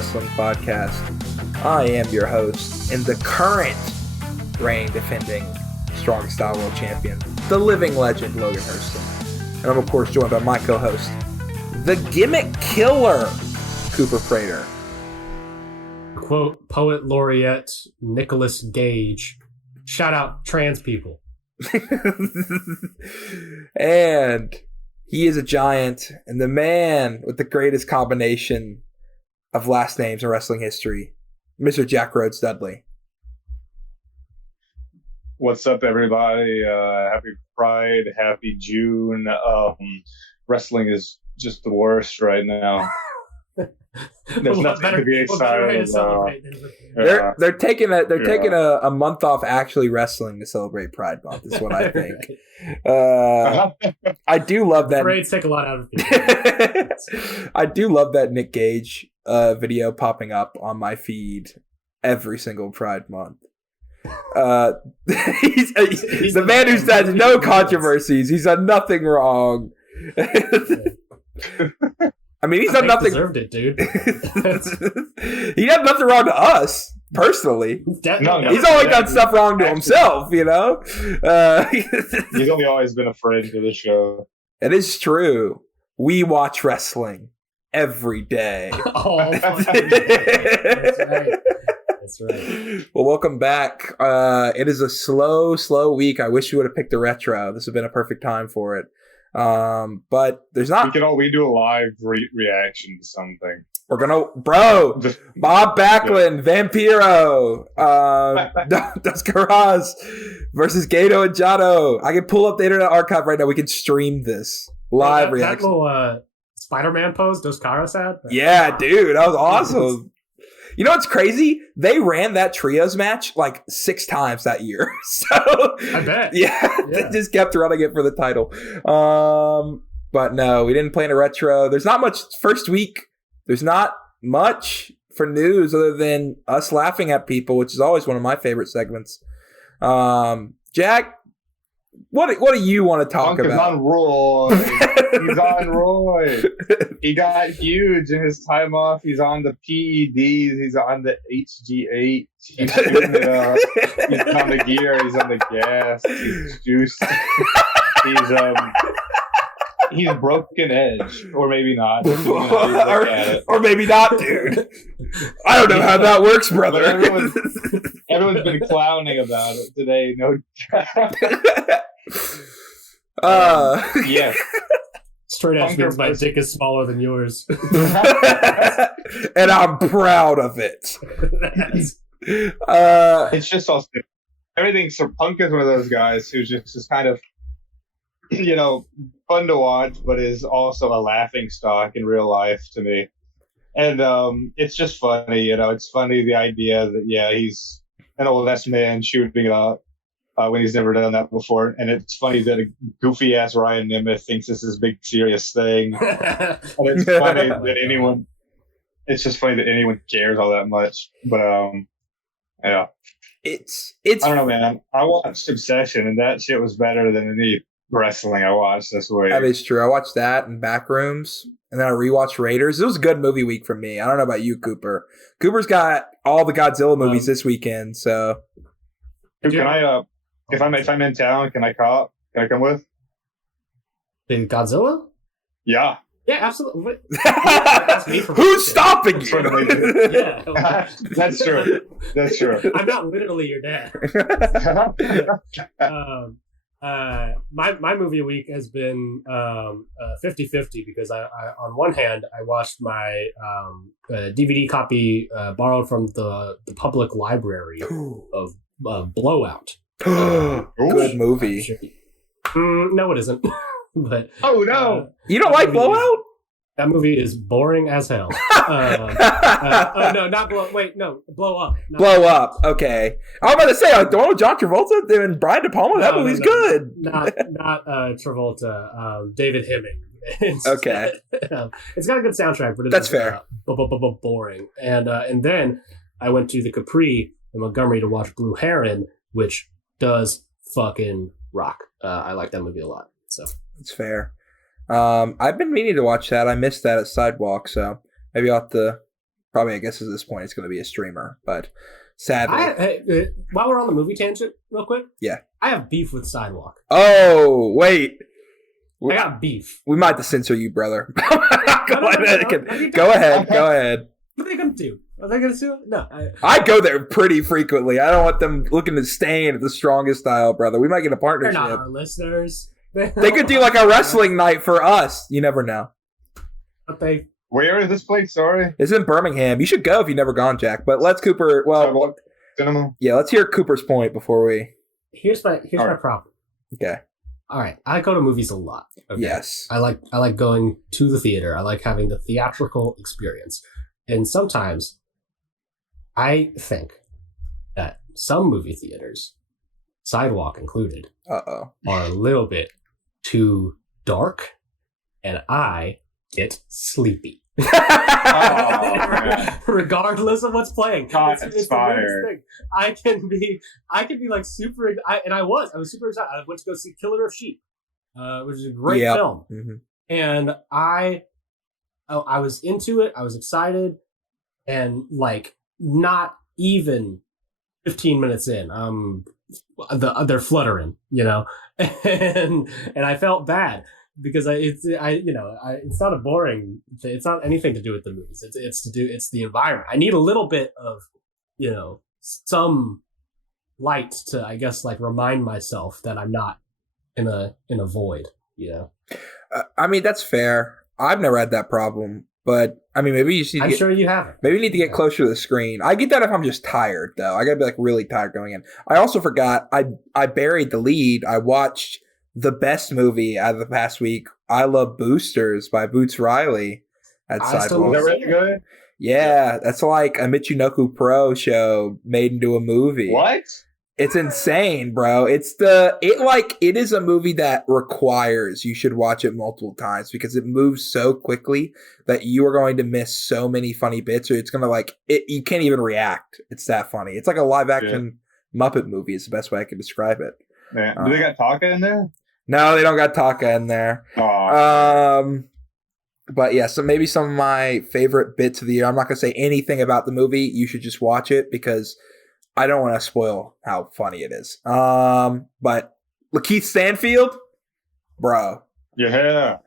Wrestling Podcast. I am your host and the current reigning defending Strongest Style World Champion, the living legend Logan Hurston. And I'm of course joined by my co-host, the gimmick killer, Cooper Prater. Quote Poet Laureate Nicholas Gage. Shout out trans people. And he is a giant and the man with the greatest combination of last names in wrestling history, Mr. Jack Rhodes Dudley. What's up, everybody? Happy Pride, happy June. Wrestling is just the worst right now. There's nothing to be excited about. They're taking a month off actually wrestling to celebrate Pride Month is what I think. I do love that. Parades take a lot out of people. I do love that Nick Gage video popping up on my feed every single Pride Month. He's the man who says no controversies. He's done nothing wrong. I mean, he's done nothing. Deserved it, dude. He done nothing wrong to us personally. He's only done stuff wrong to himself, you know. He's only always been a friend to the show. It is true. We watch wrestling every day. Oh, that's right. That's right. Well, welcome back. It is a slow week. I wish you would have picked a retro. This would have been a perfect time for it. But there's not. We do a live reaction to something. We're gonna, Bob Backlund, Vampiro, Descaraz versus Gato and Jado. I can pull up the Internet Archive right now. We can stream this live reaction. That little Spider-Man pose Descaraz had. Yeah, dude, that was awesome. You know what's crazy? They ran that trios match like 6 times that year. So I bet. Yeah, they just kept running it for the title. But no, we didn't play in a retro. There's not much first week. There's not much for news other than us laughing at people, which is always one of my favorite segments. Jack, what do you want to talk about? He's on Roy. He's on Roy. He got huge in his time off. He's on the PEDs. He's on the HGH. He's shooting it up. He's on the gear. He's on the gas. He's juiced. He's broken edge, or maybe not. Or maybe not, dude. I don't know how that works, brother. Everyone's been clowning about it today. No doubt. Yeah. Straight ass means my dick is smaller than yours. And I'm proud of it. It's just all everything. So Punk is one of those guys who's just is kind of, fun to watch, but is also a laughing stock in real life to me. And it's just funny, it's funny the idea that, he's an old ass man shooting it up when he's never done that before. And it's funny that a goofy ass Ryan Nemeth thinks this is a big serious thing. And it's funny that it's just funny that anyone cares all that much. But yeah. It's I don't know, man. I watched Obsession and that shit was better than any wrestling I watched this week. That is true. I watched that in Backrooms, and then I rewatched Raiders. It was a good movie week for me. I don't know about you, Cooper. Cooper's got all the Godzilla movies this weekend, so. Can I, if I'm in town, can I come with? In Godzilla? Yeah. Yeah, absolutely. Who's stopping you? Yeah. That's true. I'm not literally your dad. My movie week has been 50-50 because I on one hand I watched my DVD copy borrowed from the public library of Blowout. Good movie. No, it isn't. But oh no, you don't like Blowout? That movie is boring as hell. No, not blow. Wait, no, Blow Up. Blow Up. Okay, I was about to say, don't John Travolta and Brian De Palma. That movie's good. Not Travolta. David Hemming. Okay. It's got a good soundtrack, but that's fair. Boring. And then I went to the Capri in Montgomery to watch Blue Heron, which does fucking rock. I like that movie a lot. So that's fair. I've been meaning to watch that. I missed that at Sidewalk, so maybe I'll have to Probably, I guess at this point, it's going to be a streamer. But sadly, while we're on the movie tangent, real quick, yeah, I have beef with Sidewalk. Oh wait, I got beef. We might have to censor you, brother. Go ahead. Go ahead. What are they going to do? Are they going to sue him? No. I go there pretty frequently. I don't want them looking to stain at the strongest style, brother. We might get a partnership. They're not our listeners. They could do like a wrestling night for us. You never know. But where is this place? Sorry. It's in Birmingham. You should go if you've never gone, Jack. But let's Cooper. Well, cinema. Yeah, let's hear Cooper's point before we. Here's my problem. Okay. All right. I go to movies a lot. Okay? Yes. I like going to the theater. I like having the theatrical experience. And sometimes I think that some movie theaters, Sidewalk included, are a little bit too dark, and I get sleepy. Regardless of what's playing. It's the weirdest thing. I can be like super, I was super excited. I went to go see Killer of Sheep, which is a great film. Mm-hmm. And I was into it. I was excited, and like not even 15 minutes in, they're fluttering, and I felt bad. Because it's not a boring thing. It's not anything to do with the movies. It's the environment. I need a little bit of, some light to, I guess, like remind myself that I'm not in a void. I mean, that's fair. I've never had that problem, but I mean, maybe you should. I'm sure you haven't. Maybe you need to get closer to the screen. I get that if I'm just tired, though. I gotta be like really tired going in. I also forgot. I buried the lead. I watched the best movie out of the past week, I Love Boosters by Boots Riley at Sidewalk. Is that really good? Yeah, that's like a Michinoku Pro show made into a movie. What? It's insane, bro. It is a movie that requires you should watch it multiple times because it moves so quickly that you are going to miss so many funny bits, or it's gonna you can't even react. It's that funny. It's like a live action Muppet movie is the best way I can describe it. Yeah. Do they got Taka in there? No, they don't got Taka in there. Aww. But yeah, so maybe some of my favorite bits of the year. I'm not going to say anything about the movie. You should just watch it because I don't want to spoil how funny it is. But Lakeith Stanfield, bro. Yeah.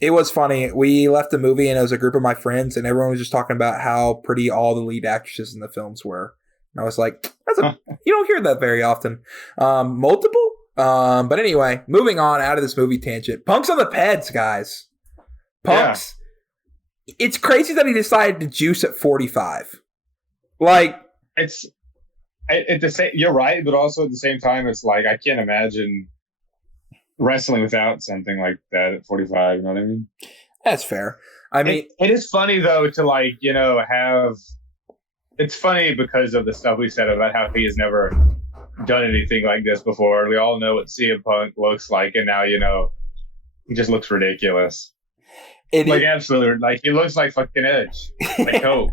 It was funny. We left the movie and it was a group of my friends and everyone was just talking about how pretty all the lead actresses in the films were. And I was like, you don't hear that very often. Multiple? But anyway, moving on out of this movie tangent. Punk's on the peds, guys. Punk's. Yeah. It's crazy that he decided to juice at 45. Like, it's the same. You're right, but also at the same time, it's like I can't imagine wrestling without something like that at 45. You know what I mean? That's fair. I mean, it is funny though to have. It's funny because of the stuff we said about how he has never done anything like this before. We all know what CM Punk looks like, and now he just looks ridiculous. Absolutely, he looks like fucking Edge, like Coke.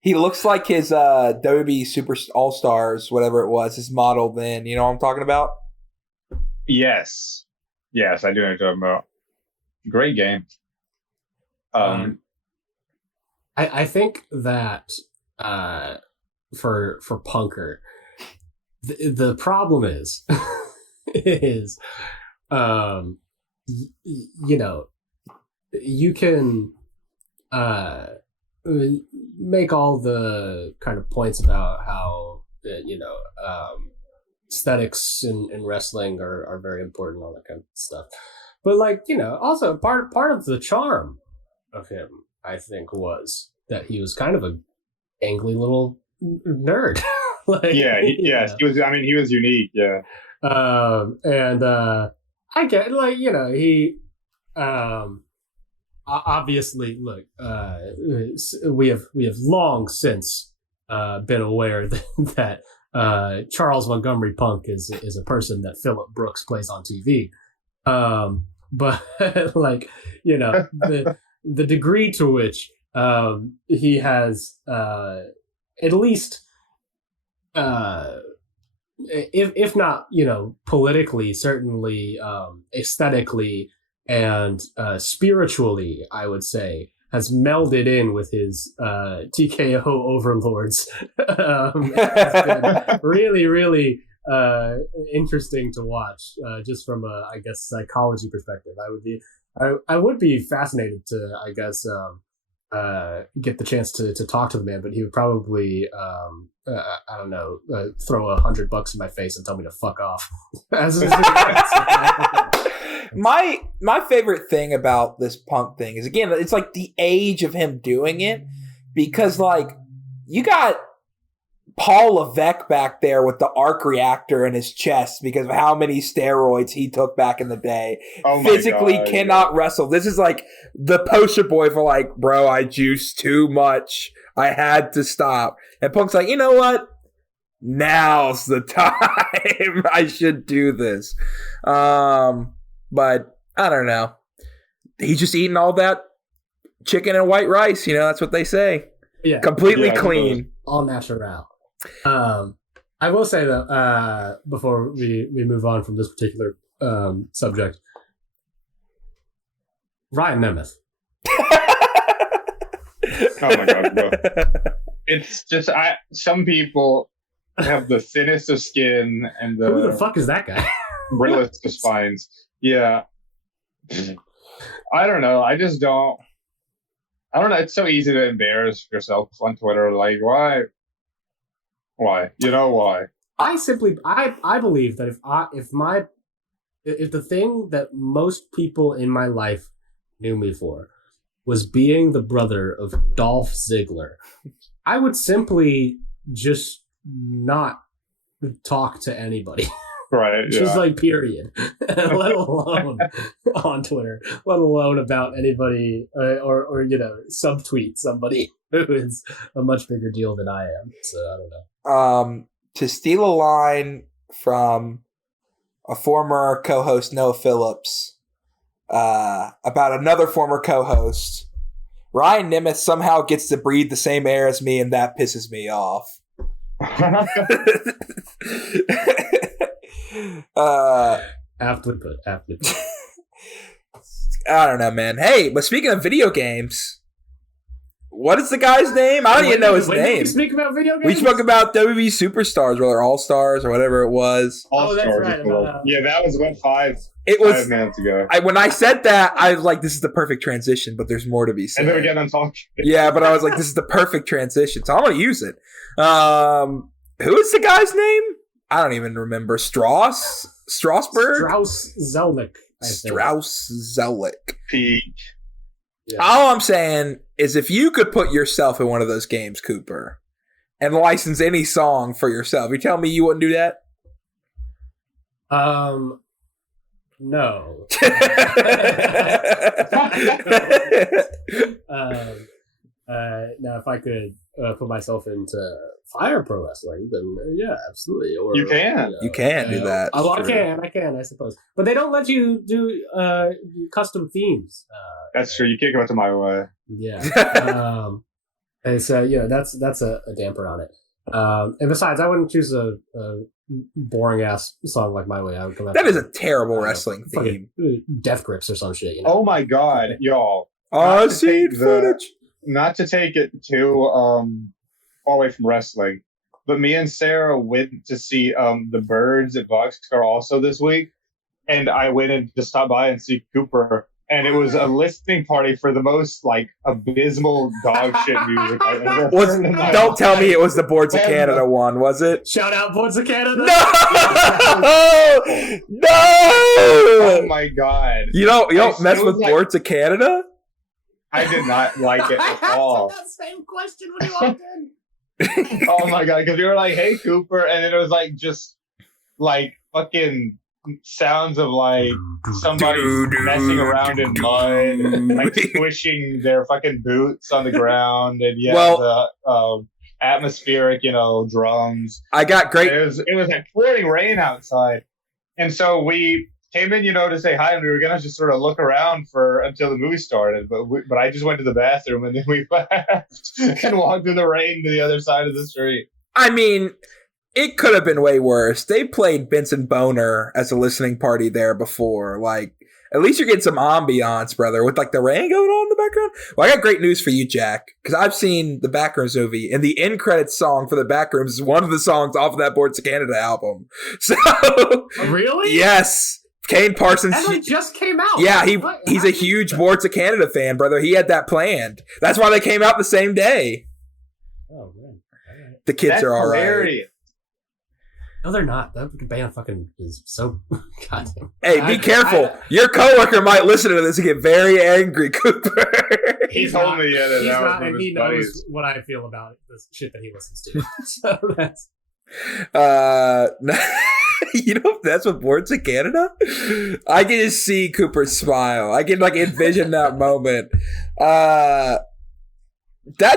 He looks like his WWE Super All Stars, whatever it was, his model. Then you know what I'm talking about? Yes, I do know what you're talking about. Great game. I think that for Punker, the problem is you can make all the kind of points about how aesthetics in wrestling are very important, all that kind of stuff, but also part of the charm of him, I think, was that he was kind of a angry little nerd. He was. I mean, he was unique. Yeah. And I get he obviously look. We have long since been aware that Charles Montgomery Punk is a person that Phillip Brooks plays on TV. But the degree to which he has at least if not politically, certainly aesthetically and spiritually, I would say has melded in with his TKO overlords. It's been really, really interesting to watch, just from a, I guess, psychology perspective. I would be fascinated to, I guess, get the chance to talk to the man, but he would probably, I don't know, throw $100 in my face and tell me to fuck off. My favorite thing about this Punk thing is, again, it's like the age of him doing it, because like you got Paul Levesque back there with the arc reactor in his chest because of how many steroids he took back in the day. Oh my Physically God, cannot wrestle. This is like the poster boy for like, bro, I juiced too much. I had to stop. And Punk's like, you know what? Now's the time. I should do this. But I don't know. He's just eating all that chicken and white rice. You know, that's what they say. Yeah. Completely clean. All natural. I will say that before we move on from this particular subject, Ryan Nemeth. Oh my God, bro. It's just some people have the thinnest of skin and Who the fuck is that guy? brittlest of spines. Yeah. I don't know. I don't know. It's so easy to embarrass yourself on Twitter. Like, why? You know why? I believe that if the thing that most people in my life knew me for was being the brother of Dolph Ziggler, I would simply just not talk to anybody. Right. Just like period. Let alone on Twitter. Let alone about anybody or you know, subtweet somebody who is a much bigger deal than I am. So I don't know. To steal a line from a former co-host, Noah Phillips, about another former co-host, Ryan Nemeth somehow gets to breathe the same air as me, and that pisses me off. Aptly put. I don't know, man. Hey, but speaking of video games, what is the guy's name? I don't even know his name. Did we speak about video games? We spoke about WWE Superstars, or All Stars, or whatever it was. All that's Stars. right. Yeah, that was about 5 minutes ago. When I said that, I was like, this is the perfect transition, but there's more to be said. And then again, I'm talking. Yeah, but I was like, this is the perfect transition, so I'm going to use it. Who is the guy's name? I don't even remember. Strasberg? Strauss Zelnick. Strauss Zelnick. Peak. Yeah. All I'm saying is, if you could put yourself in one of those games, Cooper, and license any song for yourself, you tell me you wouldn't do that? No. Now, if I could put myself into Fire Pro Wrestling, then yeah, absolutely. Or you can. You can do that. Oh, I can, I suppose. But they don't let you do custom themes. That's true. You can't go into My Way. Yeah. And so, yeah, that's a damper on it. And besides, I wouldn't choose a boring ass song like My Way. I would come. That is a terrible wrestling theme. Death Grips or some shit. You know? Oh my God, y'all! I've seen footage. Not to take it too far away from wrestling, but me and Sarah went to see the Birds at Boxcar also this week, and I went in to stop by and see Cooper. And it was a listening party for the most like abysmal dog shit music I've ever heard in my Don't life. tell me it was the Boards of Canada one, was it? Shout out Boards of Canada. No! No! Oh my God! You don't mess with Boards of Canada? I did not like it at all. That same question when you walked in. Oh my God! Because you were like, "Hey, Cooper," and it was like just like fucking sounds of like somebody messing around in mud, like squishing their fucking boots on the ground, and the atmospheric, drums. I got great. It was like pouring rain outside, and so we came in, to say hi, and we were gonna just sort of look around until the movie started, but I just went to the bathroom and then we left and walked through the rain to the other side of the street. I mean, it could have been way worse. They played Benson Boner as a listening party there before. Like, At least you're getting some ambiance, brother, with like the rain going on in the background. Well, I got great news for you, Jack, because I've seen the Backrooms movie, and the end credits song for the Backrooms is one of the songs off of that Boards of Canada album. So, really? Yes. Kane Parsons. That like just came out. Yeah, he's a huge Boards of Canada fan, brother. He had that planned. That's why they came out the same day. Oh, man. Right. The kids are all hilarious. right. No, they're not. That band fucking is so goddamn. Hey, be careful. Your coworker might listen to this and get very angry, Cooper. He told me the other day. And he knows what I feel about the shit that he listens to. So that's. You know, that's what Boards of Canada. I can just see Cooper smile. I can like envision that moment. That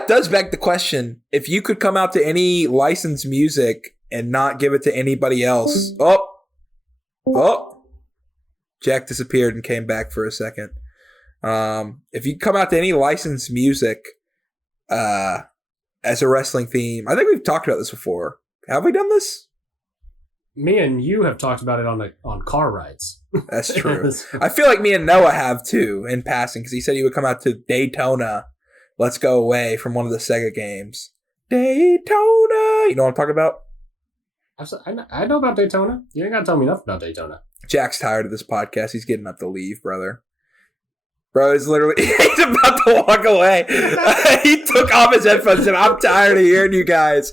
does beg the question: if you could come out to any licensed music and not give it to anybody else, Jack disappeared and came back for a second. If you come out to any licensed music, as a wrestling theme, I think we've talked about this before. Have we done this? Me and you have talked about it on car rides. That's true. I feel like me and Noah have too in passing because he said he would come out to Daytona. Let's Go Away from one of the Sega games. Daytona. You know what I'm talking about? I know about Daytona. You ain't got to tell me nothing about Daytona. Jack's tired of this podcast. He's getting up to leave, brother. Bro, he's literally he's about to walk away. He took off his headphones and said, I'm tired of hearing you guys.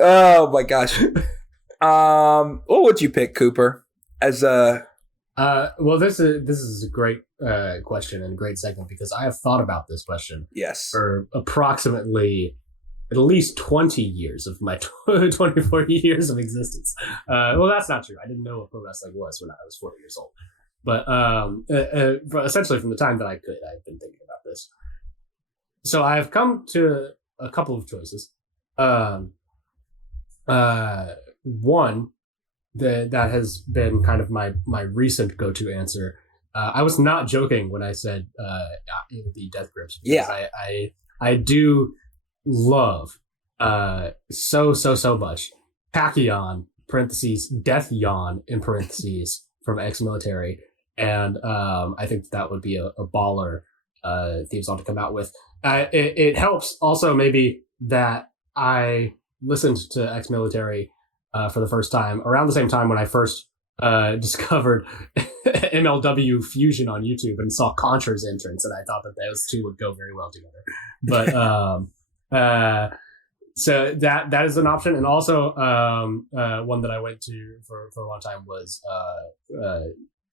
Oh my gosh. What would you pick, Cooper? As a well, this is a great question and a great segment because I have thought about this question. Yes. For approximately at least 20 years of my 24 years of existence. Well, that's not true. I didn't know what pro wrestling was when I was 40 years old. But essentially from the time that I could, I've been thinking about this. So I've come to a couple of choices. One that has been kind of my recent go-to answer. I was not joking when I said it would be Death Grips. Yeah. I do love so much Pacquion parentheses Death Yawn in parentheses from ex-military, and I think that would be a baller theme song to come out with. It helps also maybe that I listened to ex-military for the first time around the same time when I first discovered MLW Fusion on YouTube and saw Contra's entrance, and I thought that those two would go very well together. But so that is an option, and also one that I went to for a long time was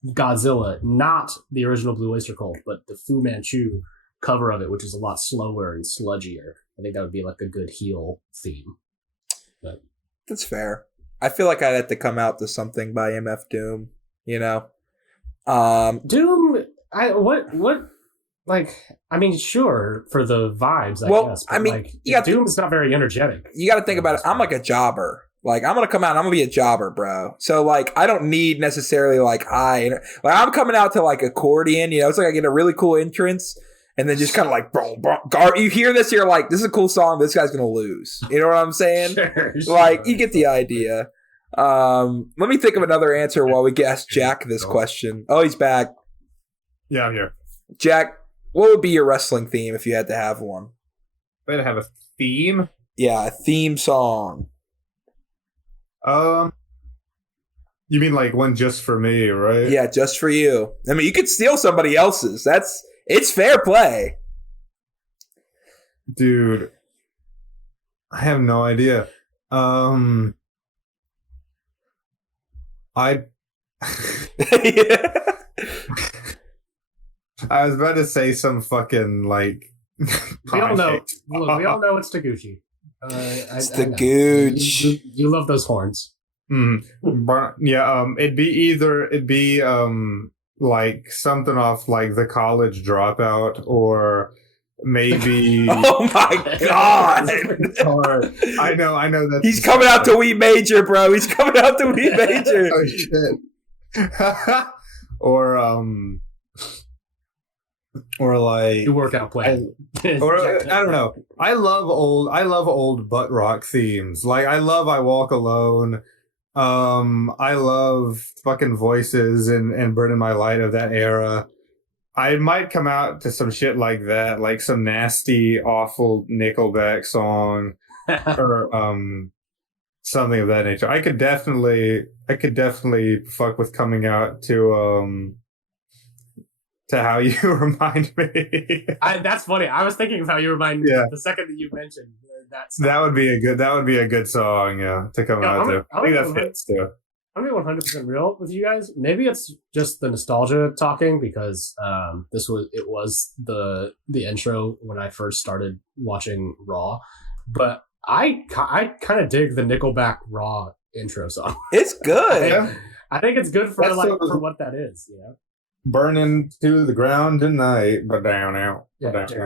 Godzilla, not the original Blue Oyster Cult, but the Fu Manchu cover of it, which is a lot slower and sludgier. I think that would be like a good heel theme. But that's fair. I feel like I'd have to come out to something by MF Doom, you know? Doom, I mean, sure, for the vibes, I guess. But I mean, Doom's not very energetic. You got to think about it. I'm like a jobber. Like, I'm going to come out and I'm going to be a jobber, bro. So, like, I don't need necessarily, like, I'm coming out to, like, accordion, you know? It's like I get a really cool entrance and then just kind of like, boom, boom, you hear this, you're like, this is a cool song. This guy's going to lose. You know what I'm saying? Sure. Like, you get the idea. Let me think of another answer while we ask Jack this question. Oh, he's back. Yeah, I'm here. Jack, what would be your wrestling theme if you had to have one? If I had to have a theme? Yeah, a theme song. You mean like one just for me, right? Yeah, just for you. I mean, you could steal somebody else's. It's fair play. Dude, I have no idea. I was about to say some fucking like. We all know. Look, we all know it's Taguchi. It's the Gooch. You love those horns. Yeah. It'd be like something off like The College Dropout, or maybe. Oh my god! I know that he's coming out to We Major, bro. He's coming out to We Major. Oh shit! or like you workout plan. Or I don't know. I love old butt rock themes. Like I Walk Alone. I love fucking Voices and Burning My Light of that era. I might come out to some shit like that, like some nasty, awful Nickelback song or something of that nature. I could definitely fuck with coming out to How You Remind Me. That's funny. I was thinking of How You Remind Me the second that you mentioned that song. That would be a good song, to come out to. I think that fits too. I'm gonna be 100% real with you guys. Maybe it's just the nostalgia talking because it was the intro when I first started watching Raw, but I kind of dig the Nickelback Raw intro song. It's good. I think it's good for for what that is. Burning to the ground tonight, but down out. Yeah, that's good.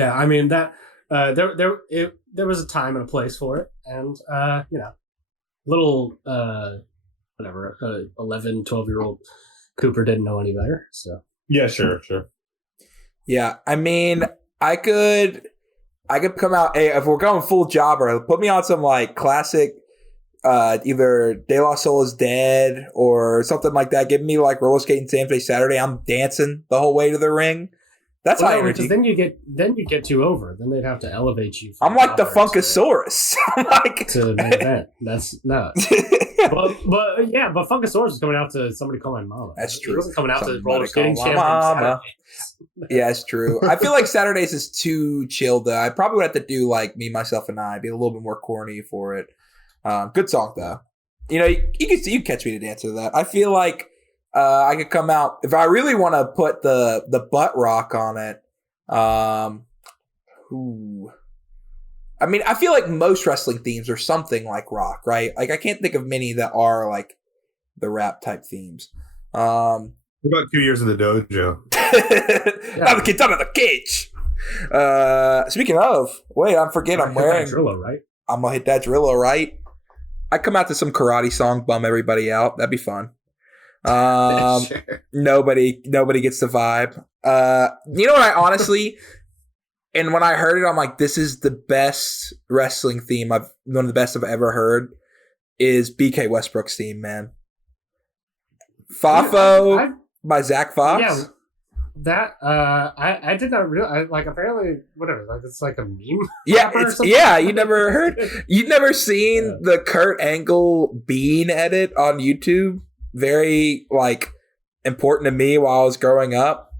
I mean that there was a time and a place for it, and little 11, 12-year-old Cooper didn't know any better. So yeah, sure. Yeah, I mean, I could come out. Hey, if we're going full jobber, put me on some like classic, either De La Soul Is Dead or something like that. Give me like roller skating Saturday. I'm dancing the whole way to the ring. That's high energy. Then you get too over. Then they'd have to elevate you. I'm like the Funkasaurus. I'm like to main event. That's no. but Funkasaurus is coming out to Somebody Call My Mama. That's true. He wasn't coming out to roller skating Mama. Yeah, it's true. I feel like Saturdays is too chill though. I probably would have to do like Me, Myself, and I. Be a little bit more corny for it. Good song though. You can catch me to dance to that. I feel like I could come out if I really want to put the butt rock on it. I mean, I feel like most wrestling themes are something like rock, right? Like I can't think of many that are like the rap type themes. What about 2 years in the dojo? Now the kid's out of the cage. Speaking of, wait, I'm wearing Drillo, right? I'm gonna hit that Drillo, right? I come out to some karate song, bum everybody out. That'd be fun. Sure. Nobody gets the vibe. You know what? I honestly, and when I heard it, I'm like, this is the best wrestling theme one of the best I've ever heard. Is BK Westbrook's theme, man. Fafo by Zach Fox. Yeah, that I did not realize. Like apparently, whatever. Like it's like a meme. Yeah, you never heard. You've never seen the Kurt Angle Bean edit on YouTube. Very like important to me while I was growing up.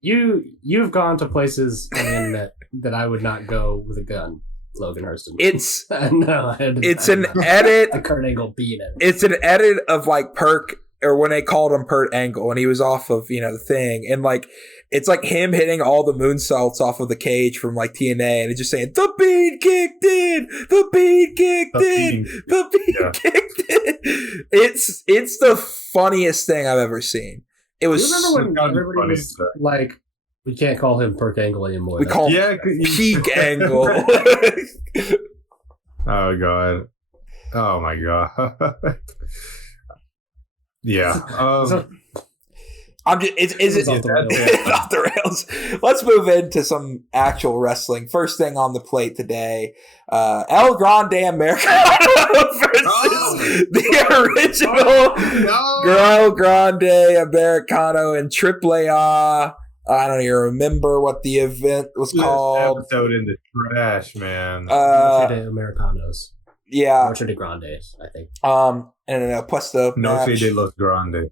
You've gone to places on the internet that I would not go with a gun, Logan Hurston. It's it's an edit. The Kurt Angle Bean edit. It's an edit of like Perk, or when they called him Pert Angle, and he was off of the thing, and like it's like him hitting all the moonsaults off of the cage from like TNA, and it's just saying the bean kicked in, the bean kicked in, the bean kicked in. It's the funniest thing I've ever seen. It was. Do you remember when everybody was like, we can't call him Perk Angle anymore? We call him Peak Angle. Oh god. Oh my god. Yeah. It's off the rails. Let's move into some actual wrestling. First thing on the plate today, El Grande Americano versus the original El Grande Americano in AAA. I don't even remember what the event was called. Episode in the trash, man. Noche de Americanos. Yeah. Noche de Grandes, I think. And Puesto Noche de los Grandes.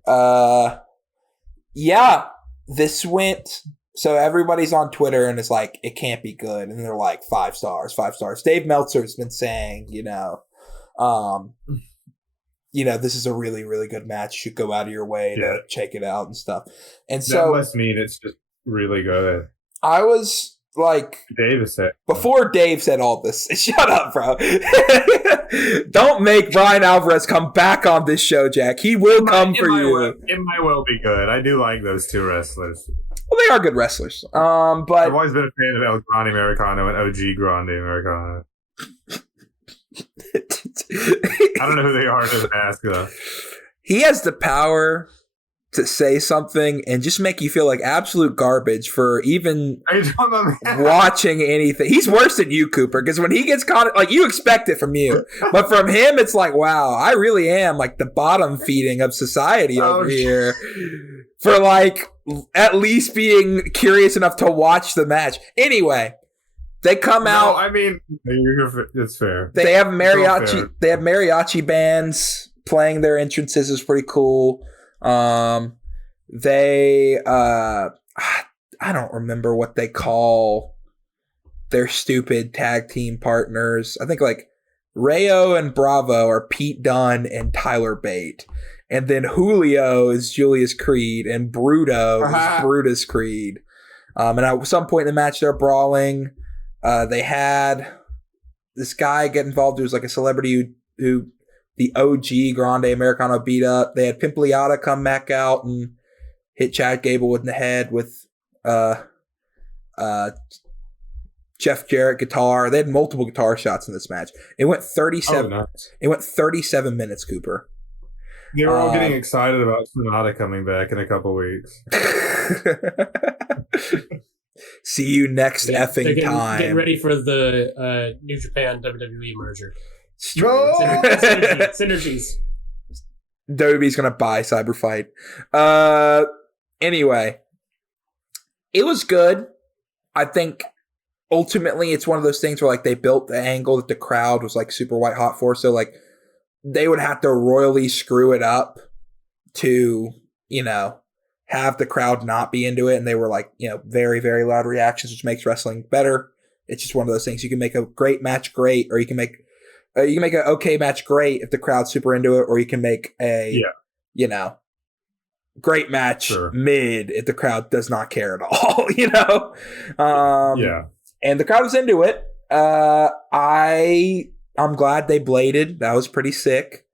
Yeah, this went. So everybody's on Twitter and it's like, it can't be good, and they're like 5 stars, 5 stars. Dave Meltzer's been saying, this is a really, really good match. You should go out of your way to check it out and stuff. And so that must mean it's just really good. I was like, Dave said before Dave said all this. Shut up, bro. Don't make Brian Alvarez come back on this show, Jack. He will come for you. It might well be good. I do like those two wrestlers. Well, they are good wrestlers. But I've always been a fan of El Grande Americano and OG Grande Americano. I don't know who they are. Doesn't ask though. He has the power to say something and just make you feel like absolute garbage for even watching anything. He's worse than you, Cooper, because when he gets caught, like, you expect it from you. But from him, it's like, wow, I really am like the bottom feeding of society over here for like at least being curious enough to watch the match. Anyway, they come out. I mean, it's fair. They have mariachi. They have mariachi bands playing their entrances. Is pretty cool. They I don't remember what they call their stupid tag team partners. I think like Rayo and Bravo are Pete Dunne and Tyler Bate. And then Julio is Julius Creed and Bruto is Brutus Creed. And at some point in the match they're brawling. They had this guy get involved who was like a celebrity who the OG Grande Americano beat up. They had Pimpleata come back out and hit Chad Gable in the head with Jeff Jarrett guitar. They had multiple guitar shots in this match. It went 37. Nice. It went 37 minutes, Cooper. They were all getting excited about Sonata coming back in a couple weeks. See you next effing time. Getting ready for the New Japan WWE merger. No! Synergies. WWE's gonna buy Cyberfight. Anyway, it was good. I think ultimately it's one of those things where like they built the angle that the crowd was like super white hot for, so like they would have to royally screw it up to, you know, have the crowd not be into it, and they were like, you know, very, very loud reactions, which makes wrestling better. It's just one of those things. You can make a great match great, or you can make an okay match great if the crowd's super into it, or you can make a, you know, great match mid if the crowd does not care at all, you know? And the crowd was into it. I'm glad they bladed. That was pretty sick.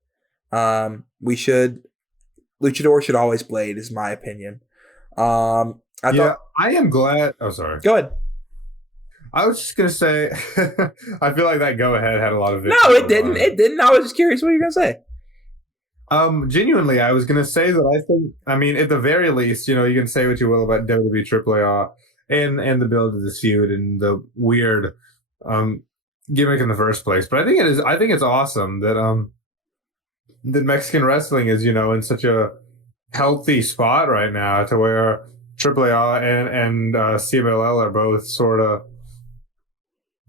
Luchador should always blade, is my opinion. I am glad. Oh, sorry. Go ahead. I was just gonna say, I feel like that go ahead had a lot of. No, it didn't. It didn't. I was just curious what you were gonna say. Genuinely, I was gonna say that I think. I mean, at the very least, you know, you can say what you will about WWE AAA and the build of this feud and the weird gimmick in the first place, but I think it is. I think it's awesome that that Mexican wrestling is, you know, in such a healthy spot right now, to where AAA and CMLL are both sort of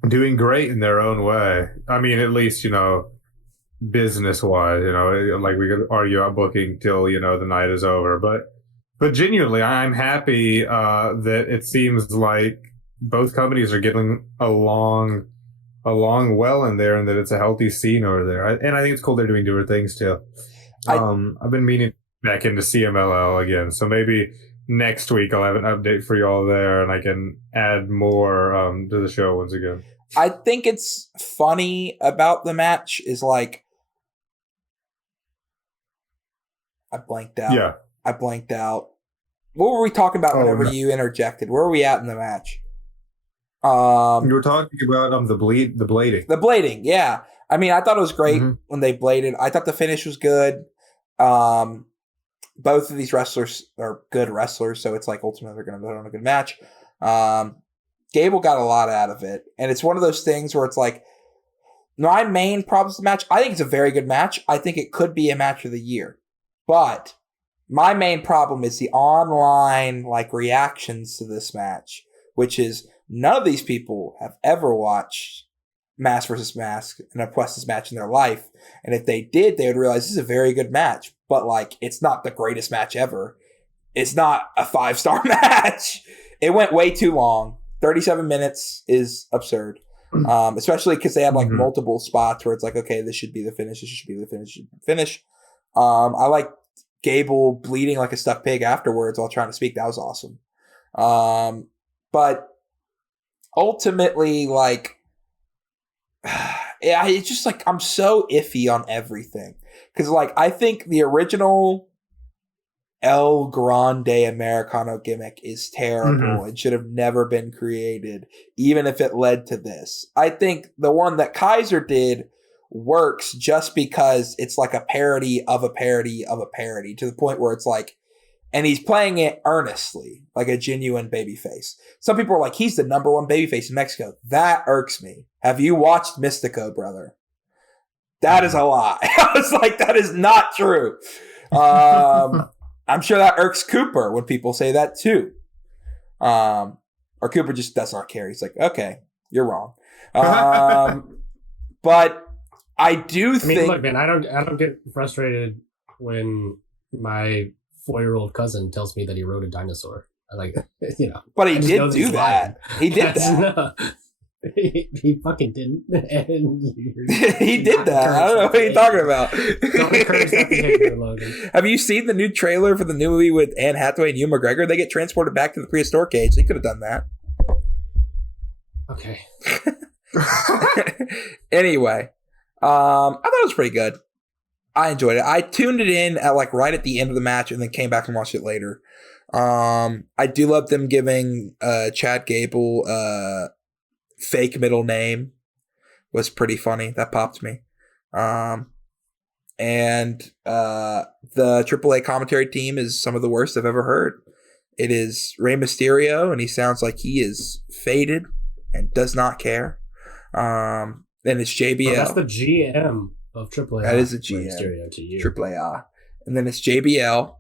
doing great in their own way. I mean, at least, you know, business wise, you know, like we could argue about booking till, you know, the night is over, but genuinely, I'm happy that it seems like both companies are getting along well in there, and that it's a healthy scene over there. And I think it's cool they're doing newer things too. I've been meaning back into CMLL again, so maybe next week I'll have an update for you all there, and I can add more to the show once again. I think it's funny about the match is like I blanked out. Yeah. I blanked out. What were we talking about whenever you interjected? Where were we at in the match? You were talking about the blading. The blading, yeah. I mean, I thought it was great when they bladed. I thought the finish was good. Both of these wrestlers are good wrestlers, so it's like ultimately they're going to put on a good match. Gable got a lot out of it, and it's one of those things where it's like my main problem with the match. I think it's a very good match. I think it could be a match of the year, but my main problem is the online like reactions to this match, which is none of these people have ever watched Mask vs. Mask and a Quest's match in their life. And if they did, they would realize this is a very good match. But, like, it's not the greatest match ever. It's not a 5-star match. It went way too long. 37 minutes is absurd. Especially because they had, like, multiple spots where it's like, okay, this should be the finish. This should be the finish. This should be the finish. I like Gable bleeding like a stuck pig afterwards while trying to speak. That was awesome. But ultimately, like, yeah, it's just like I'm so iffy on everything because, like, I think the original El Grande Americano gimmick is terrible and should have never been created, even if it led to this. I think the one that Kaiser did works just because it's like a parody of a parody of a parody, to the point where it's like and he's playing it earnestly, like a genuine babyface. Some people are like, he's the number one babyface in Mexico. That irks me. Have you watched Mystico, brother? That is a lie. I was like, that is not true. I'm sure that irks Cooper when people say that too. Or Cooper just does not care. He's like, okay, you're wrong. But I do think. Look, man, I don't get frustrated when my 4-year-old cousin tells me that he rode a dinosaur. I like, But he did do that. He did that. No, he fucking didn't. He did that. I don't know what you're talking about. Don't encourage that behavior, Logan. Have you seen the new trailer for the new movie with Anne Hathaway and Hugh McGregor? They get transported back to the prehistoric age. They could have done that. Okay. Anyway, I thought it was pretty good. I enjoyed it. I tuned it in at like right at the end of the match and then came back and watched it later. I do love them giving Chad Gable fake middle name. Was pretty funny. That popped me. And the AAA commentary team is some of the worst I've ever heard. It is Rey Mysterio, and he sounds like he is faded and does not care. Then it's JBL. Oh, that's the GM of AAA. That is a GM. AAA. And then it's JBL,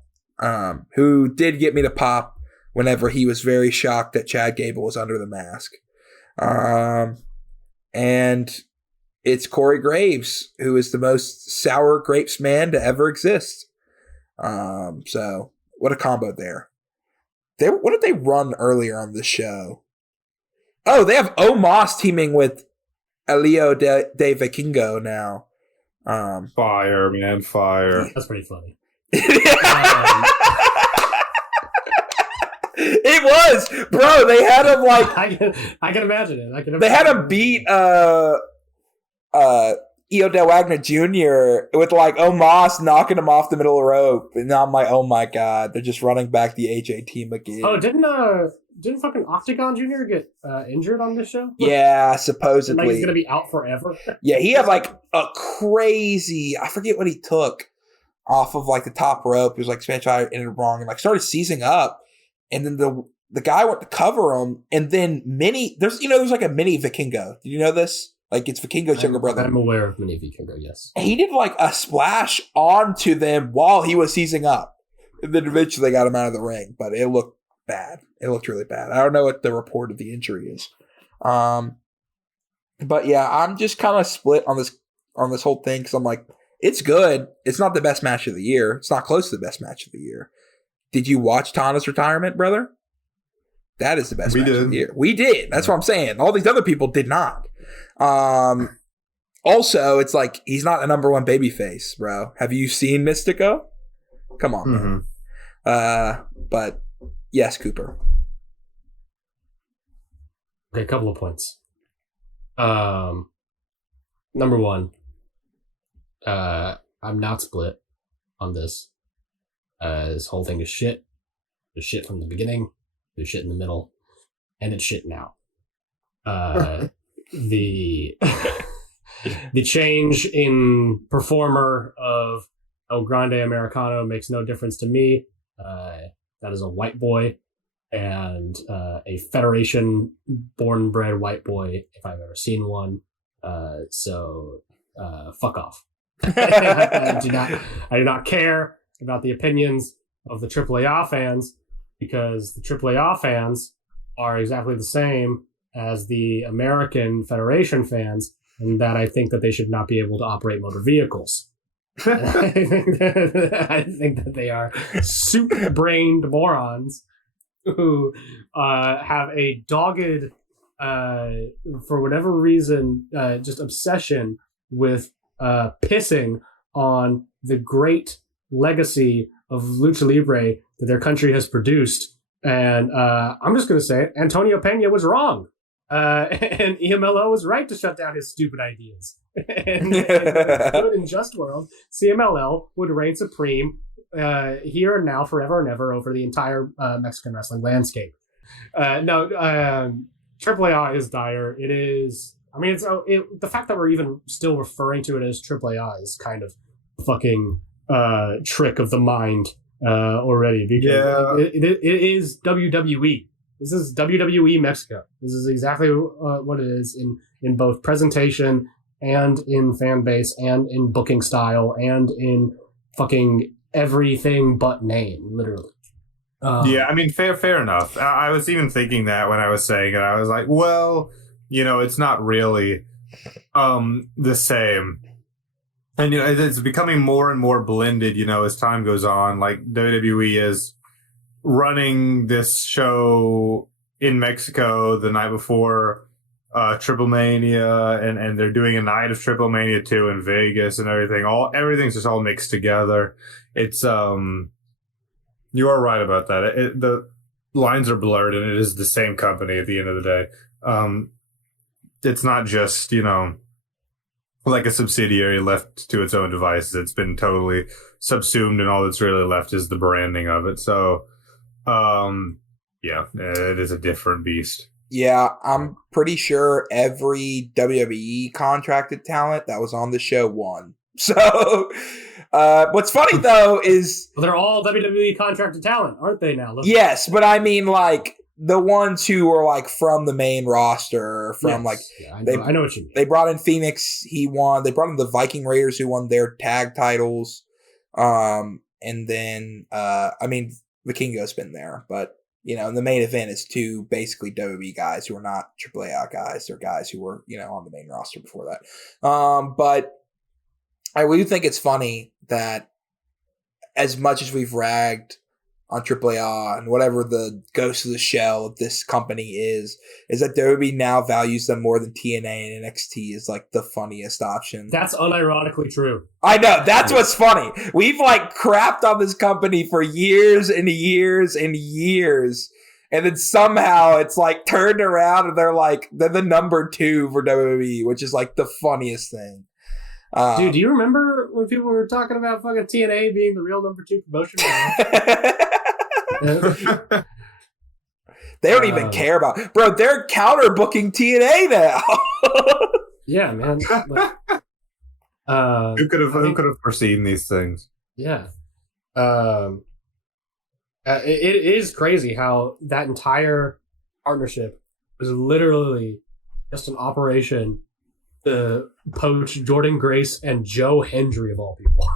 who did get me to pop whenever he was very shocked that Chad Gable was under the mask. And it's Corey Graves, who is the most sour grapes man to ever exist. So what a combo there. What did they run earlier on the show? Oh, they have Omos teaming with Elio de Vikingo now. Fire, man, fire. That's pretty funny. It was, bro. They had him like I can imagine it. They had him beat Io Del Wagner Jr. with like Omos knocking him off the middle of the rope, and now I'm like, oh my god, they're just running back the AJ team again. Oh, didn't fucking Octagon Jr. get injured on this show? Yeah, supposedly. Like he's gonna be out forever. Yeah, he had like a crazy. I forget what he took off of like the top rope. It was like Spanish Fly ended wrong and like started seizing up, and then the guy went to cover him, and then there's like a mini Vikingo. Did you know this? Like it's Vikingo's younger brother. I'm aware of mini Vikingo. Yes. He did like a splash onto them while he was seizing up, and then eventually they got him out of the ring. But it looked bad. It looked really bad. I don't know what the report of the injury is. But yeah, I'm just kind of split on this whole thing because I'm like, it's good. It's not the best match of the year. It's not close to the best match of the year. Did you watch Tana's retirement, brother? That is the best match of the year. We did. That's what I'm saying. All these other people did not. Also, it's like he's not a number one babyface, bro. Have you seen Mystico? Come on, man. But yes, Cooper. Okay, a couple of points. Number one, I'm not split on this. This whole thing is shit. There's shit from the beginning. There's shit in the middle, and it's shit now. The change in performer of El Grande Americano makes no difference to me. That is a white boy and a Federation born and bred white boy if I've ever seen one. So fuck off. I do not care about the opinions of the AAA fans because the AAA fans are exactly the same as the American Federation fans, and that I think that they should not be able to operate motor vehicles. I think that they are soup-brained morons who have a dogged, for whatever reason, just obsession with pissing on the great legacy of Lucha Libre that their country has produced. And I'm just going to say it. Antonio Pena was wrong. And EMLO was right to shut down his stupid ideas. And in a good and just world, CMLL would reign supreme here and now, forever and ever, over the entire Mexican wrestling landscape. AAA is dire. It is. I mean, the fact that we're even still referring to it as AAA is kind of fucking trick of the mind already because Yeah. it is WWE. This is WWE Mexico. This is exactly what it is in both presentation and in fan base and in booking style and in fucking everything but name, literally. Yeah, I mean, fair enough. I was even thinking that when I was saying it. I was like, well, it's not really the same. And it's becoming more and more blended, as time goes on. Like WWE is running this show in Mexico the night before Triple Mania, and they're doing a night of Triple Mania 2 in Vegas and everything. Everything's just all mixed together. It's you are right about that. The lines are blurred, and it is the same company at the end of the day. It's not just like a subsidiary left to its own devices. It's been totally subsumed, and all that's really left is the branding of it. So, yeah, it is a different beast. Yeah, I'm pretty sure every WWE contracted talent that was on the show won. So, what's funny though is they're all WWE contracted talent, aren't they now? Yes, but I mean like the ones who are like from the main roster, from I know what you mean. They brought in Phoenix, he won. They brought in the Viking Raiders, who won their tag titles. And then I mean Vikingo's been there, but in the main event is two basically WWE guys who are not AAA guys. They're guys who were on the main roster before that. But I do think it's funny that as much as we've ragged on AAA and whatever the ghost of the shell of this company is that WWE now values them more than TNA and NXT is like the funniest option. That's unironically true. I know. That's what's funny. We've like crapped on this company for years and years and years. And then somehow it's like turned around and they're the number 2 for WWE, which is like the funniest thing. Dude, do you remember when people were talking about fucking TNA being the real number 2 promotion? They don't even care about, bro. They're counter booking TNA now. Yeah, man. Who could have foreseen these things? Yeah. It is crazy how that entire partnership was literally just an operation to poach Jordan Grace and Joe Hendry of all people,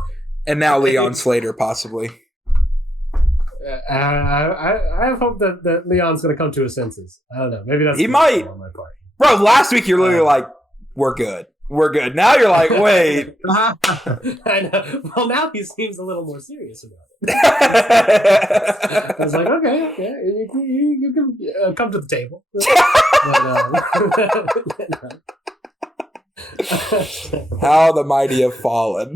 and now Leon Slater possibly. I hope that Leon's going to come to his senses. I don't know. Maybe that's he might. On my part. Bro, last week you're literally like, "We're good. We're good." Now you're like, "Wait." I know. Well, now he seems a little more serious about it. I was like, okay, you can come to the table. But, how the mighty have fallen.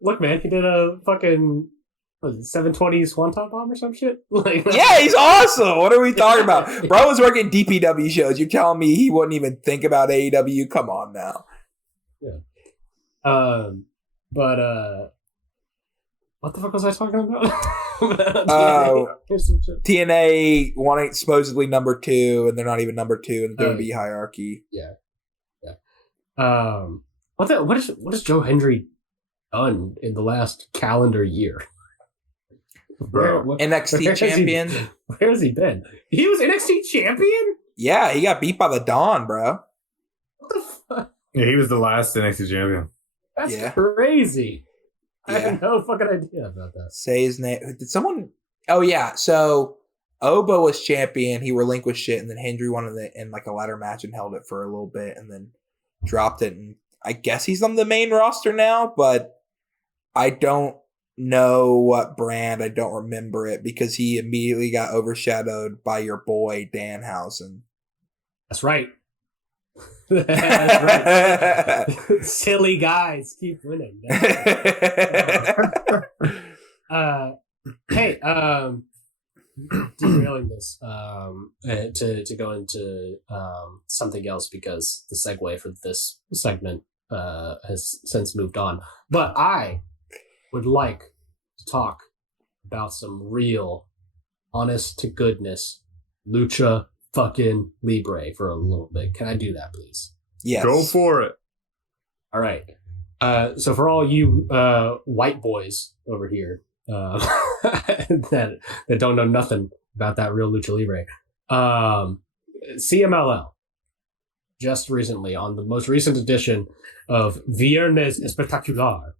Look, man, he did a fucking 720 Swanton bomb or some shit. Yeah, he's awesome. What are we talking about? Bro was working DPW shows. You're telling me he wouldn't even think about AEW? Come on now. Yeah. But what the fuck was I talking about? TNA wanting supposedly number 2, and they're not even number 2 in the WWE hierarchy. Yeah. What is Joe Hendry done in the last calendar year? NXT champion. Where has he been? He was NXT champion? Yeah, he got beat by the Dawn, bro. What the fuck? Yeah, he was the last NXT champion. That's crazy. I had no fucking idea about that. Say his name. Did someone? Oh yeah. So Oba was champion. He relinquished it, and then Hendry won in like a ladder match and held it for a little bit, and then dropped it. And I guess he's on the main roster now, but I don't know what brand. I don't remember it because he immediately got overshadowed by your boy Danhausen. That's right. That's right. Silly guys keep winning. Hey, derailing this to go into something else because the segue for this segment has since moved on. But I would like to talk about some real, honest to goodness lucha fucking libre for a little bit. Can I do that, please? Yes. Go for it. All right. So for all you white boys over here that don't know nothing about that real lucha libre, CMLL just recently on the most recent edition of Viernes Espectacular,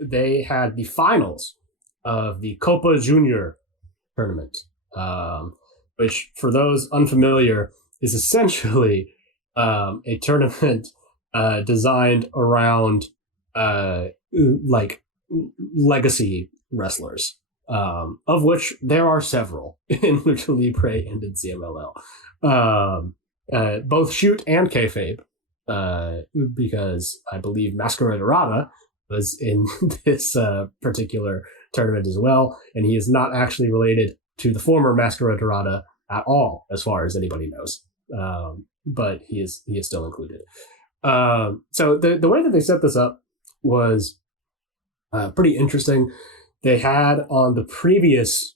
they had the finals of the Copa Jr tournament, which for those unfamiliar is essentially a tournament designed around like legacy wrestlers, of which there are several in Lucha Libre and in CMLL. Both shoot and kayfabe, because I believe Masquerade Dorada was in this particular tournament as well, and he is not actually related to the former Masquerade Dorada at all, as far as anybody knows. But he is still included. So the way that they set this up was pretty interesting. They had on the previous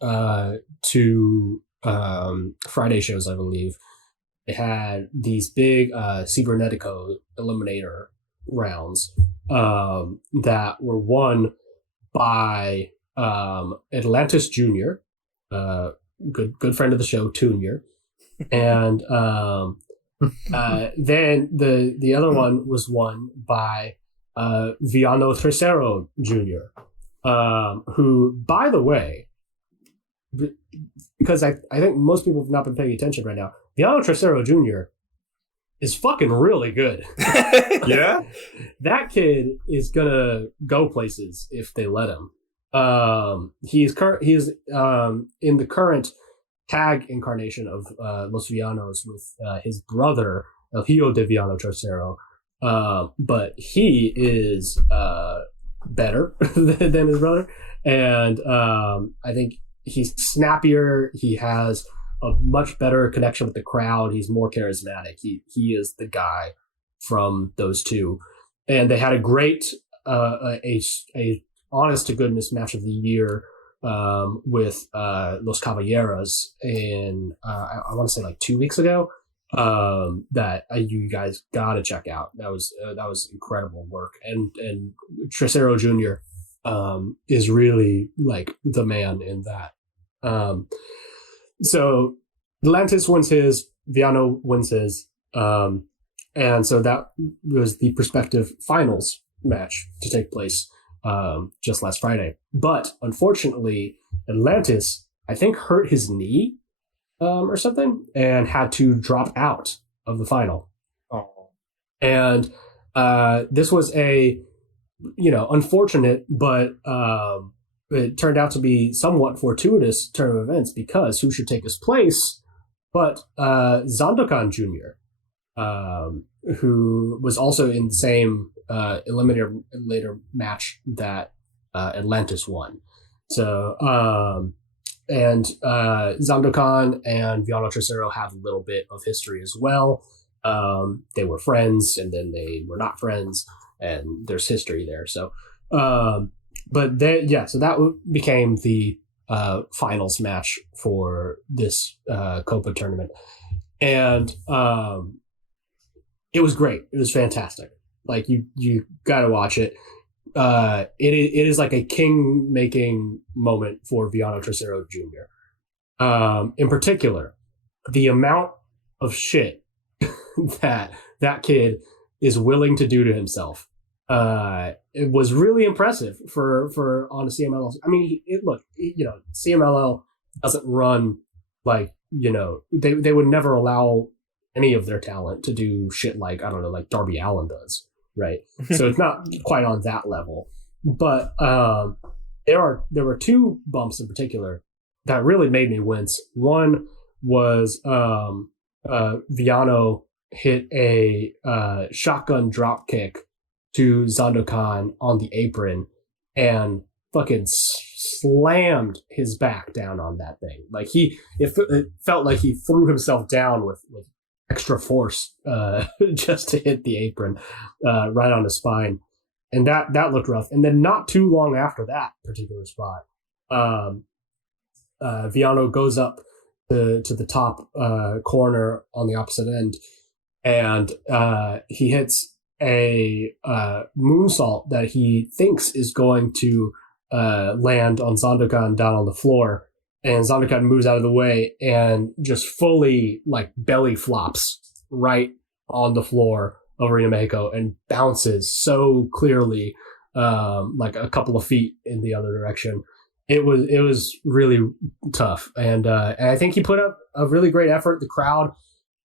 two Friday shows, I believe, they had these big Cibernetico Eliminator rounds that were won by Atlantis Jr., good friend of the show, Junior, and then the other one was won by Viano Tercero Jr., who, by the way, because I think most people have not been paying attention right now, Viano Tercero Jr. is fucking really good. Yeah? That kid is gonna go places if they let him. He is in the current tag incarnation of Los Villanos with his brother El Hijo de Villano Tercero, but he is better than his brother, and I think he's snappier. He has a much better connection with the crowd. He's more charismatic. He is the guy from those two, and they had a great a honest to goodness match of the year with Los Caballeros in I want to say like 2 weeks ago, that you guys gotta check out. That was incredible work, and Tercero Jr. Is really like the man in that. So Atlantis wins his, Viano wins his, and so that was the prospective finals match to take place just last Friday. But unfortunately, Atlantis, I think, hurt his knee or something and had to drop out of the final. Oh. And this was a, unfortunate, but it turned out to be somewhat fortuitous turn of events, because who should take his place but Zandokan Jr., who was also in the same eliminator match that Atlantis won. So, and Zandokan and Viano Tercero have a little bit of history as well. They were friends, and then they were not friends, and there's history there. So, but so that became the finals match for this Copa tournament, and it was great. It was fantastic. Like you got to watch it. It is like a king making moment for Viano Tercero Jr. In particular, the amount of shit that kid is willing to do to himself. It was really impressive for on a CMLL. I mean, CMLL doesn't run like, they would never allow any of their talent to do shit like, I don't know, like Darby Allin does, right? So it's not quite on that level. But there were two bumps in particular that really made me wince. One was Viano hit a shotgun drop kick to Zandokan on the apron and fucking slammed his back down on that thing. Like it felt like he threw himself down with extra force just to hit the apron right on the spine, and that looked rough. And then not too long after that particular spot, Viano goes up to the top corner on the opposite end, and he hits a moonsault that he thinks is going to land on Sandokan down on the floor, and Sandokan moves out of the way and just fully like belly flops right on the floor of Rina Mexico and bounces so clearly, like a couple of feet in the other direction. It was really tough, and I think he put up a really great effort. The crowd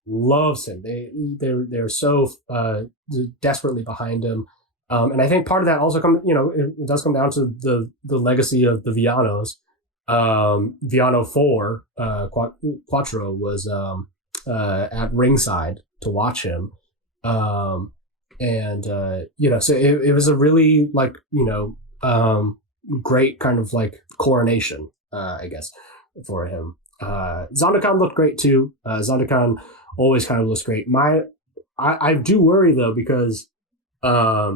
loves him. They're so desperately behind him, and I think part of that also it does come down to the legacy of the Villanos. Villano 4 Quattro was at ringside to watch him, so it was a really great kind of like coronation, I guess, for him. Zandokan looked great too. Zandokan always kind of looks great. I do worry though, because I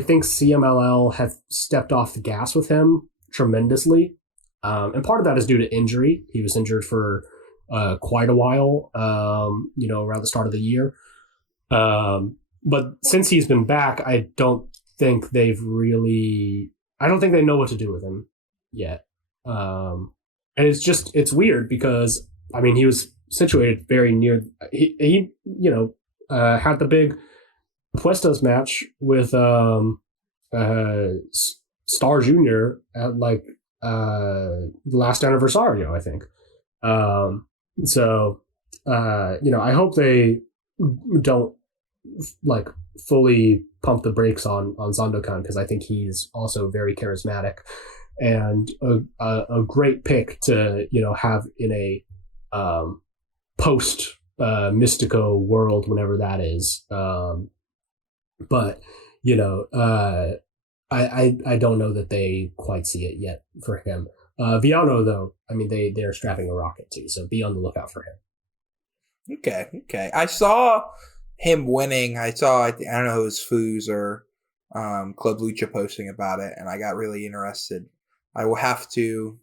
think CMLL have stepped off the gas with him tremendously. And part of that is due to injury. He was injured for quite a while, around the start of the year. But since he's been back, I don't think they know what to do with him yet. And it's weird because, I mean, he was situated very near, he had the big Puestos match with Star Jr. at like last Anniversario, I think. I hope they don't like fully pump the brakes on Sandokan, because I think he's also very charismatic and a great pick to have in a post Mystico world, whenever that is. But I don't know that they quite see it yet for him. Villano, though, I mean, they're strapping a rocket too, so be on the lookout for him. Okay. I saw him winning. I don't know, it was Foos or Club Lucha posting about it, and I got really interested. I will have to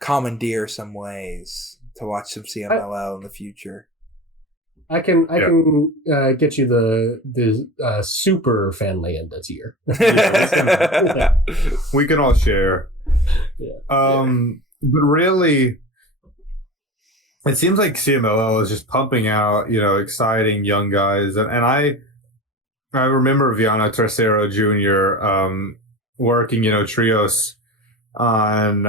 commandeer some ways to watch some CMLL in the future. I can get you the super fan leyenda tier. We can all share. But really, it seems like CMLL is just pumping out, exciting young guys. And I remember Viana Tercero Jr. Working, trios on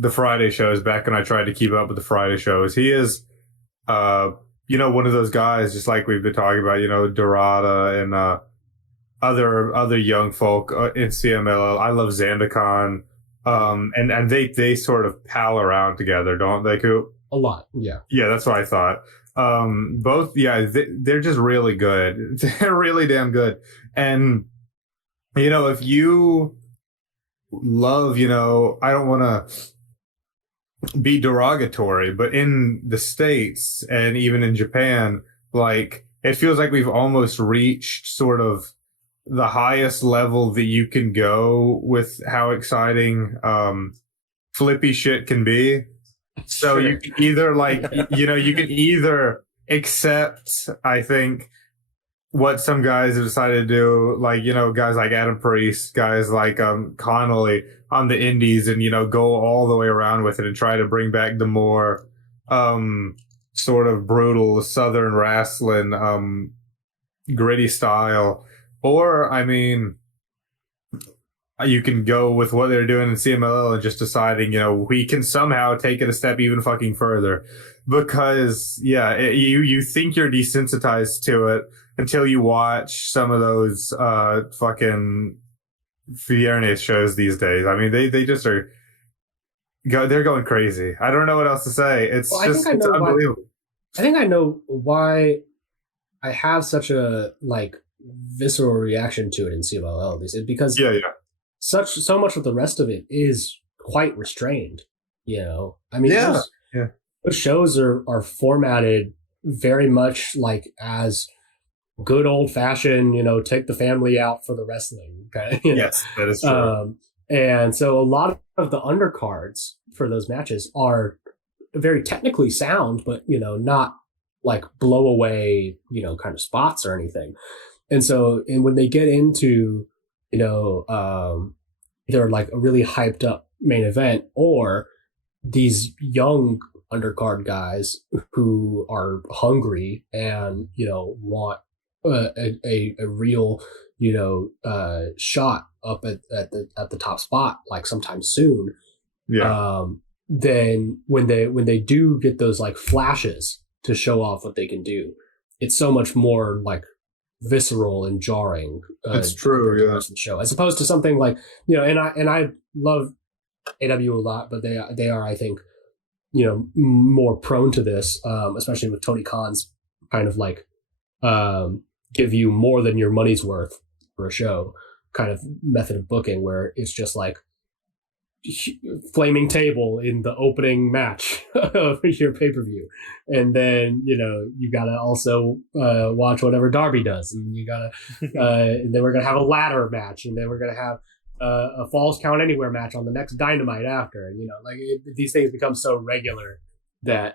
the Friday shows back when I tried to keep up with the Friday shows. He is, one of those guys, just like we've been talking about, Dorada and other young folk in CMLL. I love Zandokan. And they sort of pal around together, don't they, Coop? A lot, yeah. Yeah, that's what I thought. Both, they're just really good. They're really damn good. And, if you love, I don't want to be derogatory, but in the States and even in Japan, like, it feels like we've almost reached sort of the highest level that you can go with how exciting flippy shit can be. So sure. You can either you can either accept, I think, what some guys have decided to do, like, guys like Adam Priest, guys like Connolly on the indies, and go all the way around with it and try to bring back the more sort of brutal Southern wrestling gritty style. Or, I mean, you can go with what they're doing in CMLL and just deciding, we can somehow take it a step even fucking further. Because, you think you're desensitized to it until you watch some of those fucking Viernes shows these days. I mean, they just are, they're going crazy. I don't know what else to say. It's it's unbelievable. I think I know why I have such a, visceral reaction to it in CMLL. Because so much of the rest of it is quite restrained. I mean, those shows are formatted very much like as good old fashioned, take the family out for the wrestling. Okay? Yes, that is true. And so a lot of the undercards for those matches are very technically sound, but not like blow away, kind of spots or anything. And so, and when they get into, either like a really hyped up main event or these young undercard guys who are hungry and, want a real, shot up at the top spot, like sometime soon. Yeah. Then when they do get those like flashes to show off what they can do, it's so much more like visceral and jarring. That's true. Yeah. The show, as opposed to something like, and I love AW a lot, but they are, I think, more prone to this, especially with Tony Khan's kind of like give you more than your money's worth for a show kind of method of booking, where it's just like flaming table in the opening match of your pay-per-view, and then you gotta also watch whatever Darby does, and you gotta and then we're gonna have a ladder match, and then we're gonna have a Falls Count Anywhere match on the next Dynamite after, and these things become so regular that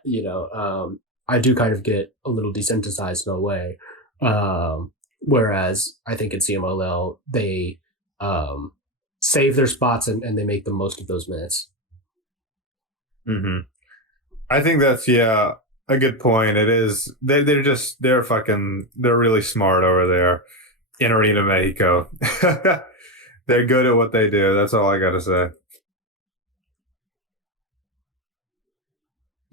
I do kind of get a little desensitized in a way, whereas I think in CMLL they save their spots and they make the most of those minutes. Mm-hmm. I think that's a good point. It is. They're really smart over there in Arena Mexico. They're good at what they do. That's all I gotta say.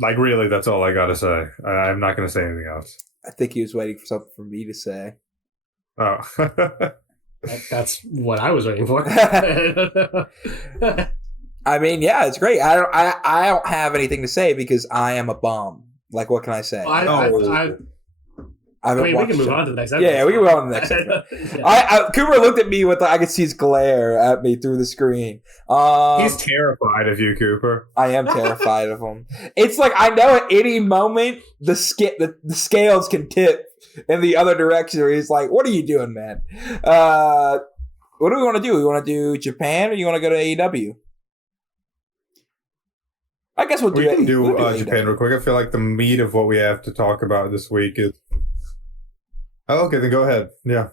Like, really, that's all I gotta say. I'm not gonna say anything else. I think he was waiting for something for me to say. Oh. That's what I was waiting for. I mean, yeah, it's great. I don't have anything to say because I am a bum. Like, what can I say? We can move on to the next episode. Yeah, we can move on to the next episode. Cooper looked at me with I could see his glare at me through the screen. He's terrified of you, Cooper. I am terrified of him. It's like I know at any moment the scales can tip in the other direction. Where he's like, "What are you doing, man? What do we want to do? We want to do Japan, or you want to go to AEW?" I guess we can do Japan real quick. I feel like the meat of what we have to talk about this week is. Oh, okay, then go ahead. Yeah.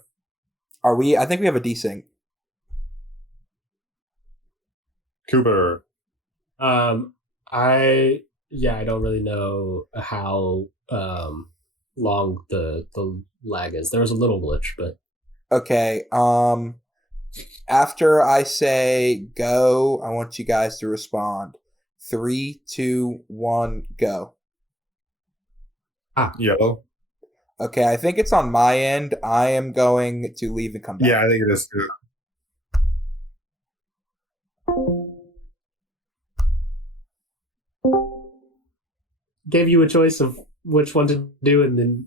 Are we? I think we have a desync. Cooper. I don't really know how long the lag is. There was a little glitch, but okay. After I say go, I want you guys to respond. 3, 2, 1, go. Yellow. Okay, I think it's on my end. I am going to leave and come back. Yeah, I think it is too. Gave you a choice of which one to do, and then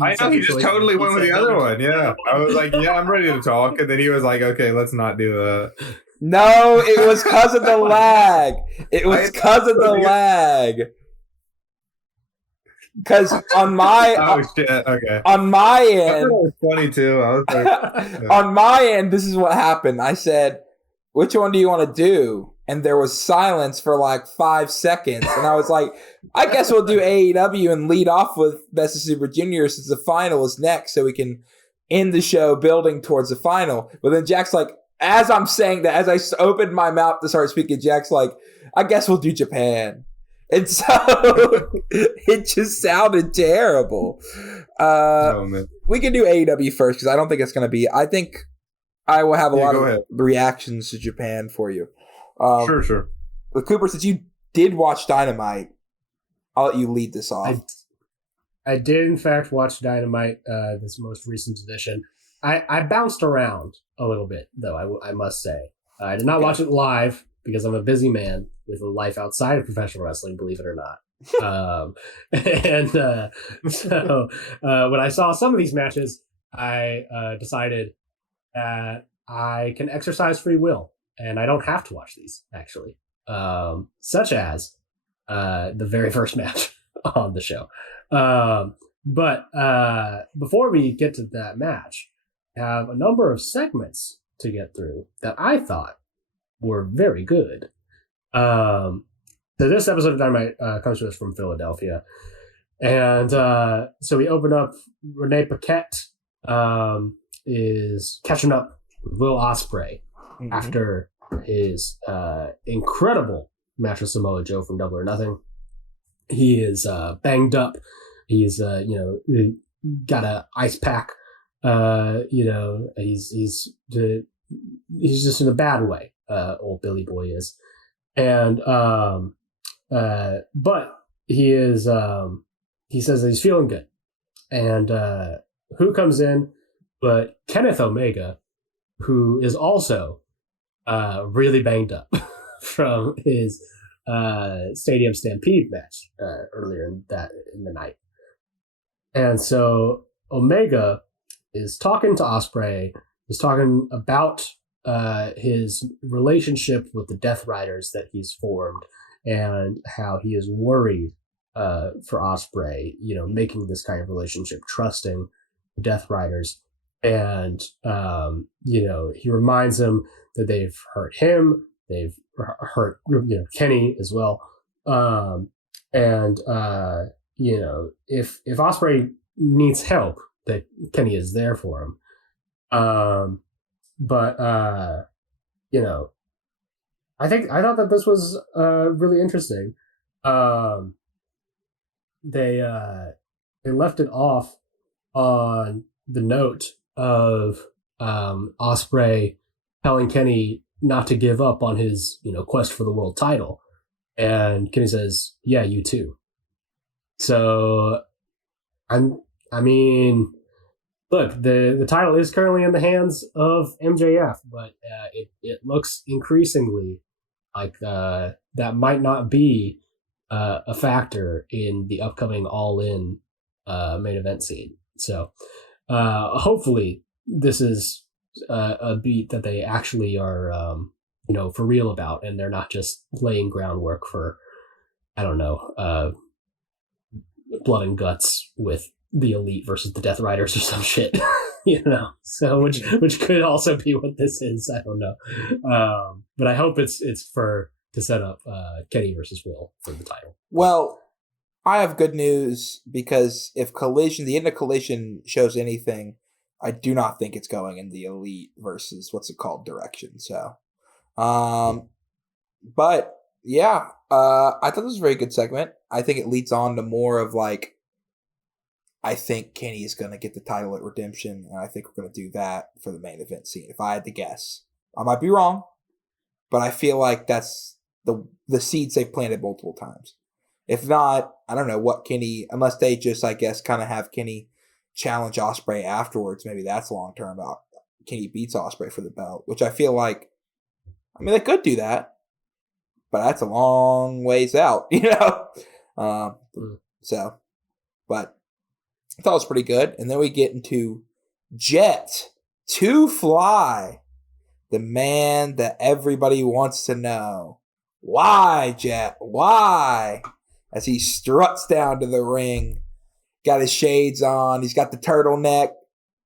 I know he just totally went with the other one. Yeah, I was like, yeah, I'm ready to talk, and then he was like, okay, let's not do that. No, it was because of the lag. It was because of the lag. Because on my on my end, was funny too. I was like, yeah. On my end, this is what happened. I said, "Which one do you want to do?" And there was silence for like 5 seconds, and I was like, "I guess we'll do AEW and lead off with Best of Super Junior since the final is next, so we can end the show building towards the final." But then Jack's like, as I'm saying that, as I opened my mouth to start speaking, Jack's like, "I guess we'll do Japan." And so it just sounded terrible. We can do AEW first because I don't think it's going to be. I think I will have a lot of reactions to Japan for you. Sure. But Cooper, since you did watch Dynamite, I'll let you lead this off. I did, in fact, watch Dynamite, this most recent edition. I bounced around a little bit, though, I must say. I did not watch it live because I'm a busy man with a life outside of professional wrestling, believe it or not. So when I saw some of these matches, I decided that I can exercise free will, and I don't have to watch these, actually. Such as the very first match on the show. But before we get to that match, I have a number of segments to get through that I thought were very good. So this episode of Dynamite comes to us from Philadelphia. And so we open up. Renee Paquette is catching up with Will Ospreay after his incredible match with Samoa Joe from Double or Nothing. He is banged up. He's got a ice pack. He's just in a bad way. Old Billy Boy is, and but he is. He says that he's feeling good, and who comes in but Kenneth Omega, who is also really banged up from his Stadium Stampede match earlier in the night. And so Omega is talking to Ospreay. He's talking about his relationship with the Death Riders that he's formed and how he is worried for Ospreay, making this kind of relationship, trusting the Death Riders. And, he reminds them that they've hurt him. They've hurt, Kenny as well. If Ospreay needs help, that Kenny is there for him. I thought that this was really interesting. They left it off on the note of Ospreay telling Kenny not to give up on his quest for the world title, and Kenny says, "Yeah, you too." So, look, the title is currently in the hands of MJF, but it looks increasingly like that might not be a factor in the upcoming All In main event scene. So hopefully this is a beat that they actually are for real about, and they're not just laying groundwork for blood and guts with the Elite versus the Death Riders or some shit. So which could also be what this is. I don't know, but I hope it's to set up Kenny versus Will for the title. Well, I have good news, because if the end of Collision shows anything, I do not think it's going in the Elite versus direction. So, but yeah, I thought this was a very good segment. I think it leads on to more of I think Kenny is going to get the title at Redemption, and I think we're going to do that for the main event scene. If I had to guess, I might be wrong, but I feel like that's the seeds they've planted multiple times. If not, I don't know what Kenny, unless they just, I guess, kind of have Kenny challenge Ospreay afterwards. Maybe that's long term about Kenny beats Ospreay for the belt, which I feel like, they could do that, but that's a long ways out, So, but I thought it was pretty good. And then we get into Jet to Fly, the man that everybody wants to know. Why, Jet? Why? As he struts down to the ring, got his shades on, he's got the turtleneck,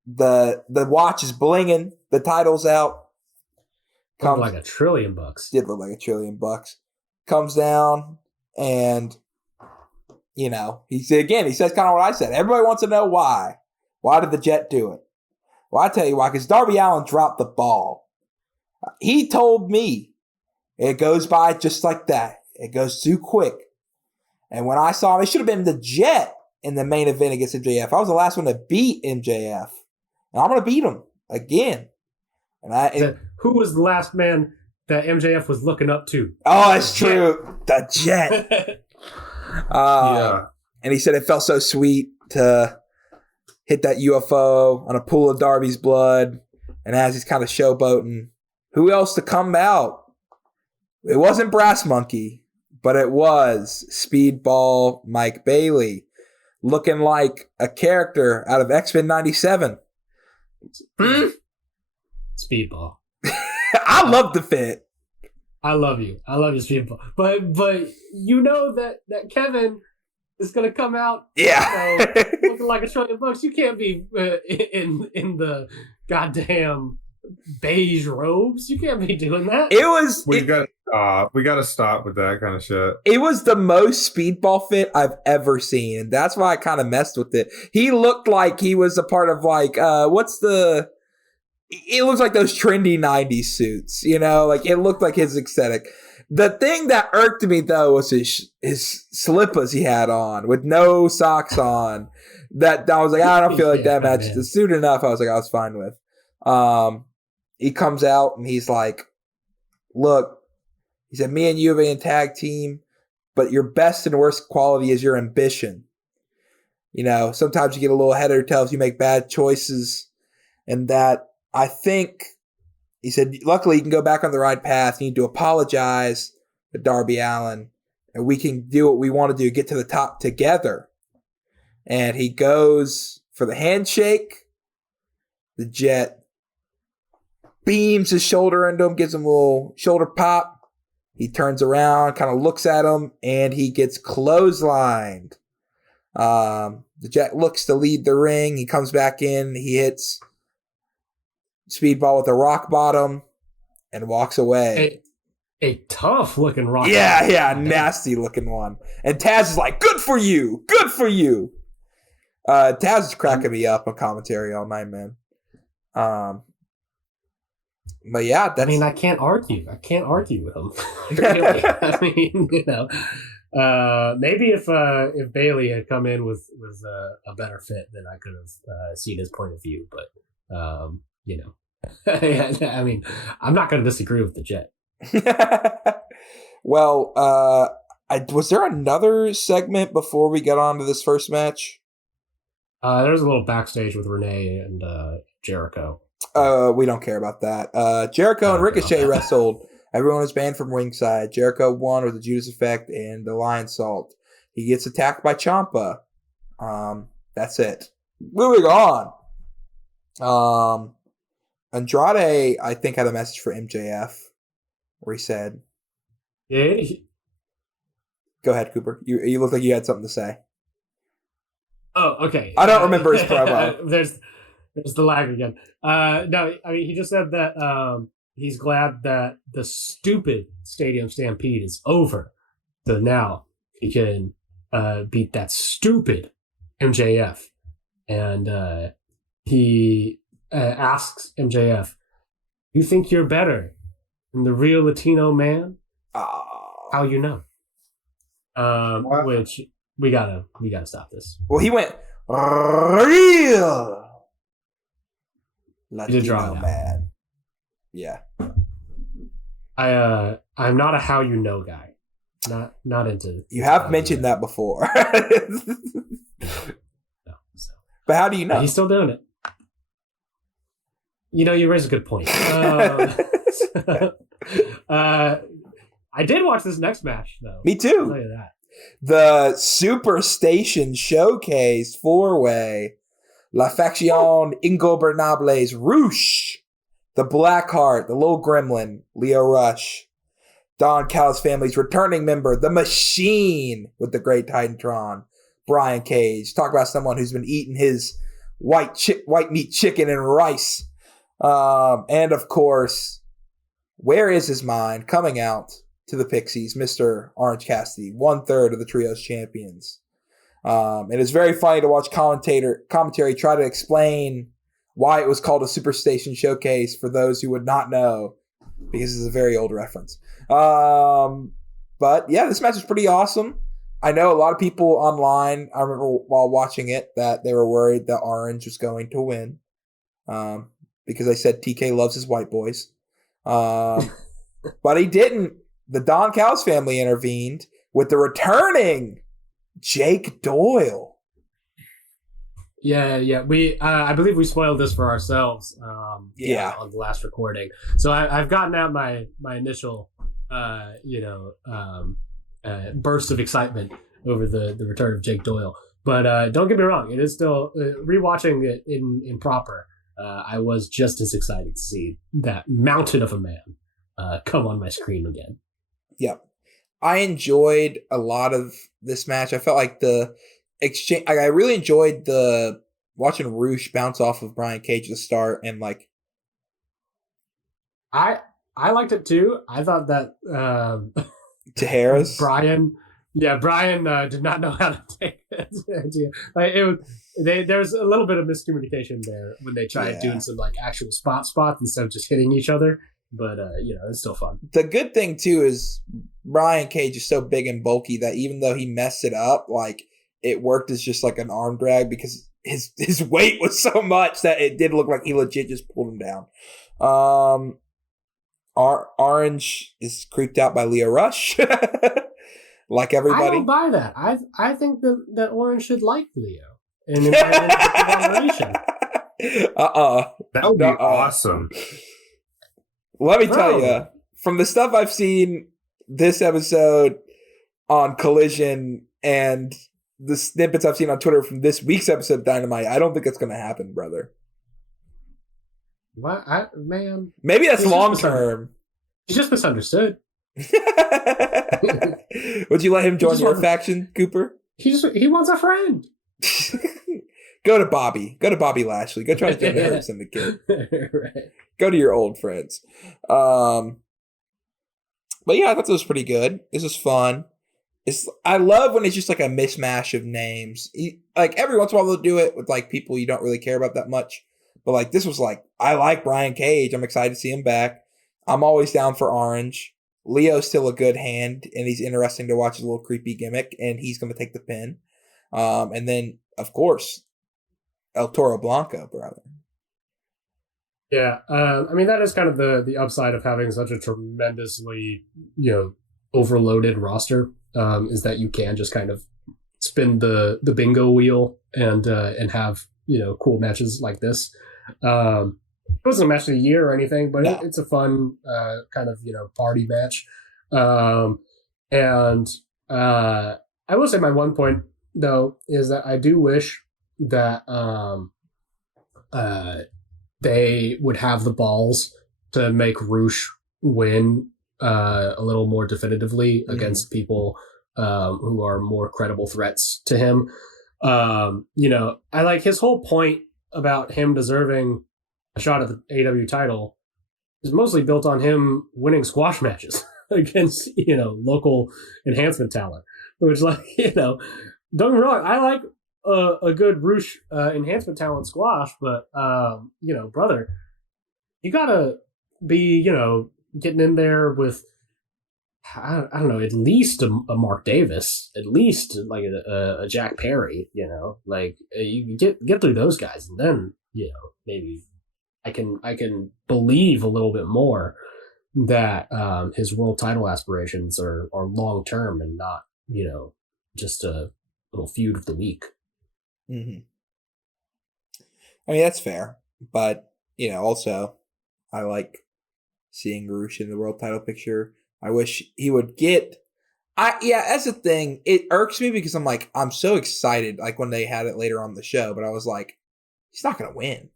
the watch is blinging, the title's out. Looked like $1 trillion. Did look like $1 trillion. Comes down, and he says kind of what I said. Everybody wants to know why. Why did the Jet do it? Well, I tell you why, because Darby Allin dropped the ball. He told me it goes by just like that. It goes too quick. And when I saw him, it should have been the Jet in the main event against MJF. I was the last one to beat MJF. And I'm going to beat him again. Who was the last man that MJF was looking up to? Oh, that's true. The Jet. Yeah. And he said it felt so sweet to hit that UFO on a pool of Darby's blood. And as he's kind of showboating, who else to come out? It wasn't Brass Monkey, but it was Speedball Mike Bailey, looking like a character out of X-Men 97. Speedball. I love the fit. I love you, Speedball. But that Kevin is going to come out. Yeah. Looking like $1 trillion. You can't be in the goddamn beige robes. You can't be doing that. We got to stop with that kind of shit. It was the most speedball fit I've ever seen. And that's why I kind of messed with it. He looked like he was a part of like, it looks like those trendy 90s suits, like it looked like his aesthetic. The thing that irked me though was his slippers he had on with no socks on. That I was like, I don't feel like that matches the suit enough. I was like, I was fine with. He comes out and he's like, look, he said, me and you have a tag team, but your best and worst quality is your ambition. Sometimes you get a little ahead of yourself, you make bad choices, and that I think, he said, luckily you can go back on the right path. You need to apologize to Darby Allin, and we can do what we want to do, get to the top together. And he goes for the handshake. The Jet beams his shoulder into him, gives him a little shoulder pop. He turns around, kind of looks at him, and he gets clotheslined. The Jet looks to lead the ring. He comes back in. He hits Speedball with a rock bottom and walks away. A tough looking rock bottom. Yeah, nasty looking one. And Taz is like, good for you. Good for you. Taz is cracking me up on commentary all night, man. But yeah, I can't argue. I can't argue with him. Really. Maybe if Bailey had come in with a better fit, then I could have seen his point of view. But I'm not going to disagree with the Jet. Well, was there another segment before we get on to this first match? There's a little backstage with Renee and Jericho. We don't care about that. Jericho and Ricochet wrestled. Everyone was banned from ringside. Jericho won with the Judas Effect and the Lion Salt. He gets attacked by Ciampa. That's it. Moving on. Andrade, I think, had a message for MJF where he said, "Yeah." Go ahead, Cooper. You look like you had something to say. Oh, okay. I don't remember his promo. There's the lag again. No, he just said that he's glad that the stupid Stadium Stampede is over. So now he can beat that stupid MJF. And he asks MJF, "You think you're better than the real Latino man?" How you know? Which we gotta stop this. Well, he went real Latino man. Yeah. I'm not a how you know guy. Not into. You have mentioned that before. No, so. But how do you know? But he's still doing it. You raise a good point. I did watch this next match, though. Me too. I'll tell you that. The Superstation Showcase 4-way. La Faction Ingobernables Roosh. The Blackheart, the Little Gremlin, Leo Rush. Don Callis family's returning member, The Machine, with the Great Titantron. Brian Cage. Talk about someone who's been eating his white meat chicken and rice. And of course, where is his mind? Coming out to the Pixies, Mr. Orange Cassidy, 1/3 of the Trios champions. It is very funny to watch commentary try to explain why it was called a Superstation Showcase for those who would not know, because it's a very old reference. But yeah, this match was pretty awesome. I know a lot of people online, I remember while watching it, that they were worried that Orange was going to win. Because they said TK loves his white boys. But he didn't. The Don Callis family intervened with the returning Jake Doyle. Yeah. I believe we spoiled this for ourselves. On the last recording. So I've gotten out my initial, burst of excitement over the return of Jake Doyle. But don't get me wrong, it is still rewatching it in proper. I was just as excited to see that mountain of a man come on my screen again. Yep. I enjoyed a lot of this match. I felt like the exchange. I really enjoyed the watching Roosh bounce off of Brian Cage at the start, and like, I I liked it too. I thought that Tahara's Brian did not know how to take that idea. Like there was a little bit of miscommunication there when they tried doing some like actual spots instead of just hitting each other. But it's still fun. The good thing too is Brian Cage is so big and bulky that even though he messed it up, like it worked as just like an arm drag because his weight was so much that it did look like he legit just pulled him down. Orange is creeped out by Leo Rush, like everybody. I don't buy that. I think that Orange should like Leo and invite him to collaboration. That would be awesome. Let me tell you, from the stuff I've seen this episode on Collision and the snippets I've seen on Twitter from this week's episode of Dynamite, I don't think it's going to happen, brother. What, man? Maybe that's long term. He's just misunderstood. Would you let him join your faction, Cooper? He wants a friend. Go to Bobby. Go to Bobby Lashley. Go try to join the Hurt Syndicate. Right. Go to your old friends. But yeah, I thought this was pretty good. This was fun. I love when it's just like a mishmash of names. Like every once in a while they'll do it with like people you don't really care about that much. But like this was like, I like Brian Cage. I'm excited to see him back. I'm always down for Orange. Leo's still a good hand, and he's interesting to watch his little creepy gimmick, and he's going to take the pin. And then, of course, El Toro Blanco, brother. Yeah, I mean, that is kind of the upside of having such a tremendously, overloaded roster, is that you can just kind of spin the bingo wheel and have, cool matches like this. It wasn't a match of the year or anything, but it's a fun kind of, party match. And I will say my one point, though, is that I do wish that they would have the balls to make Roosh win a little more definitively against people who are more credible threats to him. I like his whole point about him deserving a shot at the AEW title is mostly built on him winning squash matches against, local enhancement talent, which don't get me wrong, I like a good Roosh enhancement talent squash, but brother, you gotta be getting in there with I don't know, at least a Mark Davis, at least like a Jack Perry, you get through those guys, and then maybe I can believe a little bit more that his world title aspirations are long term and not just a little feud of the week. Mm-hmm. I mean, that's fair, but also I like seeing Roosh in the world title picture. I wish he would get. That's the thing. It irks me because I'm so excited. Like when they had it later on the show, but I was like, he's not gonna win.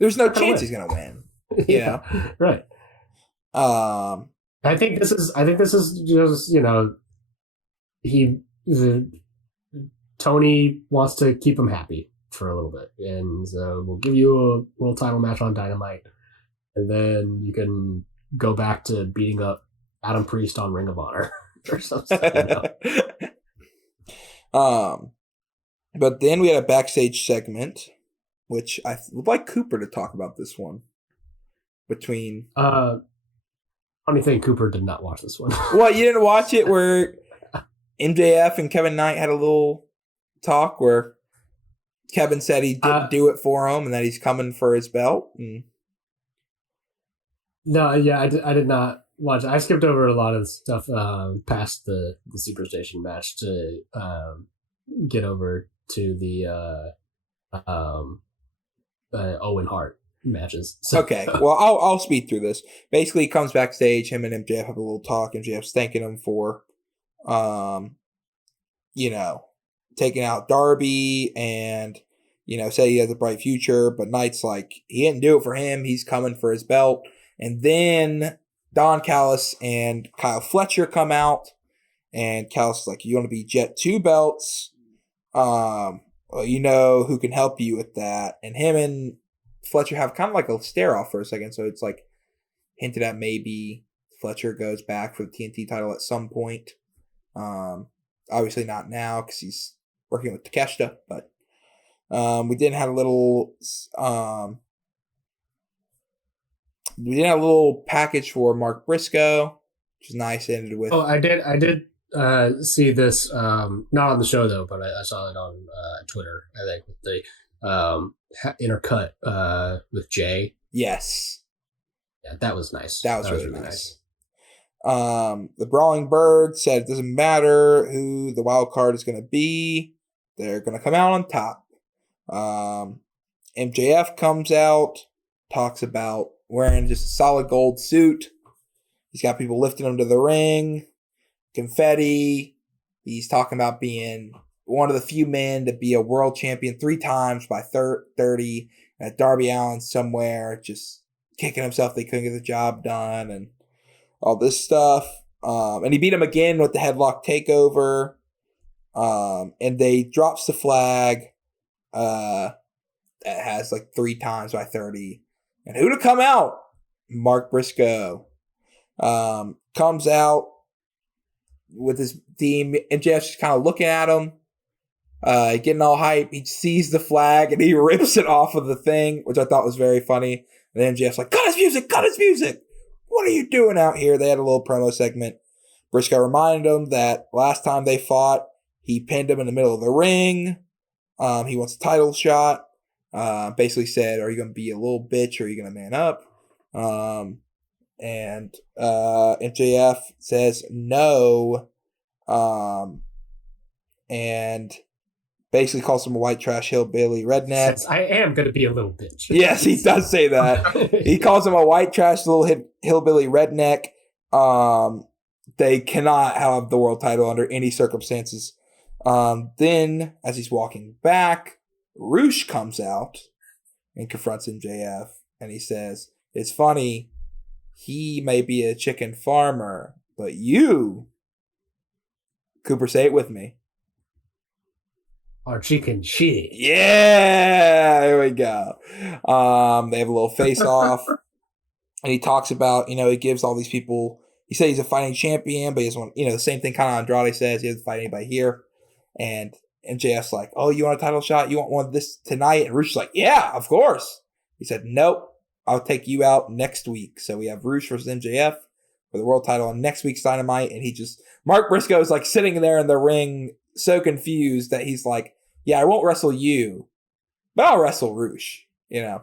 There's no chance he's gonna win. Right. I think this is just Tony wants to keep him happy for a little bit, and so we'll give you a world title match on Dynamite, and then you can go back to beating up Adam Priest on Ring of Honor or something. But then we had a backstage segment, which I would like Cooper to talk about this one. Between funny thing, Cooper did not watch this one. What, you didn't watch it where MJF and Kevin Knight had a little talk where Kevin said he didn't do it for him and that he's coming for his belt? No, yeah, I did not watch it. I skipped over a lot of stuff past the Superstation match to get over to the Owen Hart matches. So. Okay, well, I'll speed through this. Basically, he comes backstage. Him and MJF have a little talk. MJF's thanking him for, taking out Darby and, say he has a bright future. But Knight's like, he didn't do it for him. He's coming for his belt. And then Don Callis and Kyle Fletcher come out. And Callis is like, you want to be Jet 2 belts? Well, who can help you with that. And him and Fletcher have kind of like a stare off for a second. So it's like, hinted at maybe Fletcher goes back for the TNT title at some point. Obviously not now because he's working with Takeshita, but we did have a little package for Mark Briscoe, which is nice. It ended with I did see this, not on the show though, but I saw it on Twitter, I think, with the intercut with Jay. Yes. Yeah, that was nice. That was really nice. The Brawling Bird said it doesn't matter who the wild card is going to be. They're going to come out on top. MJF comes out, talks about wearing just a solid gold suit. He's got people lifting him to the ring. Confetti. He's talking about being one of the few men to be a world champion 3 times by 30 at Darby Allin somewhere, just kicking himself they couldn't get the job done and all this stuff. And he beat him again with the headlock takeover. And they drops the flag that has like 3 times by 30. And who to come out? Mark Briscoe. Comes out with his team. MJF's just kind of looking at him, getting all hype. He sees the flag and he rips it off of the thing, which I thought was very funny. And then MJF's like, cut his music. What are you doing out here? They had a little promo segment. Briscoe reminded him that last time they fought, he pinned him in the middle of the ring. He wants a title shot. Basically said, are you going to be a little bitch or are you going to man up? And MJF says no. And basically calls him a white trash hillbilly redneck. Says, I am going to be a little bitch. Yes, he does say that. He calls him a white trash little hillbilly redneck. They cannot have the world title under any circumstances. Then, as he's walking back, Roosh comes out and confronts MJF. And he says, it's funny, he may be a chicken farmer, but you, Cooper, say it with me, are chicken shit. Yeah, there we go. They have a little face-off. And he talks about, he gives all these people, he says he's a fighting champion, but he doesn't want, the same thing kind of Andrade says, he doesn't fight anybody here. And MJF's like, oh, you want a title shot? You want one of this tonight? And Roosh is like, yeah, of course. He said, nope, I'll take you out next week. So we have Roosh versus MJF for the world title on next week's Dynamite. And Mark Briscoe is like sitting there in the ring so confused that he's like, yeah, I won't wrestle you, but I'll wrestle Roosh, I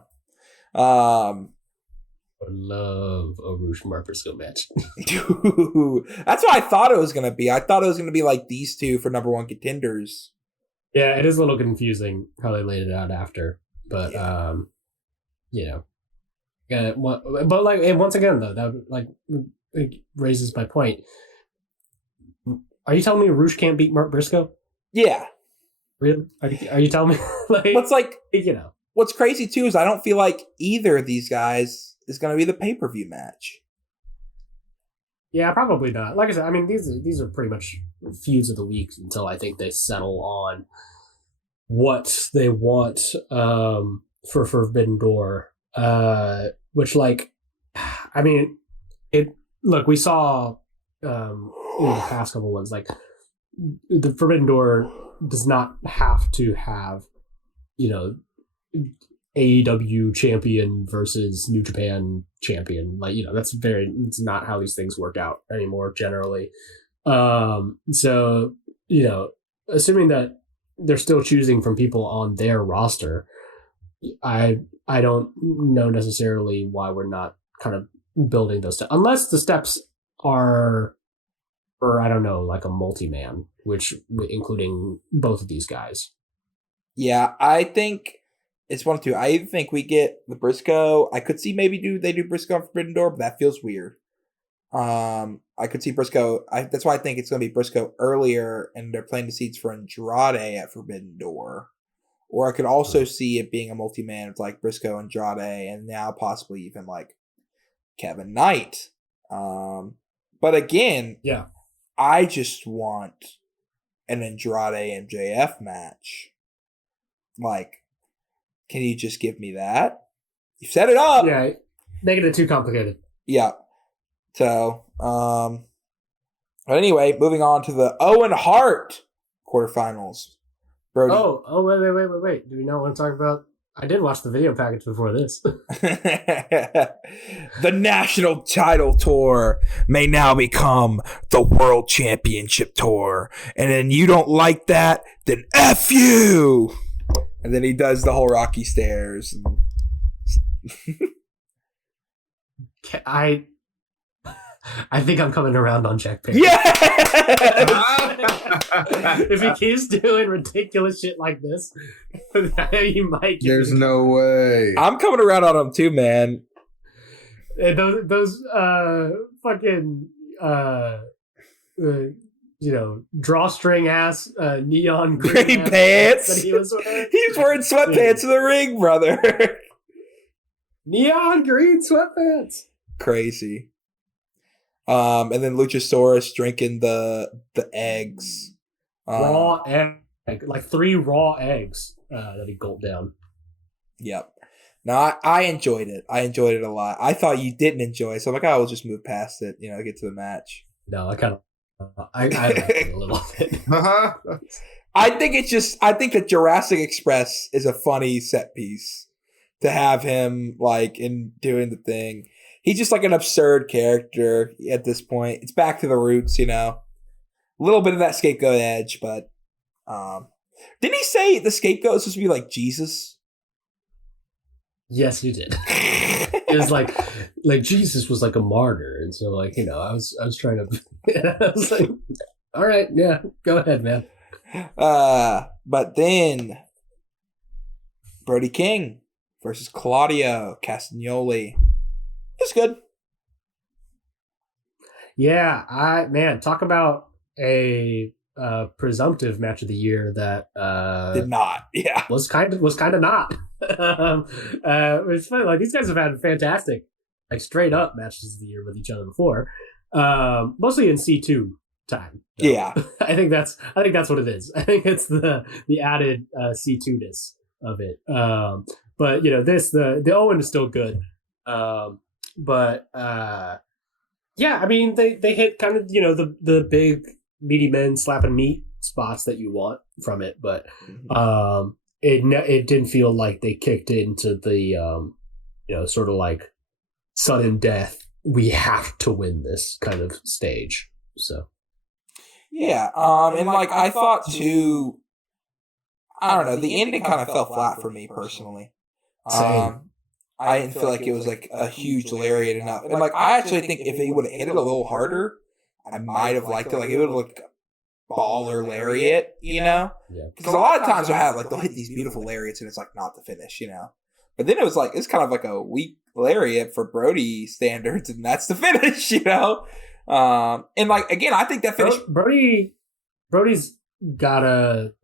love a Roosh Mark Briscoe match. Dude, that's what I thought it was going to be. I thought it was going to be like these two for number 1 contenders. Yeah, it is a little confusing how they laid it out after, but but like, and once again though, that it raises my point. Are you telling me Roosh can't beat Mark Briscoe? Yeah. Really? Are you telling me? What's crazy too is I don't feel like either of these guys is going to be the pay-per-view match. Yeah, probably not. Like I said, I mean, these are pretty much feuds of the week until I think they settle on what they want for Forbidden Door. Which, like, I mean, we saw in the past couple ones, like, the Forbidden Door does not have to have, AEW champion versus New Japan champion. Like, it's not how these things work out anymore generally. So, assuming that they're still choosing from people on their roster, I don't know necessarily why we're not kind of building those steps, unless the steps are, or I don't know, like a multi-man, which including both of these guys. Yeah, I think it's 1 of 2. I think we get the Briscoe. I could see maybe they do Briscoe on Forbidden Door, but that feels weird. I could see Briscoe. That's why I think it's going to be Briscoe earlier, and they're playing the seeds for Andrade at Forbidden Door. Or I could also see it being a multi-man with like Briscoe, Andrade, and now possibly even like Kevin Knight. But again, yeah, I just want an Andrade MJF match. Like, can you just give me that? You set it up. Yeah, making it too complicated. Yeah. So, but anyway, moving on to the Owen Hart quarterfinals. Brody. Wait. Do we not want to talk about? I did watch the video package before this. The national title tour may now become the World Championship Tour. And then you don't like that, then F you! And then he does the whole Rocky Stairs. I think I'm coming around on Jack Perry. Yeah! If he keeps doing ridiculous shit like this, he might. There's no way. I'm coming around on him too, man. Those fucking drawstring ass neon green pants that he was wearing. He's wearing sweatpants in the ring, brother. Neon green sweatpants. Crazy. And then Luchasaurus drinking the eggs. Raw egg. Like 3 raw eggs that he gulped down. Yep. No, I enjoyed it. I enjoyed it a lot. I thought you didn't enjoy it, so I'm like, we'll just move past it, get to the match. No, I liked it a little bit. I think that Jurassic Express is a funny set piece to have him like in doing the thing. He's just like an absurd character at this point. It's back to the roots, A little bit of that scapegoat edge, but didn't he say the scapegoat is supposed to be like Jesus? Yes, you did. It was like Jesus was like a martyr, and so I was trying to. I was like, all right, yeah, go ahead, man. But then Brody King versus Claudio Castagnoli. It's good. Yeah, talk about a presumptive match of the year that did not. Yeah, was kind of not. It's funny. Like these guys have had fantastic, like straight up matches of the year with each other before, mostly in C2 time. Yeah, I think that's what it is. I think it's the added C2ness of it. But the Owen is still good. But yeah, I mean they hit kind of the big meaty men slapping meat spots that you want from it, but it didn't feel like they kicked into the sort of like sudden death. We have to win this kind of stage. So yeah, and like I thought too. I don't know. The ending kind of fell flat for me personally. Same. I didn't feel like it was like a huge lariat enough. And like I actually think if he would have hit it a little harder, I might have liked it. Like it would have looked baller lariat, Yeah. Because a lot of times they'll hit these beautiful lariats and it's like not the finish, But then it was like it's kind of like a weak lariat for Brody standards, and that's the finish, And like again, I think that finish Brody's gotta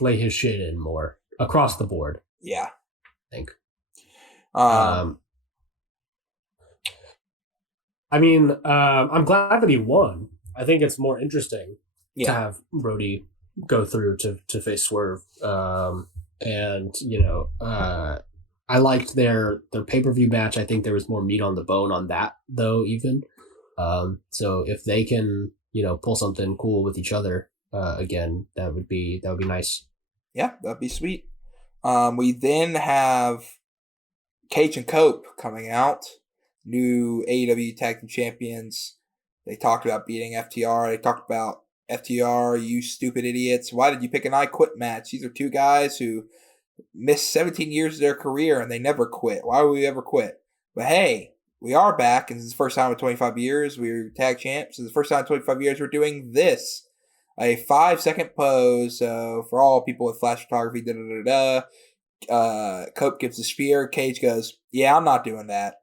lay his shit in more across the board. Yeah. I think. I'm glad that he won. I think it's more interesting to have Brody go through to face Swerve. I liked their pay-per-view match. I think there was more meat on the bone on that though, even. So if they can, pull something cool with each other, again, that would be nice. Yeah, that'd be sweet. We then have Cage and Cope coming out, new AEW Tag Team Champions. They talked about beating FTR. They talked about FTR, you stupid idiots. Why did you pick an I Quit match? These are two guys who missed 17 years of their career and they never quit. Why would we ever quit? But hey, we are back, and this is the first time in 25 years we're tag champs. This is the first time in 25 years we're doing this. A 5-second pose. So for all people with flash photography, Cope gives the spear. Cage goes, yeah, I'm not doing that.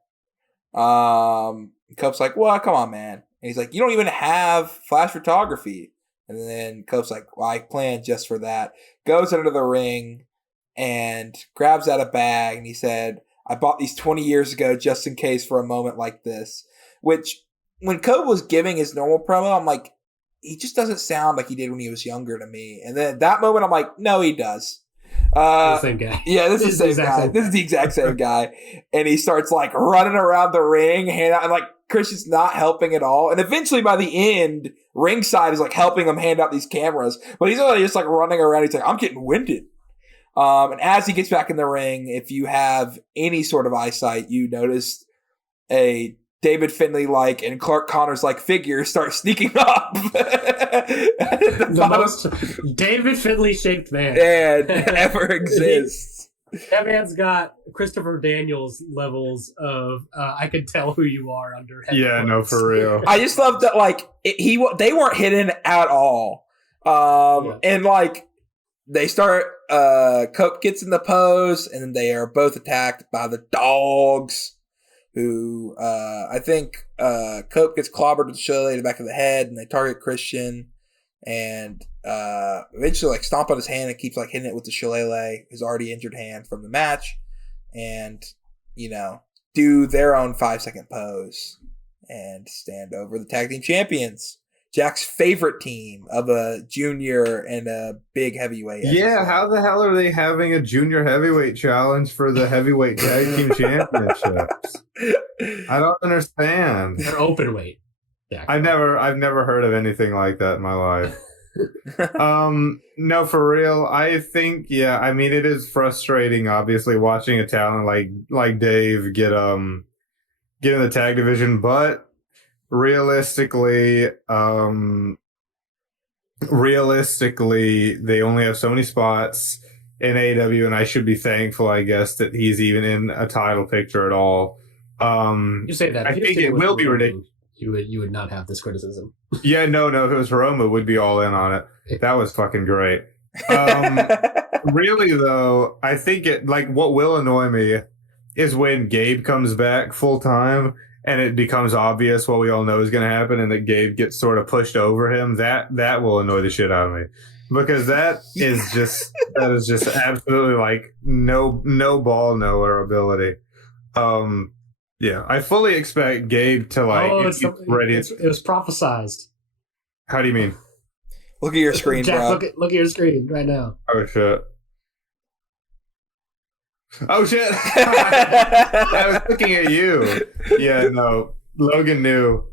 Cope's like, well, come on, man. And he's like, you don't even have flash photography. And then Cope's like, well, I planned just for that. Goes into the ring and grabs out a bag. And he said, I bought these 20 years ago just in case for a moment like this. Which, when Cope was giving his normal promo, I'm like, he just doesn't sound like he did when he was younger to me. And then at that moment, I'm like, no, he does. The same guy. Yeah, this is the exact same guy. And he starts like running around the ring, hand out, and like Christian's not helping at all. And eventually by the end, ringside is like helping him hand out these cameras. But he's only just like running around. He's like, I'm getting winded. And as he gets back in the ring, if you have any sort of eyesight, you notice a David Finlay-like and Clark Connors-like figure start sneaking up. The most David Finlay-shaped man ever exists. That man's got Christopher Daniels levels of I can tell who you are under headphones. Yeah, no, for real. I just love that, like, they weren't hidden at all. And, like, they start, Cope gets in the pose, and then they are both attacked by the dogs, who, I think, Cope gets clobbered with the shillelagh to the back of the head, and they target Christian, and eventually, like, stomp on his hand and keeps, like, hitting it with the shillelagh, his already injured hand from the match, and, you know, do their own 5-second pose and stand over the tag team champions. Jack's favorite team of a junior and a big heavyweight. Yeah, how the hell are they having a junior heavyweight challenge for the heavyweight tag team championships? I don't understand. They're open weight. Yeah. I've never heard of anything like that in my life. No, for real. I think, yeah, I mean, it is frustrating, obviously, watching a talent like Dave get in the tag division, but realistically, they only have so many spots in AEW, and I should be thankful, I guess, that he's even in a title picture at all. You say that. I think it will be ridiculous. You would not have this criticism. Yeah, no. If it was Roma, would be all in on it. That was fucking great. Really, though, I think what will annoy me is when Gabe comes back full time and it becomes obvious what we all know is going to happen, and that Gabe gets sort of pushed over him. That will annoy the shit out of me, because that is just absolutely like no ball nowhere ability. Yeah, I fully expect Gabe to ready. It was prophesized. How do you mean? Look at your screen, Jack, bro. Look at your screen right now. Oh shit! I was looking at you. Yeah, no. Logan knew.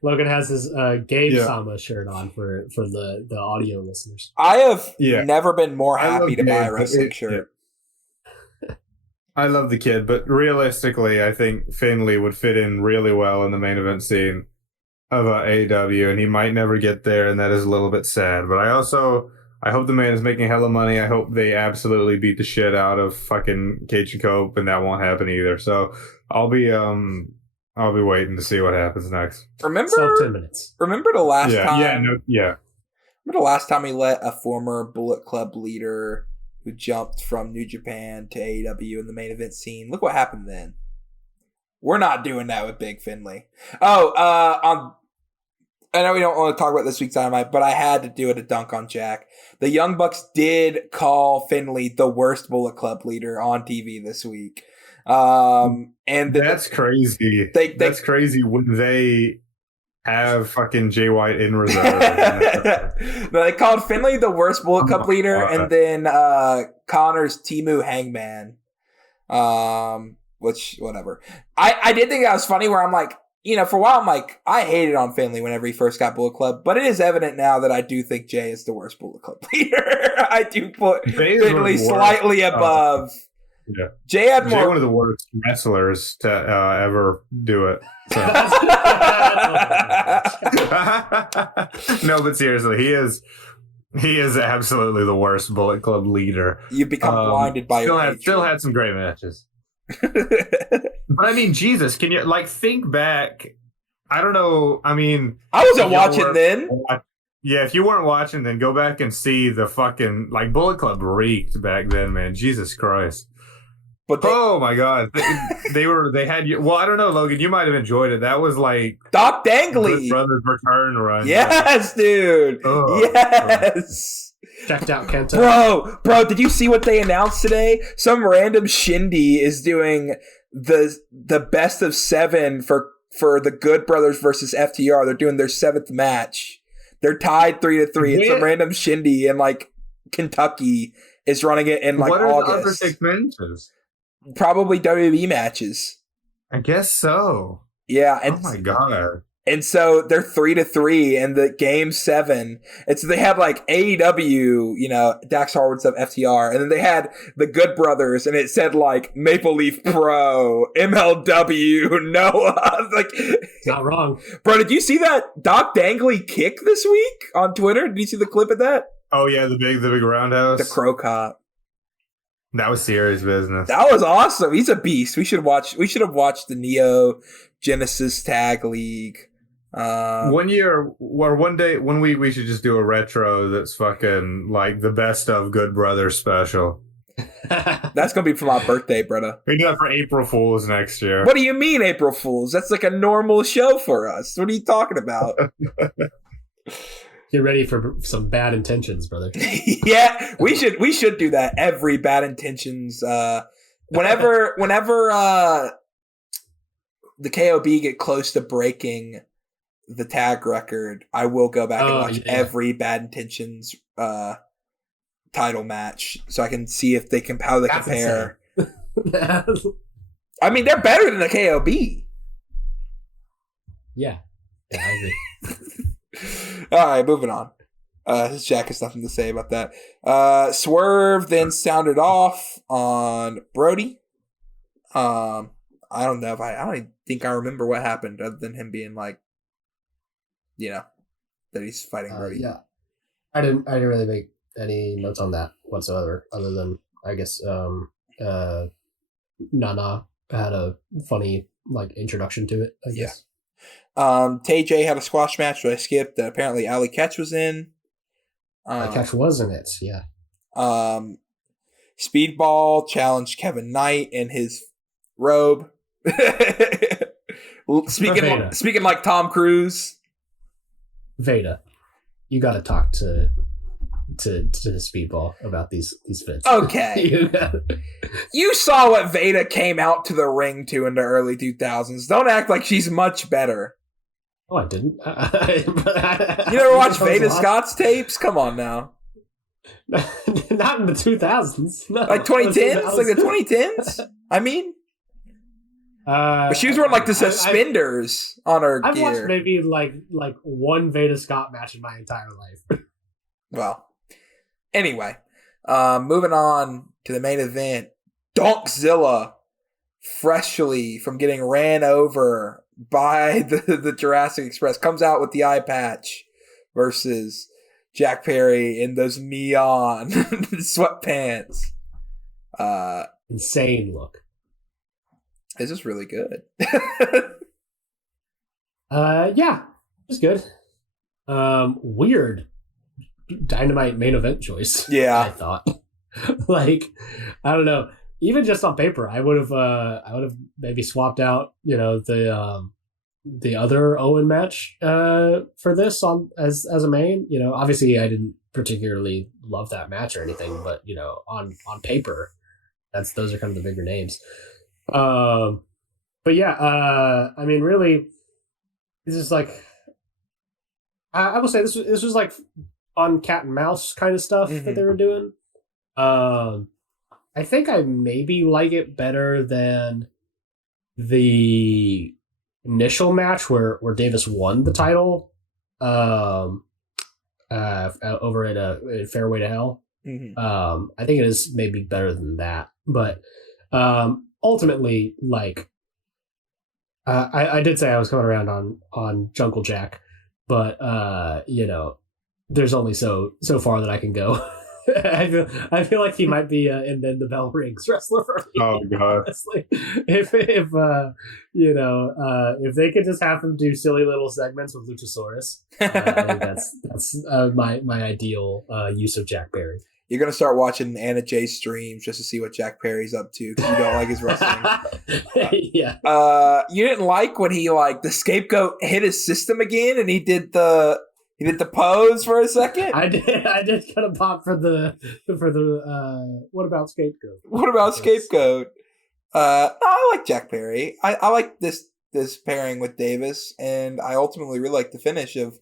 Logan has his Gabe Sama shirt on for the audio listeners. I have never been more happy to buy a wrestling shirt. I love the kid, but realistically, I think Finlay would fit in really well in the main event scene of AEW, and he might never get there, and that is a little bit sad. But I hope the man is making hella money. I hope they absolutely beat the shit out of fucking Cage and Cope, and that won't happen either. So I'll be waiting to see what happens next. Remember 10 minutes. Remember the last time? Remember the last time we let a former Bullet Club leader who jumped from New Japan to AEW in the main event scene? Look what happened then. We're not doing that with Big Finlay. I know we don't want to talk about this week's Dynamite, but I had to do it a dunk on Jack. The Young Bucks did call Finlay the worst Bullet Club leader on TV this week. And that's crazy. That's crazy when they have fucking Jay White in reserve. No, they called Finlay the worst Bullet Club leader, and then Connor's Timu Hangman. Which, whatever. I did think that was funny, where I'm like, you know, for a while I'm like, I hated on Finlay whenever he first got Bullet Club, but it is evident now that I do think Jay is the worst Bullet Club leader. I do put Finlay slightly above. Yeah. Jay had more. Jay, one of the worst wrestlers to ever do it. So. No, but seriously, he is absolutely the worst Bullet Club leader. You become blinded by your still had some great matches. But I mean, Jesus, can you think back? I don't know. I mean, I wasn't watching then. Yeah, if you weren't watching, then go back and see the fucking Bullet Club reeked back then, man. Jesus Christ. But oh my God, they had you. Well, I don't know, Logan. You might have enjoyed it. That was like Doc Dangley Brothers Return run. Yes, dude. Oh, yes. Checked out Kenta. Bro, did you see what they announced today? Some random shindy is doing the best of 7 for the Good Brothers versus FTR. They're doing their 7th match. They're tied 3-3. It's some random shindy in Kentucky is running it in what are August. The other 6 matches? Probably WWE matches. I guess so. Yeah, and Oh my god. And so they're 3-3 in the game 7. And so they had like AEW, Dax Harwood stuff, FTR. And then they had the Good Brothers, and it said like Maple Leaf Pro, MLW, Noah. Like, Not wrong. Bro, did you see that Doc Dangley kick this week on Twitter? Did you see the clip of that? Oh yeah, the big roundhouse. The Crow Cop. That was serious business. That was awesome. He's a beast. We should have watched the Neo Genesis Tag League. One year or one day, 1 week, we should just do a retro that's fucking like the best of Good Brothers special. That's gonna be for my birthday, brother. We do that for April Fools next year. What do you mean, April Fools? That's like a normal show for us. What are you talking about? Get ready for some bad intentions, brother. Yeah, we should do that every Bad Intentions. Whenever the KOB get close to breaking the tag record, I will go back and watch every Bad Intentions title match so I can see if they how they compare. I mean, they're better than the KOB. Yeah, I agree. All right, moving on. Jack has nothing to say about that. Swerve then sounded off on Brody. I don't know if I don't even think I remember what happened other than him being like, that he's fighting Brody. Yeah, I didn't really make any notes on that whatsoever, other than I guess Nana had a funny like introduction to it. I guess. TJ had a squash match that I skipped that apparently Ali Catch was in. Catch was in it, yeah. Speedball challenged Kevin Knight in his robe. Speaking like Tom Cruise. Veda, you got to talk to Speedball about these fits. Okay. You saw what Veda came out to the ring to in the early 2000s. Don't act like she's much better. Oh, I didn't. You never watched Veda Scott's tapes? Come on now. Not in the 2000s. No, like 2010s? Like the 2010s? I mean. But she was wearing like the suspenders on her I've gear. watched maybe like one Veda Scott match in my entire life. Well, anyway, moving on to the main event. Donkzilla, freshly from getting ran over by the Jurassic Express, comes out with the eye patch versus Jack Perry in those neon sweatpants. Insane look. This is really good. Yeah, it's good. Weird Dynamite main event choice. Yeah, I thought. Like, I don't know. Even just on paper, I would have maybe swapped out, the other Owen match for this as a main. Obviously I didn't particularly love that match or anything, but on paper, those are kind of the bigger names. But yeah, I mean, really, this is like, I will say this was like on cat and mouse kind of stuff that they were doing. I think I maybe like it better than the initial match where Davis won the title, over at Fairway to Hell. I think it is maybe better than that, but ultimately, like, I did say I was coming around on Jungle Jack, but there's only so far that I can go. I feel like he might be and then the bell rings wrestler for me. Oh god! Honestly. If they could just have him do silly little segments with Luchasaurus, I think that's my ideal use of Jack Perry. You're gonna start watching Anna Jay streams just to see what Jack Perry's up to because you don't like his wrestling. Yeah. You didn't like when he the scapegoat hit his system again and he did the pose for a second. I did kind of pop for the what about scapegoat? What about scapegoat? I like Jack Perry. I like this pairing with Davis, and I ultimately really like the finish of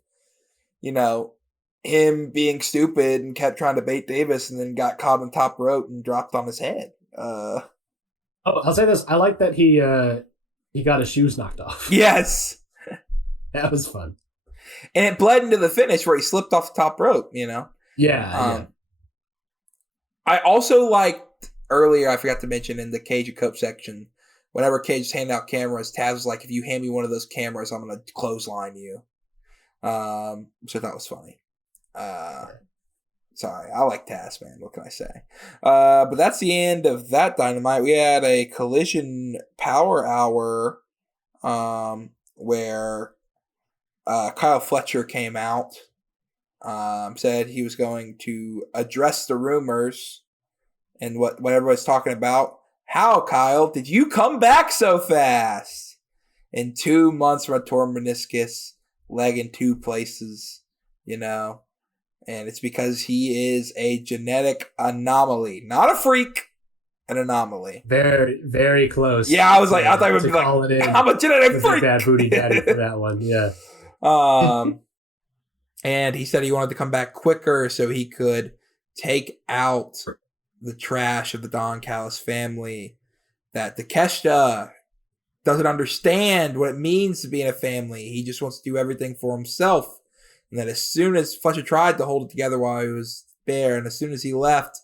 him being stupid and kept trying to bait Davis and then got caught on top rope and dropped on his head. I'll say this. I like that he He got his shoes knocked off. Yes. That was fun. And it bled into the finish where he slipped off the top rope, Yeah. I also liked earlier, I forgot to mention in the Cage and Cope section, whenever Cage was handing out cameras, Taz was like, if you hand me one of those cameras, I'm going to clothesline you. Which I thought was funny. Sorry, I like Taz, man. What can I say? But that's the end of that Dynamite. We had a Collision Power Hour where Kyle Fletcher came out, said he was going to address the rumors and what everybody's talking about. How, Kyle, did you come back so fast? In 2 months from a torn meniscus, leg in 2 places, and it's because he is a genetic anomaly, not a freak, an anomaly. Very, very close. Yeah, I was like, I thought it would be like, I'm a genetic freak. Bad booty daddy for that one, yeah. And he said he wanted to come back quicker so he could take out the trash of the Don Callis family. That Takeshita doesn't understand what it means to be in a family. He just wants to do everything for himself. And that as soon as Fletcher tried to hold it together while he was there, and as soon as he left,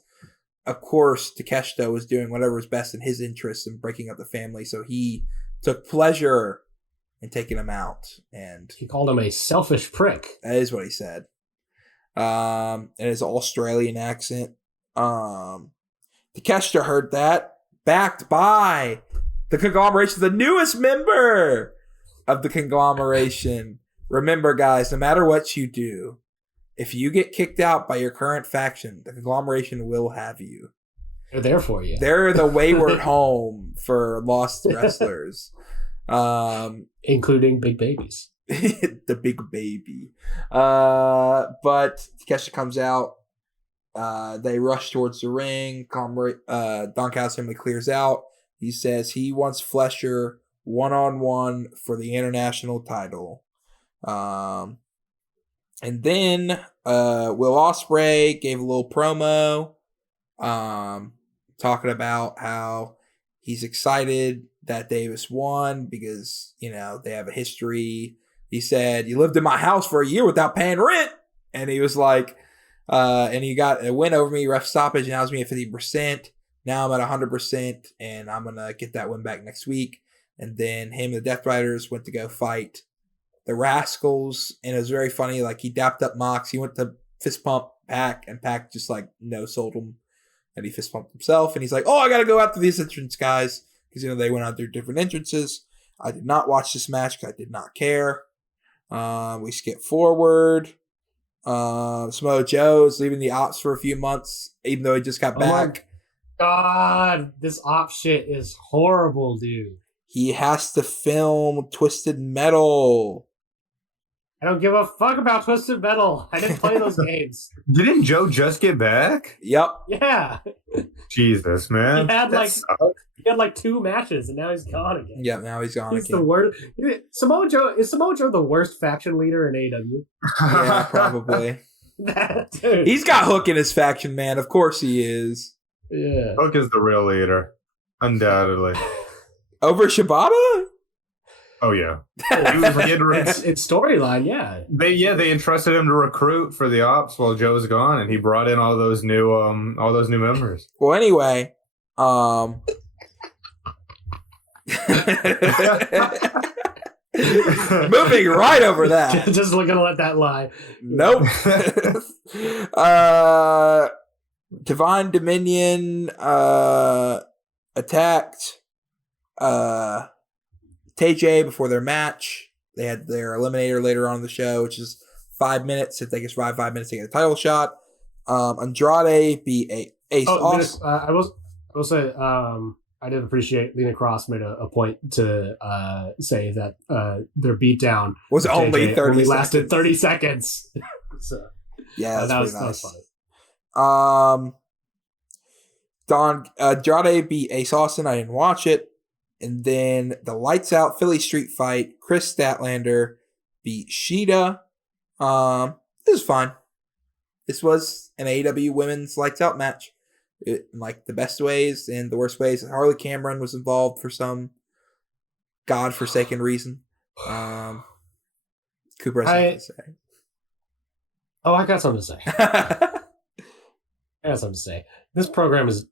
of course, Takeshita was doing whatever was best in his interests in breaking up the family. So he took pleasure in taking him out. And he called him a selfish prick. That is what he said. In his Australian accent. Takeshita heard that, backed by the conglomeration, the newest member of the conglomeration. Remember, guys, no matter what you do, if you get kicked out by your current faction, the conglomeration will have you. They're there for you. They're the wayward home for lost wrestlers. Including big babies. The big baby. But Takeshita comes out. They rush towards the ring. Don Callis family clears out. He says he wants Fletcher one-on-one for the international title. And then Will Ospreay gave a little promo talking about how he's excited that Davis won because, they have a history. He said, you lived in my house for a year without paying rent. And he was like, and you got a win over me, ref stoppage, and now it's me at 50%. Now I'm at 100%, and I'm going to get that win back next week. And then him and the Death Riders went to go fight the Rascals, and it was very funny. Like, he dapped up Mox. He went to fist pump Pac, and Pac just, no-sold him. And he fist pumped himself, and he's like, I got to go after these entrance guys. Because, they went out their different entrances. I did not watch this match because I did not care. We skip forward. Samoa Joe's leaving the ops for a few months, even though he just got back. God, this op shit is horrible, dude. He has to film Twisted Metal. I don't give a fuck about Twisted Metal. I didn't play those games. Didn't Joe just get back? Yep. Yeah. Jesus, man. He had 2 matches, and now he's gone again. Yeah, now he's gone He's again. the worst. Is Samoa Joe the worst faction leader in AEW? Yeah, probably. Dude. He's got Hook in his faction, man. Of course he is. Yeah. Hook is the real leader. Undoubtedly. Over Shibata? Oh, yeah. It's storyline, yeah. They entrusted him to recruit for the ops while Joe's gone, and he brought in all those new members. Well, anyway, moving right over that. Just looking to let that lie. Nope. Divine Dominion attacked TJ before their match. They had their eliminator later on in the show, which is 5 minutes. If they can survive 5 minutes, they get a title shot. Andrade beat Ace Austin. I will say I did appreciate Lena Cross made a point to say that their beatdown was only 30 seconds. Lasted 30 seconds. So, yeah, that was nice. Funny. Andrade beat Ace Austin. I didn't watch it. And then the Lights Out Philly Street fight, Chris Statlander beat Sheeta. This is fine. This was an AEW Women's Lights Out match. In the best ways and the worst ways. Harley Cameron was involved for some godforsaken reason. Cooper has something to say. Oh, I got something to say. I got something to say. This program is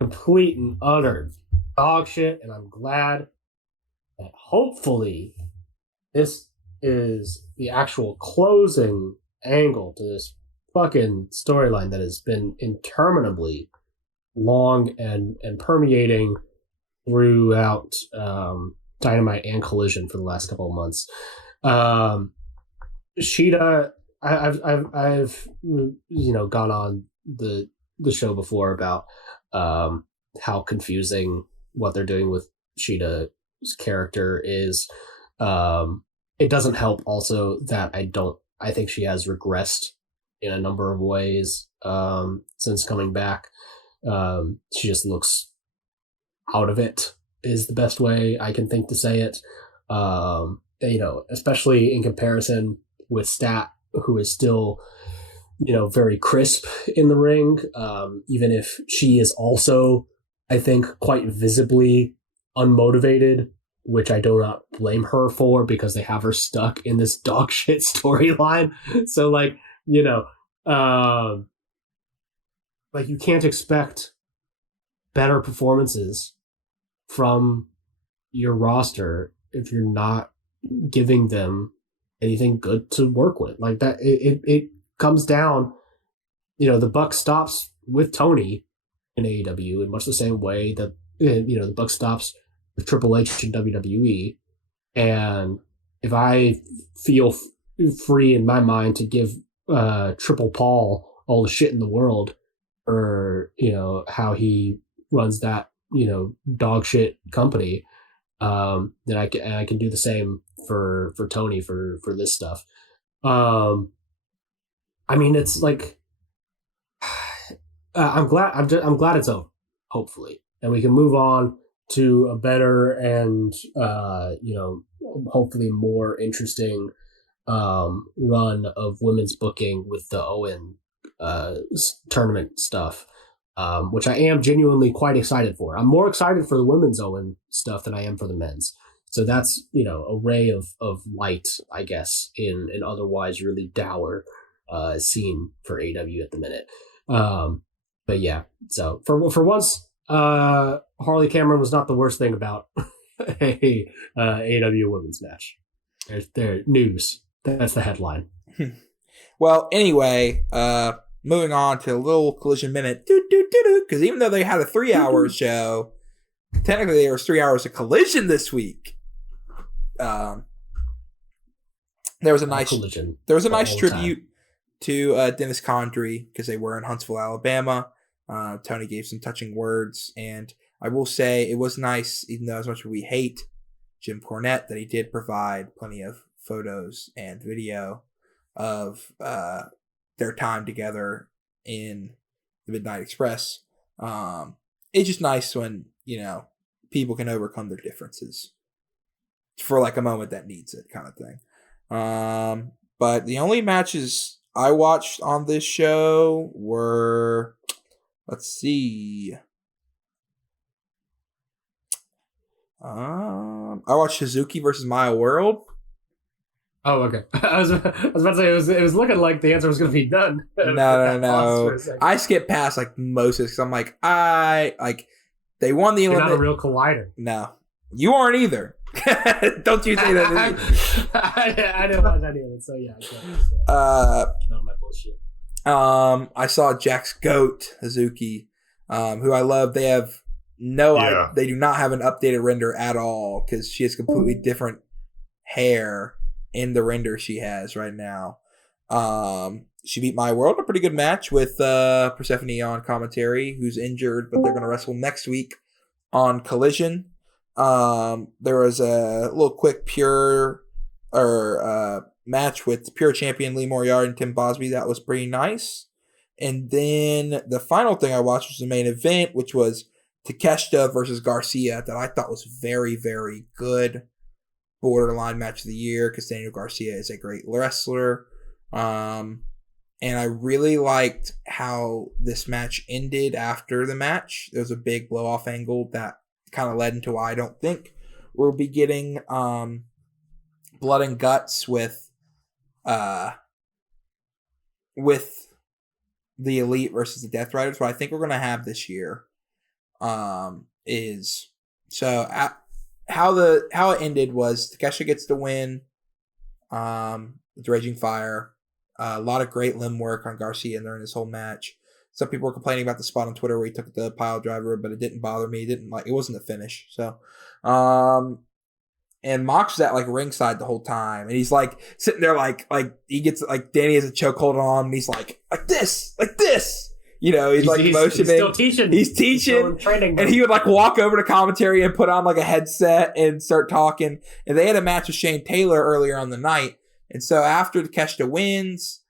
complete and utter dog shit, and I'm glad that hopefully this is the actual closing angle to this fucking storyline that has been interminably long and permeating throughout Dynamite and Collision for the last couple of months. Shida, I've gone on the show before about how confusing what they're doing with Shida's character is. It doesn't help also that I think she has regressed in a number of ways since coming back. She just looks out of it is the best way I can think to say it. Especially in comparison with Stat, who is still, very crisp in the ring, even if she is also, I think, quite visibly unmotivated, which I do not blame her for because they have her stuck in this dog shit storyline. So, you can't expect better performances from your roster if you're not giving them anything good to work with. Like that, it comes down, the buck stops with Tony in AEW in much the same way that, the buck stops with Triple H in WWE. And if I feel free in my mind to give Triple Paul all the shit in the world for, how he runs that, dog shit company, then I can do the same for Tony for this stuff. It's like I'm glad it's over, hopefully, and we can move on to a better and hopefully more interesting run of women's booking with the Owen tournament stuff. Which I am genuinely quite excited for. I'm more excited for the women's Owen stuff than I am for the men's. So that's, a ray of light, I guess, in an otherwise really dour scene for AEW at the minute. But yeah, so for once, Harley Cameron was not the worst thing about a AEW women's match. There's news. That's the headline. Well, anyway, moving on to a little Collision minute, because even though they had a 3-hour show, technically there was 3 hours of Collision this week. There was a nice Collision. There was a nice tribute to Dennis Condrey because they were in Huntsville, Alabama. Tony gave some touching words, and I will say it was nice, even though as much as we hate Jim Cornette, that he did provide plenty of photos and video of their time together in the Midnight Express. It's just nice when, people can overcome their differences for like a moment that needs it kind of thing. But the only matches I watched on this show were, let's see. I watched Suzuki versus Maya World. Oh, okay. I was about to say it was looking like the answer was going to be none. No. I skipped past like most of it because I'm like, they won the You're elimination. not a real collider. No, you aren't either. Don't you say that? I didn't watch any of it, so yeah. Not my bullshit. I saw Jack's goat Hazuki, who I love. They have they do not have an updated render at all because she has completely different hair in the render she has right now. She beat My World in a pretty good match with Persephone on commentary, who's injured, but they're going to wrestle next week on Collision. There was a little quick match with Pure champion Lee Moriarty and Tim Bosby. That was pretty nice. And then the final thing I watched was the main event, which was Takeshita versus Garcia, that I thought was very, very good. Borderline match of the year because Daniel Garcia is a great wrestler. And I really liked how this match ended after the match. There was a big blow-off angle that kind of led into why I don't think we'll be getting blood and guts with the Elite versus the Death Riders. What I think we're going to have this year is how it ended was Takeshita gets the win with Raging Fire. A lot of great limb work on Garcia during this whole match. Some people were complaining about the spot on Twitter where he took the pile driver, but it didn't bother me. It wasn't the finish. So, and Mox was at like ringside the whole time, and he's like sitting there like he gets like Danny has a chokehold on him, and he's like this. You know, he's like motioning. He's still teaching. He's teaching. Training, and he would like walk over to commentary and put on like a headset and start talking. And they had a match with Shane Taylor earlier on the night. And so after Takeshita wins,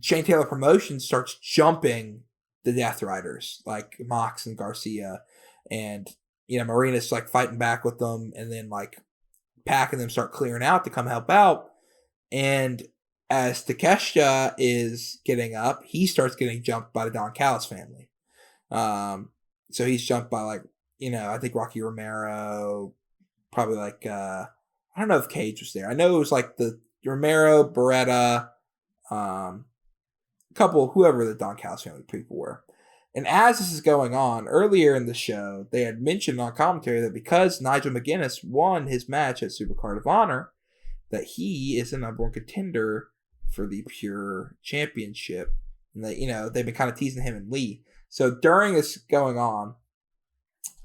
Shane Taylor Promotions starts jumping the Death Riders, like Mox and Garcia. And, you know, Marina's like fighting back with them, and then like Pac and them start clearing out to come help out. And as Takeshita is getting up, he starts getting jumped by the Don Callis family. So he's jumped by like, you know, I think Rocky Romero, probably like, I don't know if Cage was there. I know it was like the Romero, Beretta, couple, whoever the Don Callis family people were. And as this is going on, earlier in the show, they had mentioned on commentary that because Nigel McGuinness won his match at Supercard of Honor, that he is the number one contender for the Pure Championship. And that, you know, they've been kind of teasing him and Lee. So during this going on,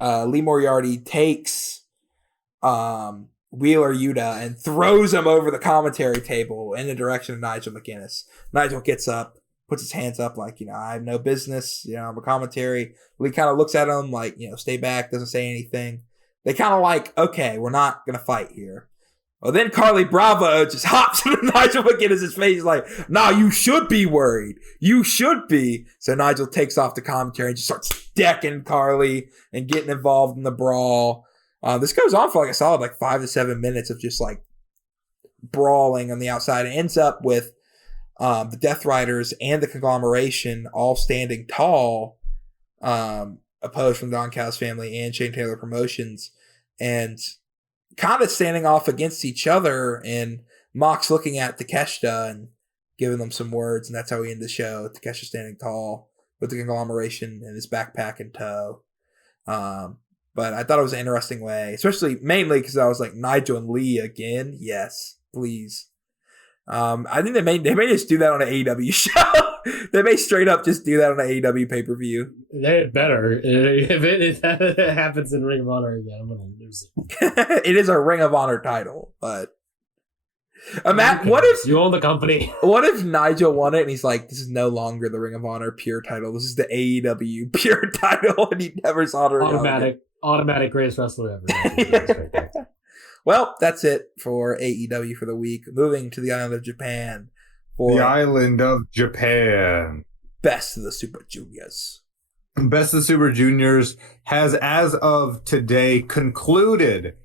Lee Moriarty takes Wheeler Yuta and throws him over the commentary table in the direction of Nigel McGuinness. Nigel gets up, puts his hands up like, you know, I have no business, you know, I'm a commentary. Lee kind of looks at him like, you know, stay back, doesn't say anything. They kind of like, okay, we're not going to fight here. Well, then Carly Bravo just hops into Nigel McGuinness' face like, nah, you should be worried. You should be. So Nigel takes off the commentary and just starts decking Carly and getting involved in the brawl. This goes on for like a solid like 5 to 7 minutes of just like brawling on the outside. It ends up with the Death Riders and the Conglomeration all standing tall, opposed from Don Callis family and Shane Taylor Promotions, and kind of standing off against each other, and Mox looking at Takeshita and giving them some words, and that's how we end the show. Takeshita standing tall with the Conglomeration and his backpack in tow. But I thought it was an interesting way, especially mainly because I was like, Nigel and Lee again? Yes, please. I think they may just do that on an AEW show. They may straight up just do that on an AEW pay-per-view. They had better. If it happens in Ring of Honor again, I'm going to lose it. It is a Ring of Honor title, but Matt, what if you own the company? What if Nigel won it and he's like, this is no longer the Ring of Honor Pure title. This is the AEW Pure title, and he never saw it. Automatic greatest wrestler ever. Well, that's it for AEW for the week. Moving to the island of Japan. For the island of Japan. Best of the Super Juniors. Best of the Super Juniors has, as of today, concluded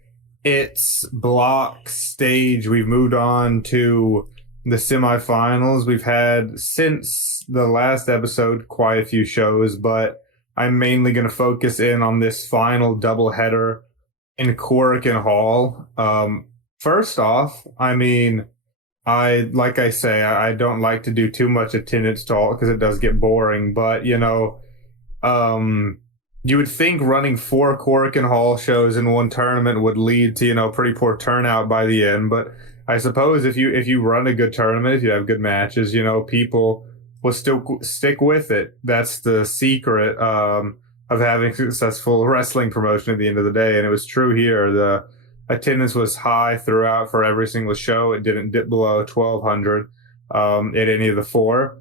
its block stage. We've moved on to the semifinals. We've had, since the last episode, quite a few shows, but I'm mainly going to focus in on this final doubleheader in Korakuen Hall. First off, I mean, I don't like to do too much attendance talk because it does get boring, but, you know, you would think running 4 Korakuen Hall shows in one tournament would lead to, you know, pretty poor turnout by the end, but I suppose if you run a good tournament, if you have good matches, you know, people will still stick with it. That's the secret of having a successful wrestling promotion at the end of the day. And it was true here. The attendance was high throughout for every single show. It didn't dip below 1,200 at any of the 4.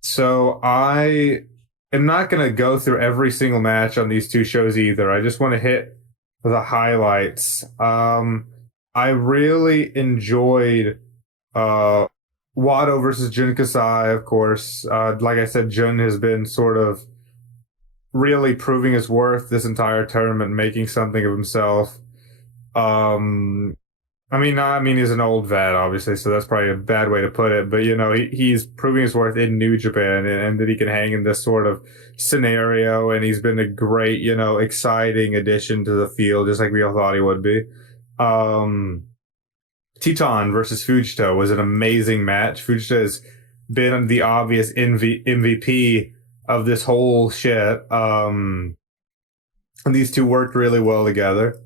So I am not going to go through every single match on these 2 shows either. I just want to hit the highlights. I really enjoyed Wado versus Jun Kasai, of course. Like I said, Jun has been sort of really proving his worth this entire tournament, making something of himself. He's an old vet, obviously, so that's probably a bad way to put it. But he's proving his worth in New Japan, and that he can hang in this sort of scenario. And he's been a great, exciting addition to the field, just like we all thought he would be. Titan versus Fujita was an amazing match. Fujita has been the obvious MVP of this whole shit. And these two worked really well together.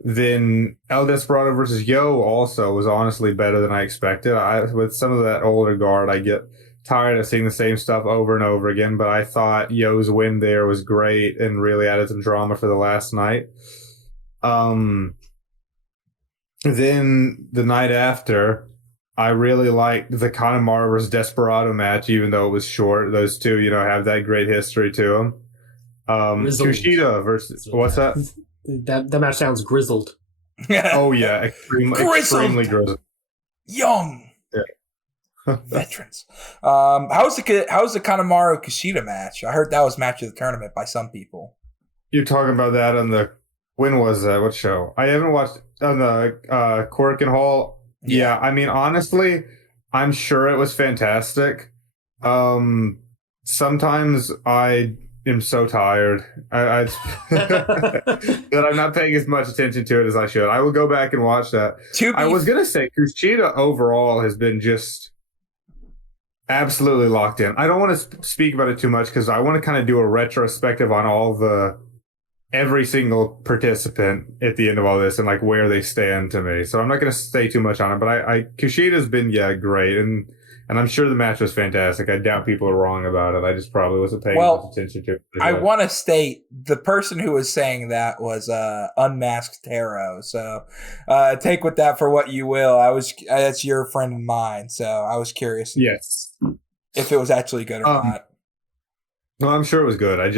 Then El Desperado versus Yo also was honestly better than I expected. With some of that older guard, I get tired of seeing the same stuff over and over again, but I thought Yo's win there was great and really added some drama for the last night. Then the night after, I really liked the Kanemaru versus Desperado match, even though it was short. Those two, have that great history to them. Kushida versus... What's that? That match sounds grizzled. Oh, yeah. Extremely grizzled. Young. Yeah. Veterans. How's the Kanemaru Kushida match? I heard that was match of the tournament by some people. You're talking about that on the... When was that? What show? I haven't watched on the Corkin Hall. Yeah, honestly, I'm sure it was fantastic. Sometimes I am so tired I that I'm not paying as much attention to it as I should. I will go back and watch that. I was going to say, Kushida overall has been just absolutely locked in. I don't want to speak about it too much because I want to kind of do a retrospective on every single participant at the end of all this and like where they stand to me. So I'm not going to say too much on it, but Kushida's been, great. And I'm sure the match was fantastic. I doubt people are wrong about it. I just probably wasn't paying much attention to it. I want to state the person who was saying that was Unmasked Tarot. So take with that for what you will. That's your friend and mine. So I was curious. Yes. If it was actually good or not. No, I'm sure it was good. I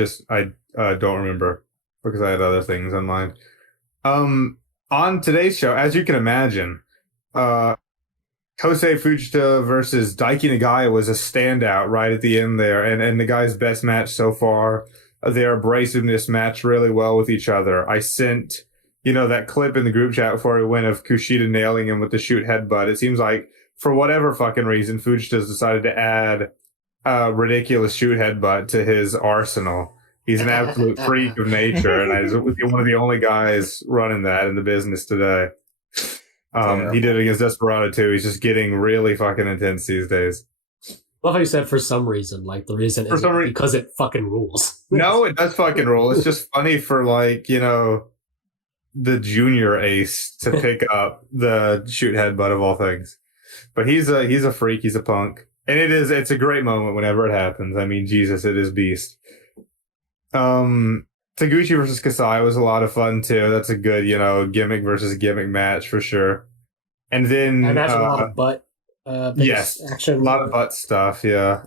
don't remember because I had other things in mind. On today's show, as you can imagine, Kosei Fujita versus Daiki Nagaya was a standout right at the end there, and the guy's best match so far. Their abrasiveness matched really well with each other. I sent, that clip in the group chat before we went of Kushida nailing him with the shoot headbutt. It seems like, for whatever fucking reason, Fujita's decided to add a ridiculous shoot headbutt to his arsenal. He's an absolute freak of nature, and he's one of the only guys running that in the business today. He did it against Desperado too. He's just getting really fucking intense these days. Love how you said for some reason, like the reason is because it fucking rules. No, it does fucking rule. It's just funny for the junior ace to pick up the shoot headbutt of all things. But he's a freak. He's a punk, and it's a great moment whenever it happens. Jesus, it is beast. Taguchi versus Kasai was a lot of fun too. That's a good, gimmick versus gimmick match for sure. And then I imagine a lot of butt action. A lot of butt stuff, yeah.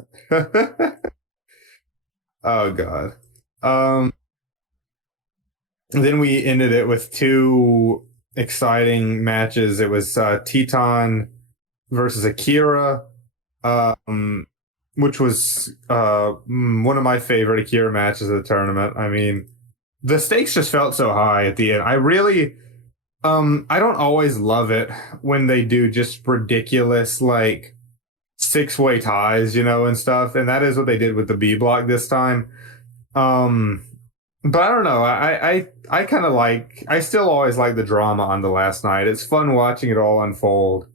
Oh god. Then we ended it with two exciting matches. It was Titan versus Akira, which was one of my favorite Akira matches of the tournament. The stakes just felt so high at the end. I really, I don't always love it when they do just ridiculous, six-way ties, and stuff. And that is what they did with the B block this time. But I don't know. I kind of I still always like the drama on the last night. It's fun watching it all unfold.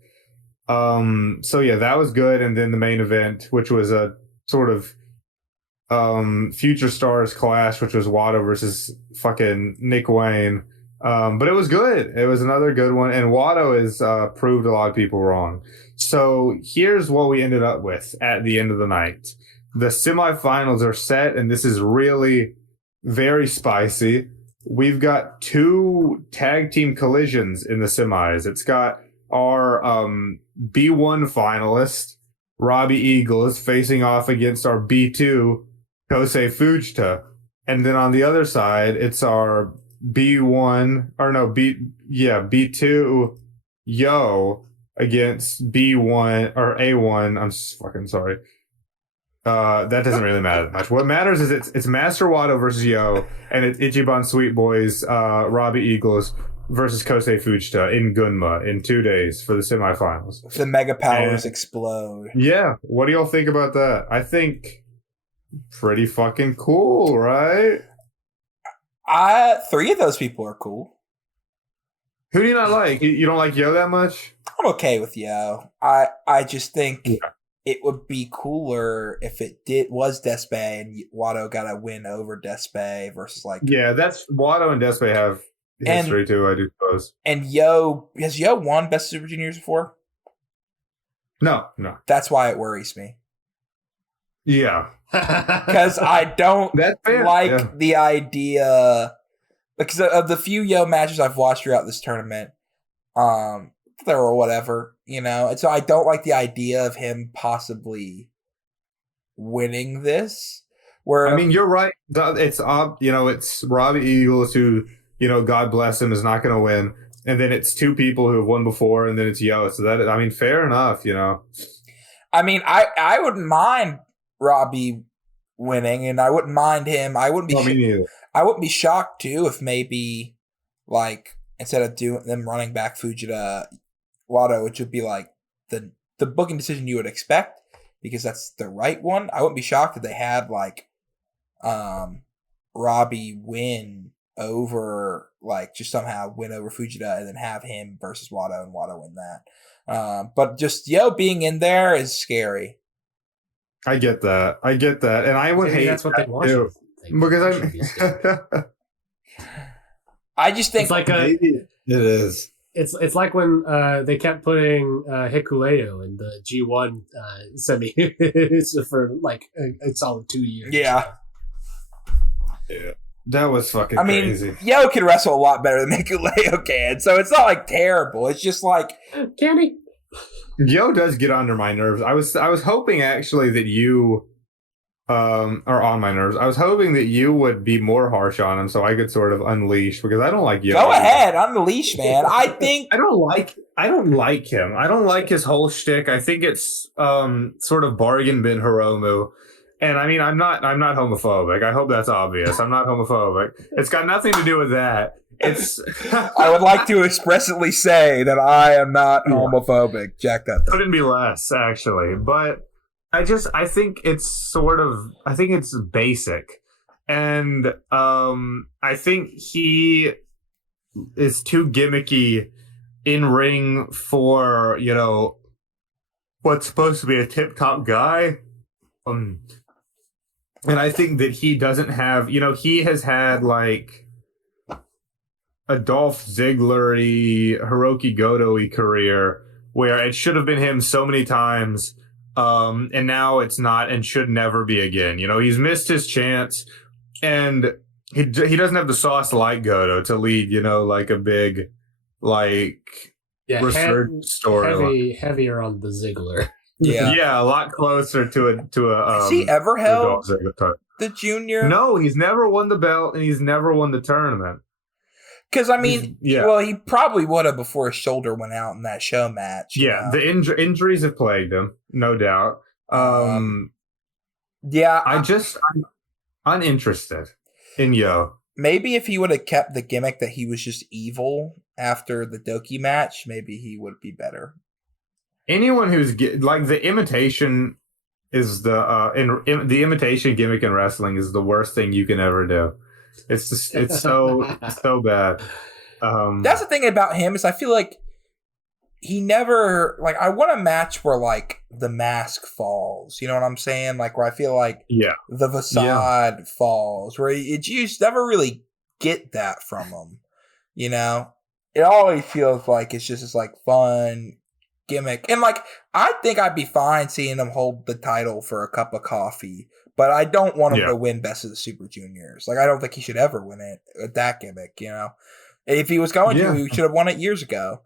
So yeah, that was good. And then the main event, which was a sort of Future Stars clash, which was Watto versus fucking Nick Wayne. But it was good. It was another good one. And Watto has proved a lot of people wrong. So here's what we ended up with at the end of the night. The semifinals are set, and this is really very spicy. We've got two tag team collisions in the semis. It's got our B1 finalist, Robbie Eagles, facing off against our B2, Kosei Fujita. And then on the other side, it's our B2 Yo against B1 or A1. I'm fucking sorry. That doesn't really matter much. What matters is it's Master Watto versus Yo, and it's Ichiban Sweet Boys, Robbie Eagles versus Kosei Fujita in Gunma in 2 days for the semifinals. The mega powers explode. Yeah. What do y'all think about that? I think pretty fucking cool, right? 3 of those people are cool. Who do you not like? You don't like Yo that much? I'm okay with Yo. I just think it would be cooler if it was Despe and Watto got a win over Despe versus like... Yeah, that's... Watto and Despe have history too, I do suppose. And Yo... Has Yo won Best of Super Juniors before? No. That's why it worries me. Yeah. Because I don't the idea... Because of the few Yo matches I've watched throughout this tournament, there were whatever, and so I don't like the idea of him possibly winning this. Where I mean, you're right. It's it's Robbie Eagles who, God bless him, is not going to win, and then it's 2 people who have won before, and then it's Yo. So that, I mean, fair enough. I mean, I wouldn't mind Robbie winning, and I wouldn't mind him. I wouldn't be. Me neither. I wouldn't be shocked too if maybe like instead of doing them running back Fujita Watto, which would be like the booking decision you would expect because that's the right one. I wouldn't be shocked if they had like Robbie win over like just somehow win over Fujita and then have him versus Watto and Watto win that. But just Yo being in there is scary. I get that, and I would hate that's what they want too. Because I just think it's like it is. It's like when they kept putting Hikuleo in the G1 semi for like a solid 2 years. Yeah, that was fucking crazy. Yo can wrestle a lot better than Hikuleo can, so it's not like terrible. It's just like can he? Yo does get under my nerves. I was hoping actually that you are on my nerves. I was hoping that you would be more harsh on him so I could sort of unleash because I don't like Yo. Go ahead, unleash, man. I think I don't like him. I don't like his whole shtick. I think it's sort of bargain bin Hiromu. And I mean I'm not homophobic. I hope that's obvious. I'm not homophobic. It's got nothing to do with that. It's I would like to expressly say that I am not homophobic. Jack that. Couldn't be less, actually. But I think it's basic. And I think he is too gimmicky in ring for, what's supposed to be a tip-top guy. And I think that he doesn't have, he has had like a Dolph Ziggler-y, Hiroki Goto-y career where it should have been him so many times, and now it's not and should never be again. He's missed his chance, and he doesn't have the sauce like Goto to lead, like a big, resurgence story. Heavier on the Ziggler. Yeah, a lot closer to a. Has he ever held the junior? No, he's never won the belt, and he's never won the tournament. Because, I mean, well, he probably would have before his shoulder went out in that show match. The injuries have plagued him, no doubt. I'm uninterested in Yo. Maybe if he would have kept the gimmick that he was just evil after the Doki match, maybe he would be better. Anyone who's the imitation is the imitation gimmick in wrestling is the worst thing you can ever do. It's just, it's so bad. That's the thing about him is I feel like he never I want a match where the mask falls. You know what I'm saying? Where I feel like the facade falls. Where you just never really get that from him. It always feels like it's just this fun gimmick. And I think I'd be fine seeing him hold the title for a cup of coffee. But I don't want him to win Best of the Super Juniors. I don't think he should ever win it with that gimmick, If he was going to, he should have won it years ago.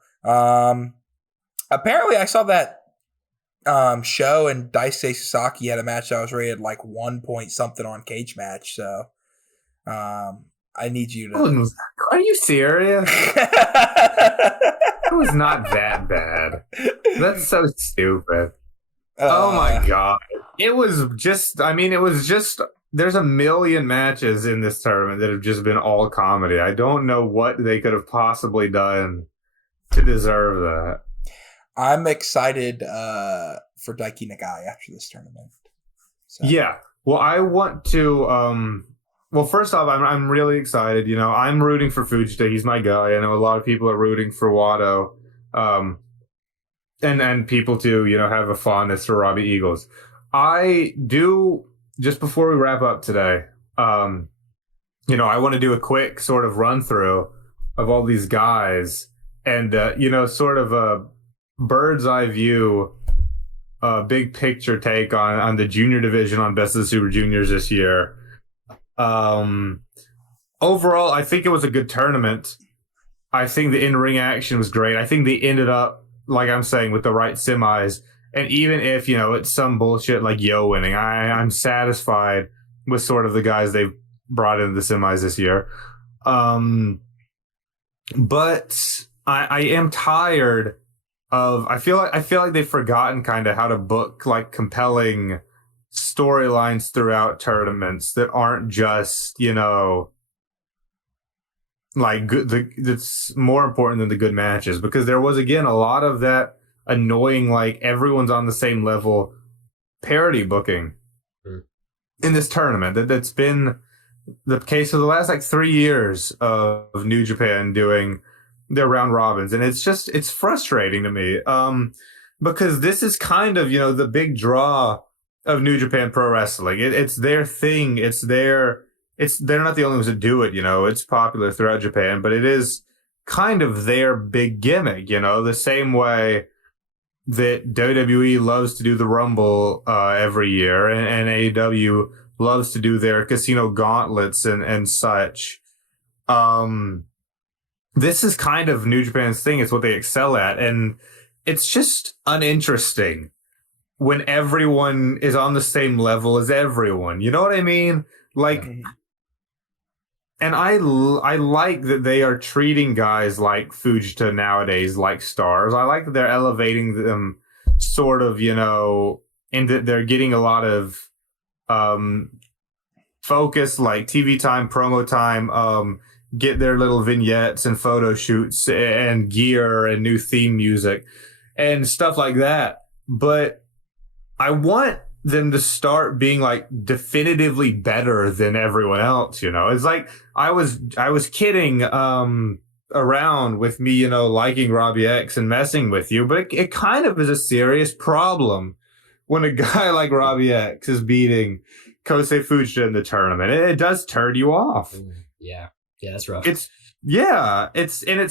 Apparently, I saw that show and Daisuke Sasaki had a match that was rated 1 point something on Cage Match. So I need you to... Are you serious? It was not that bad. That's so stupid. Oh my god. It was just there's a million matches in this tournament that have just been all comedy. I don't know what they could have possibly done to deserve that. I'm excited for Daiki Nagai after this tournament. So. Yeah. Well, I want to. Well, first off, I'm really excited. You know, I'm rooting for Fujita. He's my guy. I know a lot of people are rooting for Wado, and people too. You know, have a fondness for Robbie Eagles. I do. Just before we wrap up today, you know, I want to do a quick sort of run through of all these guys, and you know, sort of a bird's eye view, big picture take on the junior division on Best of the Super Juniors this year. Overall, I think it was a good tournament. I think the in-ring action was great. I think they ended up, like I'm saying, with the right semis. And even if, you know, it's some bullshit like Yo winning, I'm satisfied with sort of the guys they've brought into the semis this year. But I am tired of, I feel like they've forgotten kind of how to book like compelling storylines throughout tournaments that aren't just, you know, like good. That's more important than the good matches, because there was again a lot of that annoying, like everyone's on the same level parody booking in this tournament. That's been the case for the last like 3 years of New Japan doing their round robins, and it's frustrating to me, because this is kind of, you know, the big draw of New Japan Pro Wrestling. It's their thing. They're not the only ones that do it. You know, it's popular throughout Japan, but it is kind of their big gimmick. You know, the same way that WWE loves to do the Rumble every year, and AEW loves to do their casino gauntlets and such. This is kind of New Japan's thing. It's what they excel at, and it's just uninteresting when everyone is on the same level as everyone. You know what I mean? Like, and I like that they are treating guys like Fujita nowadays like stars. I like that they're elevating them sort of, you know, and that they're getting a lot of focus, like TV time, promo time, get their little vignettes and photo shoots and gear and new theme music and stuff like that. But I want them to start being like definitively better than everyone else. You know, it's like I was kidding around with me, you know, liking Robbie X and messing with you, but it kind of is a serious problem when a guy like Robbie X is beating Kosei Fujita in the tournament. It does turn you off. Yeah, that's rough. It's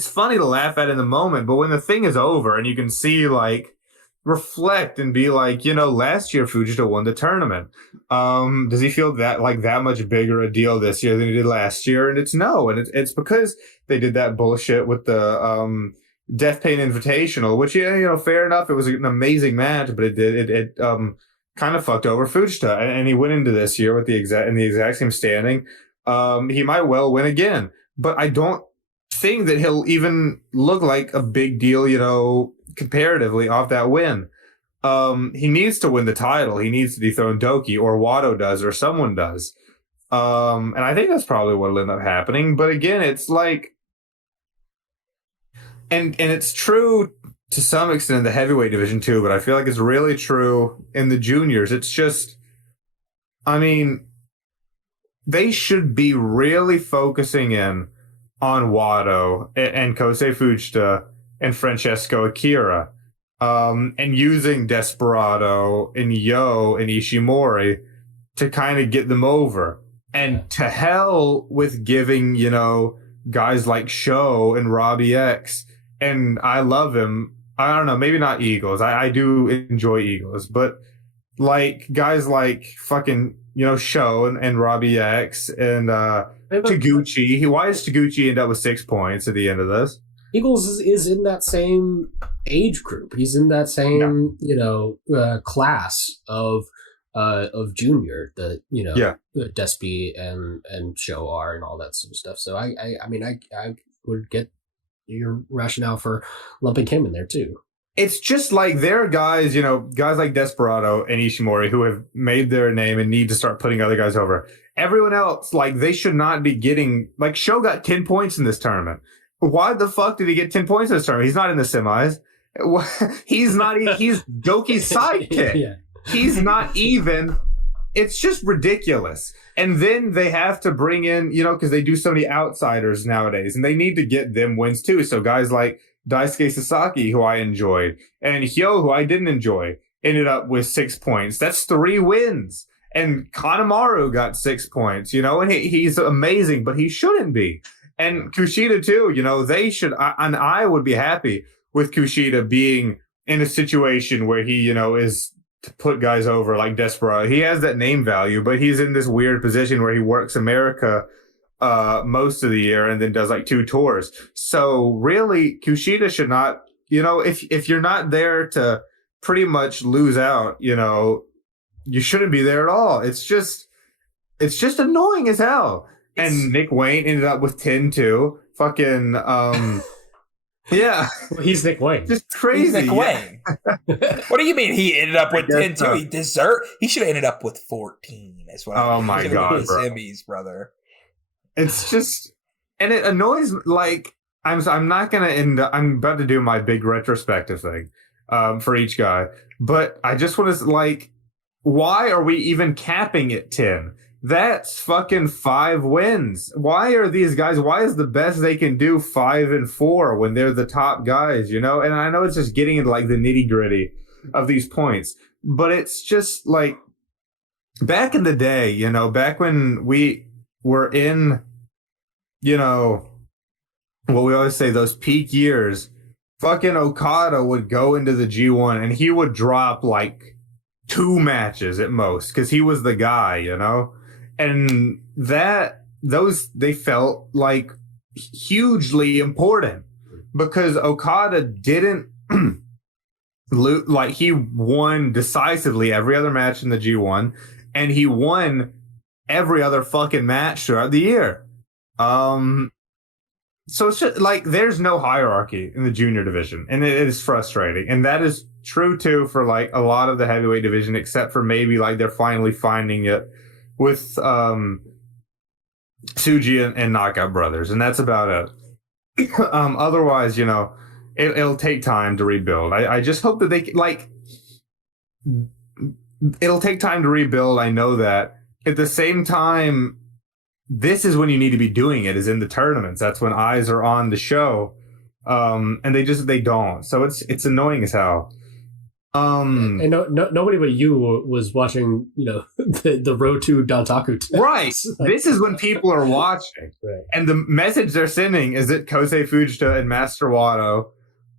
funny to laugh at in the moment, but when the thing is over and you can see, like, reflect and be like, you know, last year Fujita won the tournament. Does he feel that much bigger a deal this year than he did last year? And it's no, and it's because they did that bullshit with the Death Pain Invitational, which, yeah, you know, fair enough. It was an amazing match, but it kind of fucked over Fujita, and he went into this year with the exact same standing. He might well win again, but I don't think that he'll even look like a big deal, you know, comparatively off that win. He needs to win the title. He needs to dethrone Doki, or Wado does, or someone does. And I think that's probably what'll end up happening. But again, it's like, and it's true to some extent in the heavyweight division too, but I feel like it's really true in the juniors. It's just, I mean, they should be really focusing in on Wado and Kosei Fujita and Francesco Akira, and using Desperado and Yo and Ishimori to kind of get them over. And to hell with giving, you know, guys like Sho and Robbie X, and I love him. I don't know, maybe not Eagles. I do enjoy Eagles, but like guys like fucking, you know, Sho and Robbie X and Taguchi. Why does Taguchi end up with 6 points at the end of this? Eagles is in that same age group. He's in that same, you know, class of junior that, you know, Despy and Sho are and all that sort of stuff. So I mean, I would get your rationale for lumping him in there too. it's just like there are guys, guys like Desperado and Ishimori who have made their name and need to start putting other guys over. Everyone else, like, they should not be getting, like, Sho got 10 points in this tournament. Why the fuck did he get 10 points in this tournament? He's not in the semis. He's Doki's sidekick. Yeah. He's not even. It's just ridiculous. And then they have to bring in, because they do so many outsiders nowadays, and they need to get them wins too. So guys like Daisuke Sasaki, who I enjoyed, and Hyo, who I didn't enjoy, ended up with 6 points. That's 3 wins. And Kanemaru got 6 points, and he's amazing, but he shouldn't be. And Kushida too, they should, and I would be happy with Kushida being in a situation where he, is to put guys over like Desperado. He has that name value, but he's in this weird position where he works America most of the year and then does like 2 tours. So really, Kushida should not, if you're not there to pretty much lose out, you shouldn't be there at all. It's just annoying as hell. And Nick Wayne ended up with 10 too. Fucking yeah. Well, he's Nick Wayne. Just crazy. He's Nick Wayne. What do you mean he ended up with 10 too? He should have ended up with 14 as well. Oh my god, bro. Semis, brother. It's just, and it annoys, like, I'm not gonna I'm about to do my big retrospective thing for each guy, but I just want to, like, why are we even capping at 10? That's fucking 5 wins. Why are these guys, why is the best they can do 5 and 4 when they're the top guys, And I know it's just getting into like the nitty gritty of these points, but it's just like back in the day, back when we were in, what we always say, those peak years, fucking Okada would go into the G1 and he would drop like 2 matches at most because he was the guy, And they felt like hugely important because Okada didn't like, he won decisively every other match in the G1 and he won every other fucking match throughout the year. So it's just like there's no hierarchy in the junior division, and it is frustrating. And that is true too for like a lot of the heavyweight division, except for maybe like they're finally finding it with Tsuji and Knockout Brothers, and that's about it. Otherwise, it'll take time to rebuild. I just hope that they it'll take time to rebuild. I know that. At the same time, this is when you need to be doing it, is in the tournaments. That's when eyes are on the show, and they don't. So it's annoying as hell. And nobody but you was watching, the Road to Dantaku. Right. This is when people are watching. Right. And the message they're sending is that Kosei Fujita and Master Wato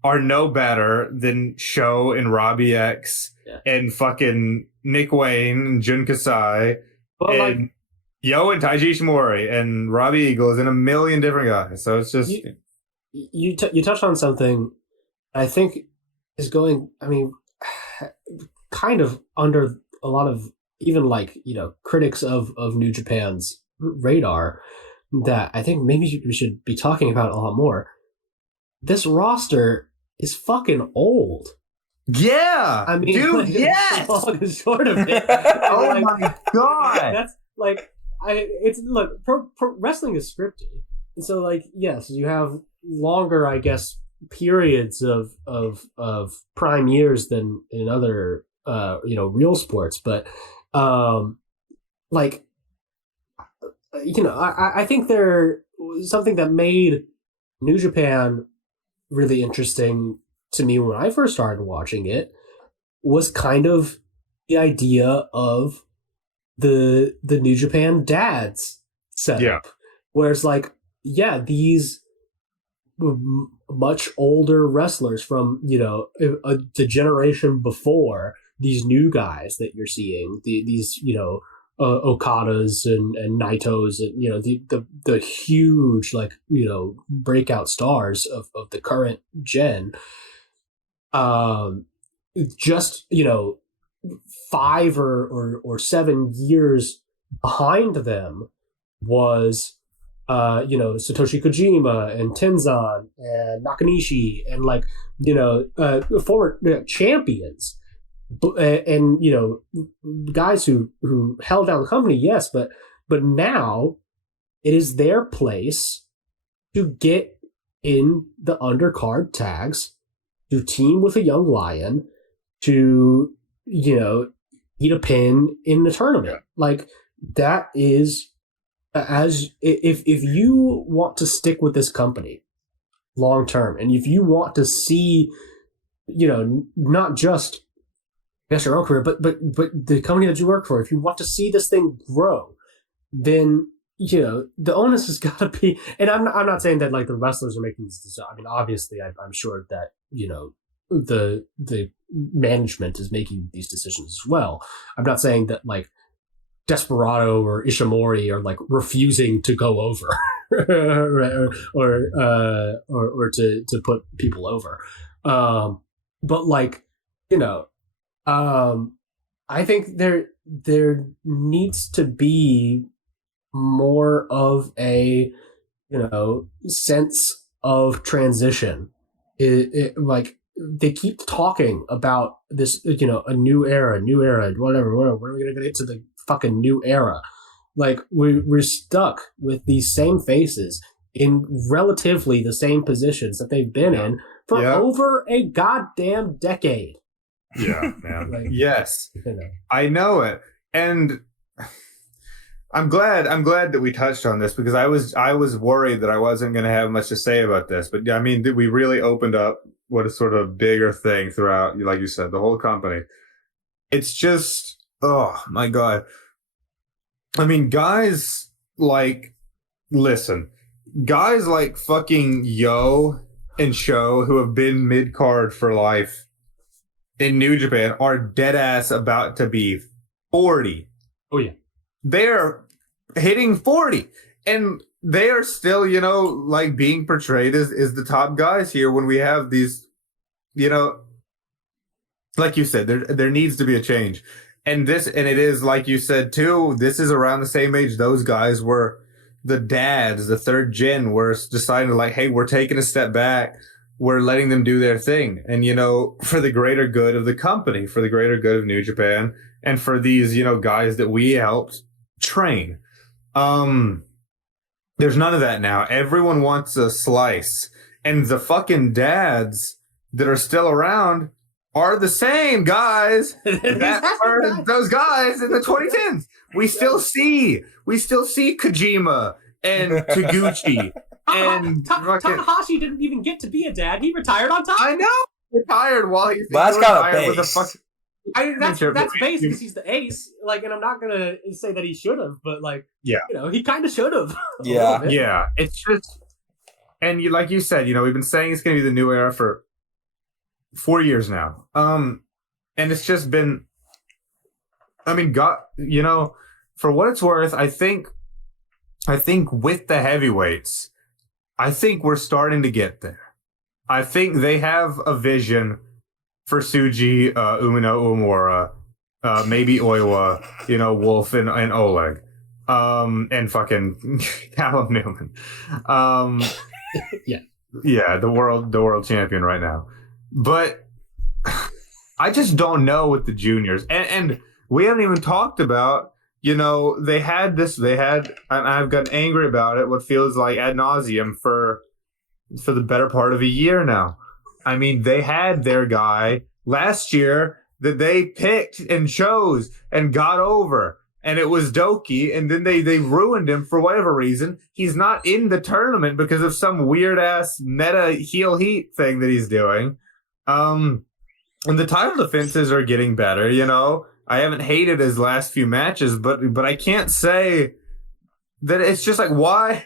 are no better than Sho and Robbie X and fucking Nick Wayne and Jun Kasai and Yo and Taiji Ishimori and Robbie Eagles and a million different guys. So it's just... You touched on something I think is going... kind of under a lot of even critics of New Japan's radar that I think maybe we should be talking about a lot more. This roster is fucking old. Yeah, dude. Yes. Long and short of it. Oh my god. That's pro wrestling is scripted, and so yes, you have longer, I guess, periods of prime years than in other real sports, but I think there something that made New Japan really interesting to me when I first started watching it was kind of the idea of the New Japan dads setup, where it's these much older wrestlers from the generation before, these new guys that you're seeing, these Okadas and Naitos and the huge breakout stars of the current gen, just 5 or 7 years behind them was Satoshi Kojima and Tenzan and Nakanishi and former champions, and guys who held down the company, yes, but now it is their place to get in the undercard tags, to team with a young lion, to eat a pin in the tournament. Like, that is, as if you want to stick with this company long term, and if you want to see, not just your own career, but the company that you work for, if you want to see this thing grow, then the onus has got to be. And I'm not saying that like the wrestlers are making this decision. I mean, obviously, I'm sure that the management is making these decisions as well. I'm not saying that like Desperado or Ishimori are like refusing to go over or to put people over. But like, I think there needs to be more of a sense of transition. Like, they keep talking about this, a new era, whatever. When are we gonna get to the fucking new era? Like, we're stuck with these same faces in relatively the same positions that they've been in for over a goddamn decade. Yeah, man. Like, yes, I know it, and I'm glad that we touched on this, because I was worried that I wasn't going to have much to say about this. But I mean, we really opened up what is sort of bigger thing throughout, like you said, the whole company. It's just, oh my God. I mean, guys like fucking Yo and Sho, who have been mid-card for life in New Japan, are dead ass about to be 40. Oh yeah. They're hitting 40, and they are still, like being portrayed as the top guys here, when we have these, like you said, there needs to be a change. And it is, like you said too, this is around the same age those guys were, the dads, the third gen, were deciding like, hey, we're taking a step back. We're letting them do their thing. And, for the greater good of the company, for the greater good of New Japan, and for these, guys that we helped train. There's none of that now. Everyone wants a slice. And the fucking dads that are still around are the same guys that were those guys in the 2010s. We still see Kojima and Taguchi. And Takahashi didn't even get to be a dad. He retired on top. I know. Retired while he's that's kind of base. That's base because he's the ace. Like, and I'm not gonna say that he should have, but like, yeah, he kind of should have. Yeah. It's just, and like you said, we've been saying it's gonna be the new era for 4 years now. And it's just been, I mean, for what it's worth, I think with the heavyweights, I think we're starting to get there. I think they have a vision for Tsuji, Umino Uemura, maybe Oiwa, Wolf and Oleg, and fucking Callum Newman. Yeah, the world champion right now. But I just don't know with the juniors, and we haven't even talked about. They had, and I've gotten angry about it, what feels like ad nauseum for the better part of a year now. I mean, they had their guy last year that they picked and chose and got over, and it was Doki, and then they ruined him for whatever reason. He's not in the tournament because of some weird-ass meta heel heat thing that he's doing. And the title defenses are getting better, I haven't hated his last few matches, but I can't say that it's just like, why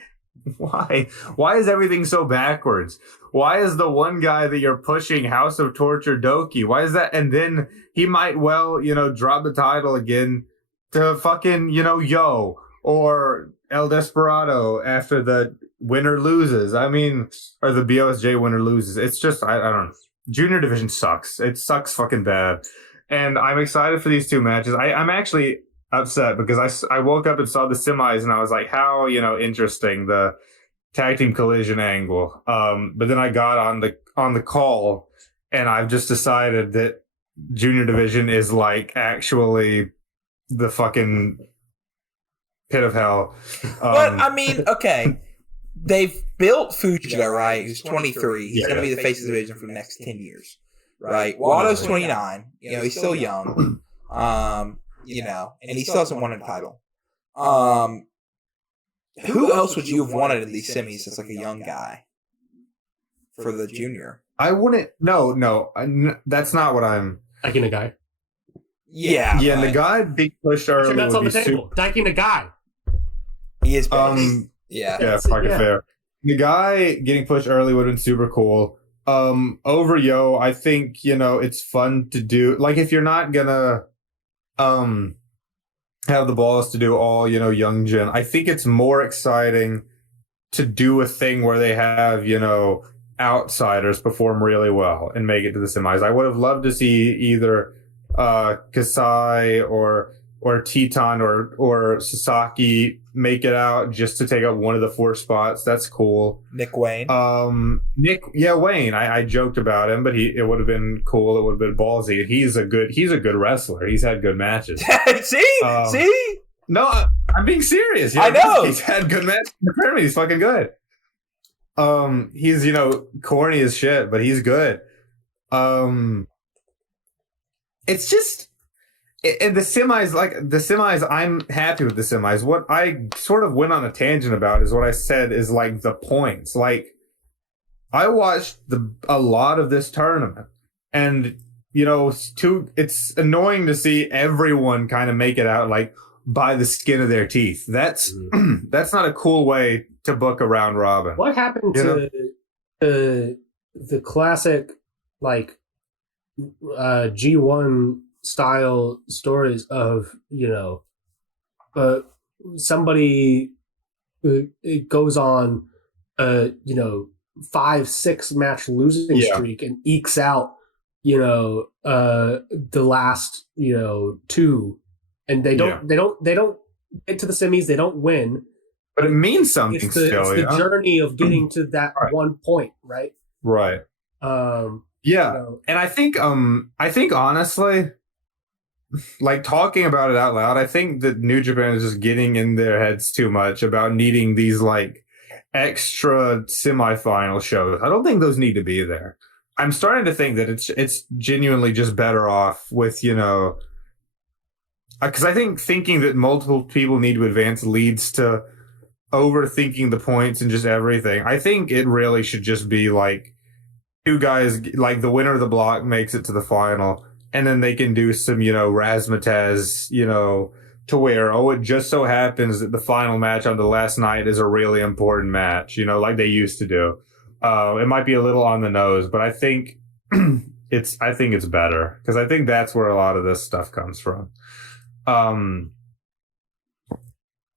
is everything so backwards? Why is the one guy that you're pushing House of Torture Doki? Why is that? And then he might drop the title again to fucking, Yo or El Desperado after the winner loses. I mean, or the BOSJ winner loses. It's just, I don't know. Junior division sucks. It sucks fucking bad. And I'm excited for these two matches. I'm actually upset because I woke up and saw the semis and I was like, how, interesting, the tag team collision angle. But then I got on the call and I've just decided that junior division is like actually the fucking pit of hell. But I mean, okay, they've built Fujita, right? Who's 23. He's going to be the face of the division for the next 10 years, right? Wado's 29. He's still young. And he still hasn't won a title. Who else would you have wanted in these semis as like a young guy for the junior? I wouldn't. No, that's not what I'm. Daiki Nagai. Yeah, and the guy being pushed early. That's on the table. Daiki Nagai. He is. Fucking fair. The guy getting pushed early would have been super cool. Over Yo, I think it's fun to do. Like if you're not gonna have the balls to do all young gen, I think it's more exciting to do a thing where they have outsiders perform really well and make it to the semis. I would have loved to see either Kasai or Teton or Sasaki make it out just to take up one of the 4 spots. That's cool. Nick Wayne. Wayne. I joked about him, but it would have been cool. It would have been ballsy. He's a good wrestler. He's had good matches. See? No, I'm being serious. I know. He's had good matches. He's fucking good. He's corny as shit, but he's good. It's just in the semis, I'm happy with the semis. What I sort of went on a tangent about is what I said is like the points. Like I watched a lot of this tournament, and it's annoying to see everyone kind of make it out like by the skin of their teeth. That's not a cool way to book a round robin. What happened to the classic like G1 style stories of somebody it goes on 5-6 match losing streak and ekes out the last 2, and they don't get to the semis, they don't win, but it means something. It's the journey of getting to that one point, right? And I think honestly, like talking about it out loud, I think that New Japan is just getting in their heads too much about needing these like extra semifinal shows. I don't think those need to be there. I'm starting to think that it's genuinely just better off with because I think thinking that multiple people need to advance leads to overthinking the points and just everything. I think it really should just be like 2 guys, like the winner of the block makes it to the final, and then they can do some, razzmatazz, to where, it just so happens that the final match on the last night is a really important match, like they used to do. It might be a little on the nose, but I think it's better because I think that's where a lot of this stuff comes from.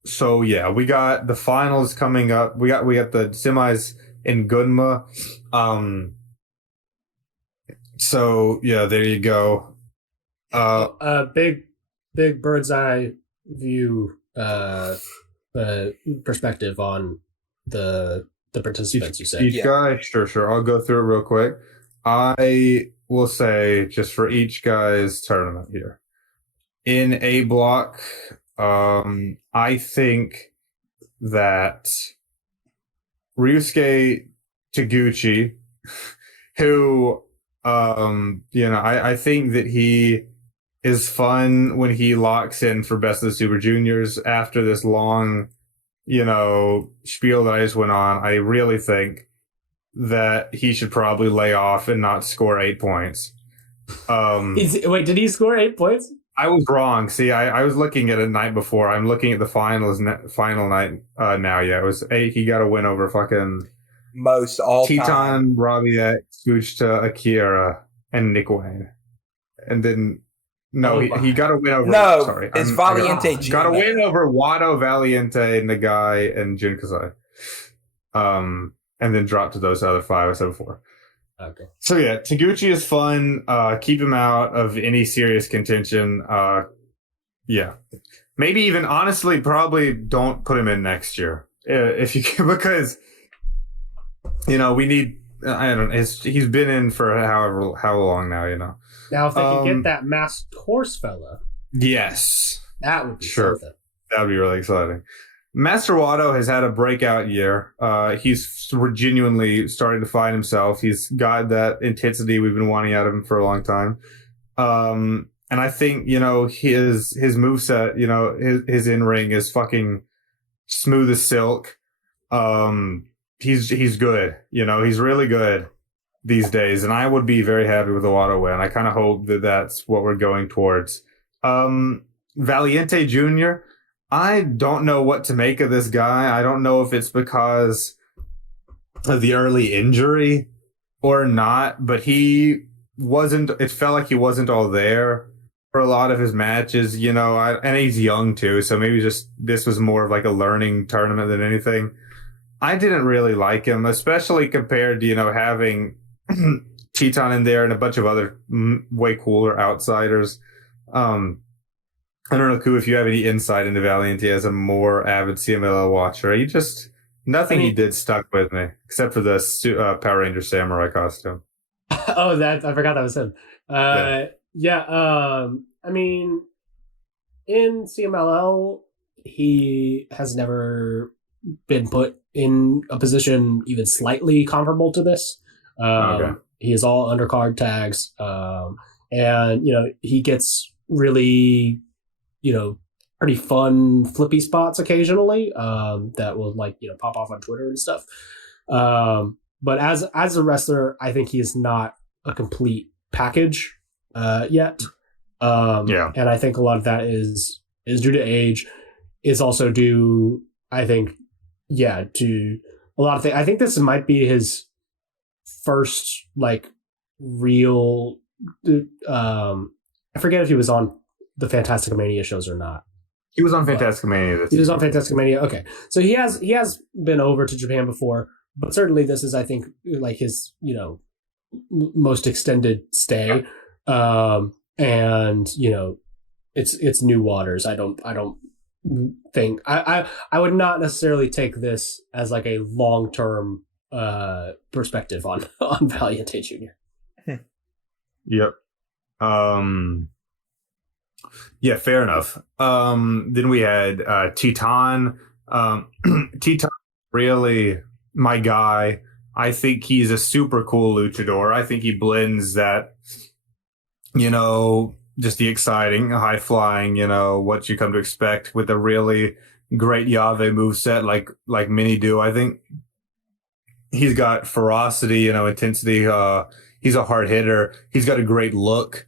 So yeah, we got the finals coming up. We got the semis in Gunma. So yeah, there you go. Big bird's eye view perspective on the participants. You said each guy. Sure. I'll go through it real quick. I will say just for each guy's tournament here in A block. I think that Ryusuke Taguchi, who I think that he is fun when he locks in for Best of the Super Juniors after this long, spiel that I just went on. I really think that he should probably lay off and not score 8 points. Wait, did he score 8 points? I was wrong. See, I was looking at it night before. I'm looking at the final night now. Yeah, it was 8. He got a win over fucking most all Teton, Robbie X, Fujita, Akira, and Nick Wayne. And then he got a win over. No, sorry, it's Valiente. Got a win over Wado, Valiente, Nagai, and Jun Kazai. And then dropped to those other 5 I said before. Okay. So yeah, Taguchi is fun. Keep him out of any serious contention. Yeah, maybe even honestly, probably don't put him in next year if you can, because we need I don't. He's been in for how long now? Now, if they could get that masked horse fella, Yes, that would be sure. something. That would be really exciting. Master Wato has had a breakout year. He's genuinely starting to find himself. He's got that intensity we've been wanting out of him for a long time. And I think, his moveset, his in-ring is fucking smooth as silk. He's good. He's really good these days. And I would be very happy with the Wato win. I kind of hope that that's what we're going towards. Valiente Jr., I don't know what to make of this guy. I don't know if it's because of the early injury or not, but it felt like he wasn't all there for a lot of his matches, and he's young too, so maybe just this was more of like a learning tournament than anything. I didn't really like him, especially compared to, having Teton in there and a bunch of other way cooler outsiders. I don't know, Ku, if you have any insight into Valiente as a more avid CMLL watcher. Nothing he did stuck with me, except for the Power Ranger Samurai costume. Oh, I forgot that was him. I mean, in CMLL, he has never been put in a position even slightly comparable to this. Okay. He is all undercard tags. And, he gets really, pretty fun flippy spots occasionally that will pop off on Twitter and stuff. But as a wrestler, I think he is not a complete package yet. And I think a lot of that is due to age. Is also due, I think, to a lot of things. I think this might be his first real. I forget if he was on the Fantasticmania shows or not. He was on Fantasticmania. He was on Fantasticmania. Okay, so he has been over to Japan before, but certainly this is, I think, his most extended stay. And it's new waters. I don't think I would not necessarily take this as a long-term perspective on Valiente Jr. Yep. Yeah, fair enough. Then we had Teton. Teton, really my guy. I think he's a super cool luchador. I think he blends that, just the exciting, high flying, what you come to expect with a really great Yave moveset like many do. I think he's got ferocity, intensity. He's a hard hitter. He's got a great look.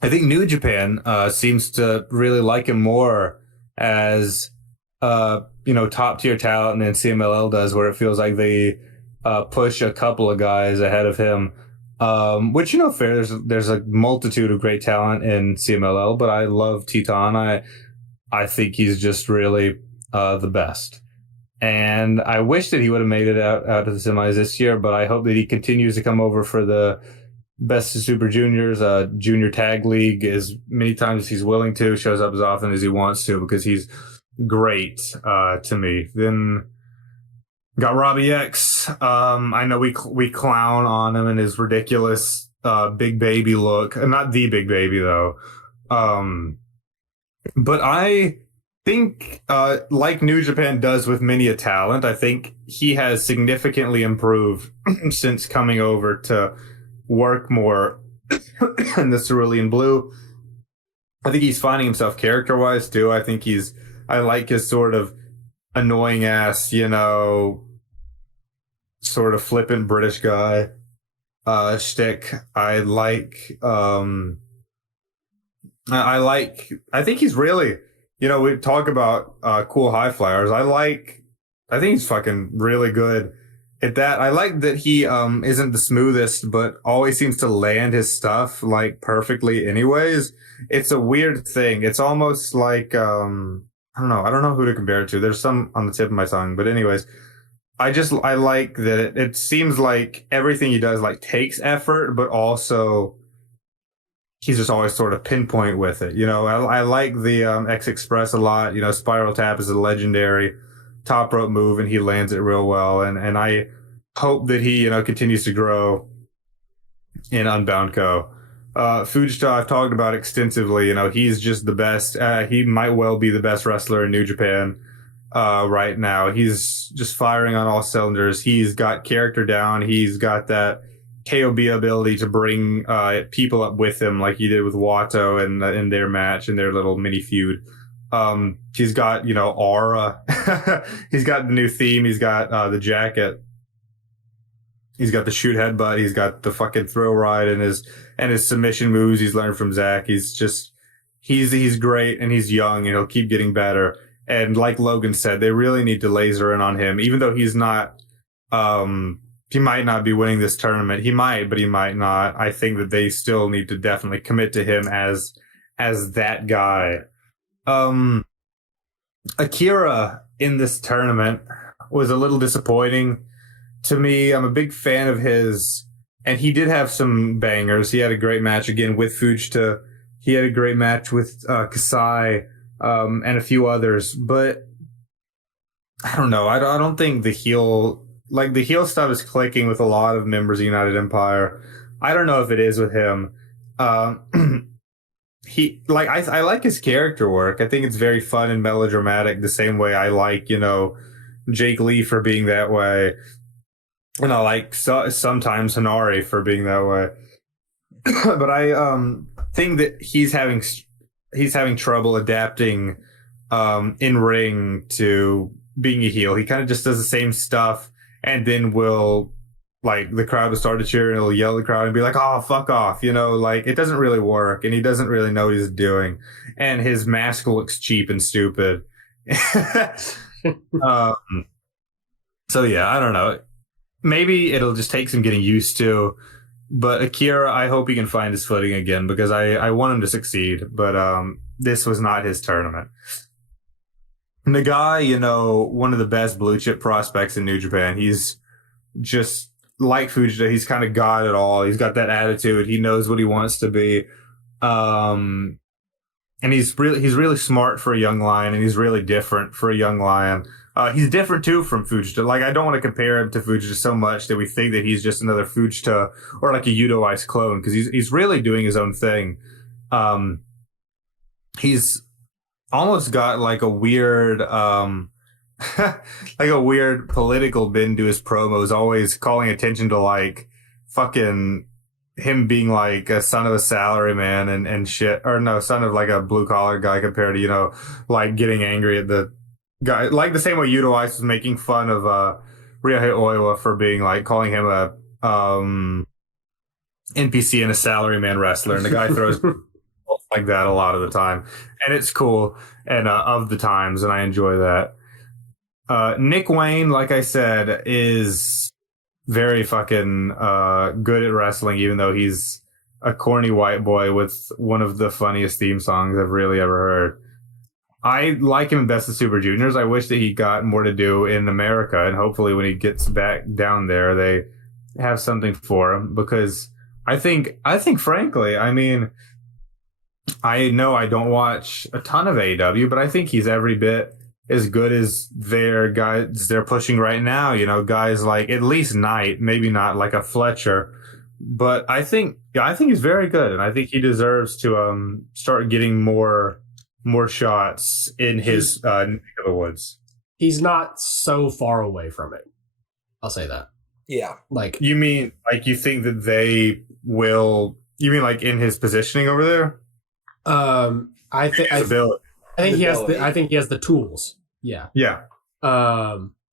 I think New Japan seems to really like him more as top tier talent than CMLL does, where it feels like they push a couple of guys ahead of him. Which, fair. There's a multitude of great talent in CMLL, but I love Teton. I think he's just really the best. And I wish that he would have made it out of the semis this year, but I hope that he continues to come over for the Best of Super Juniors, Junior Tag League, as many times as he's willing to, shows up as often as he wants to, because he's great to me. Then got Robbie X. I know we clown on him and his ridiculous big baby look. Not the big baby, though. But I think, like New Japan does with many a talent, I think he has significantly improved since coming over to work more in the Cerulean Blue. I think he's finding himself character-wise, too. I like his sort of annoying ass, sort of flippant British guy shtick. I think he's really, we talk about cool high flyers. I think he's fucking really good at that. I like that he isn't the smoothest, but always seems to land his stuff perfectly anyways. It's a weird thing. It's almost like I don't know who to compare it to. There's some on the tip of my tongue, but anyways, I like that it seems like everything he does takes effort, but also he's just always sort of pinpoint with it. I like the X Express a lot. Spiral Tap is a legendary top rope move, and he lands it real well. And I hope that he, continues to grow in Unbound Co. Fujita, I've talked about extensively. He's just the best. He might well be the best wrestler in New Japan right now. He's just firing on all cylinders. He's got character down. He's got that KOB ability to bring people up with him, like he did with Watto in their match, in their little mini feud. He's got, aura. He's got the new theme. He's got the jacket. He's got the shoot headbutt. He's got the fucking thrill ride and his submission moves he's learned from Zach. He's great, and he's young, and he'll keep getting better. And like Logan said, they really need to laser in on him, even though he's not, he might not be winning this tournament. He might, but he might not. I think that they still need to definitely commit to him as that guy. Akira in this tournament was a little disappointing to me. I'm a big fan of his, and he did have some bangers. He had a great match again with Fujita. He had a great match with Kasai, and a few others. But I don't know. I don't think the heel stuff is clicking with a lot of members of United Empire. I don't know if it is with him. I like his character work. I think it's very fun and melodramatic, the same way I like, Jake Lee for being that way. And I like sometimes Hanari for being that way. But I think that he's having trouble adapting in ring to being a heel. He kind of just does the same stuff, and then will, like, the crowd will start to cheer, and he'll yell at the crowd and be like, "Oh, fuck off," it doesn't really work, and he doesn't really know what he's doing, and his mask looks cheap and stupid. So yeah, I don't know. Maybe it'll just take some getting used to. But Akira, I hope he can find his footing again, because I want him to succeed. But this was not his tournament. Nagai, one of the best blue chip prospects in New Japan. He's just like Fujita. He's kind of got it all. He's got that attitude. He knows what he wants to be. And he's really smart for a young lion, and he's really different for a young lion. He's different too from Fujita. Like, I don't want to compare him to Fujita so much that we think that he's just another Fujita or like a Yudo Ice clone, because he's really doing his own thing. He's almost got like a weird like a weird political bend to his promos, always calling attention to like fucking him being like a son of a salaryman and shit, or no, son of like a blue collar guy, compared to, like getting angry at the guy, like the same way Yudo Ice was making fun of Ryohei Oiwa for being like calling him a NPC and a salaryman wrestler, and the guy throws like that a lot of the time, and it's cool and of the times, and I enjoy that. Nick Wayne, like I said, is very fucking good at wrestling, even though he's a corny white boy with one of the funniest theme songs I've really ever heard. I like him in Best of Super Juniors. I wish that he got more to do in America, and hopefully when he gets back down there, they have something for him, because I think frankly, I mean, I know I don't watch a ton of AEW, but I think he's every bit as good as their guys they're pushing right now. Guys like at least Knight, maybe not like a Fletcher, but I think he's very good, and I think he deserves to start getting more shots in his neck of the woods. He's not so far away from it. I'll say that. Yeah. Like, you mean like you think that they will? You mean like in his positioning over there? I think he has the tools. Yeah. Yeah.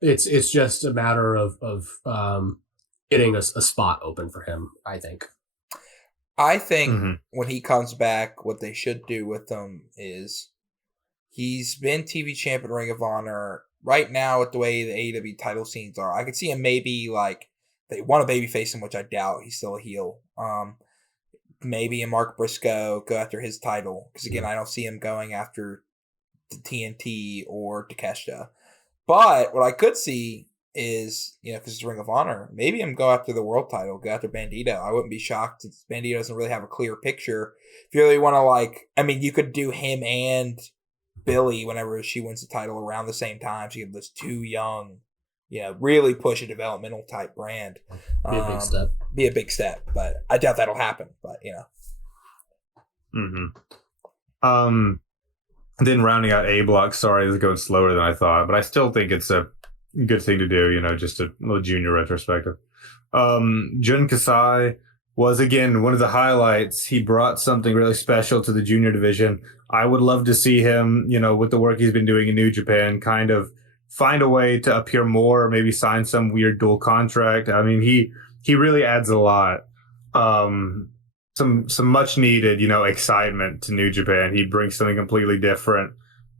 It's just a matter of getting a spot open for him, I think. I think when he comes back, what they should do with him is he's been TV champ in Ring of Honor. Right now, with the way the AEW title scenes are, I could see him maybe like they want to babyface him, which I doubt. He's still a heel. Maybe a Mark Briscoe go after his title, because again, I don't see him going after the TNT or Takeshita. But what I could see is, because it's Ring of Honor, maybe him go after the world title, go after Bandito. I wouldn't be shocked since Bandito doesn't really have a clear picture. If you really want to, you could do him and Billy whenever she wins the title around the same time. So you have those two young, really push a developmental type brand. Be a big step. Be a big step, but I doubt that'll happen. But Then rounding out A block, sorry, this is going slower than I thought, but I still think it's a good thing to do, just a little junior retrospective. Jun Kasai was, again, one of the highlights. He brought something really special to the junior division. I would love to see him, with the work he's been doing in New Japan, kind of find a way to appear more, maybe sign some weird dual contract. I mean, he really adds a lot. Some much needed, excitement to New Japan. He brings something completely different.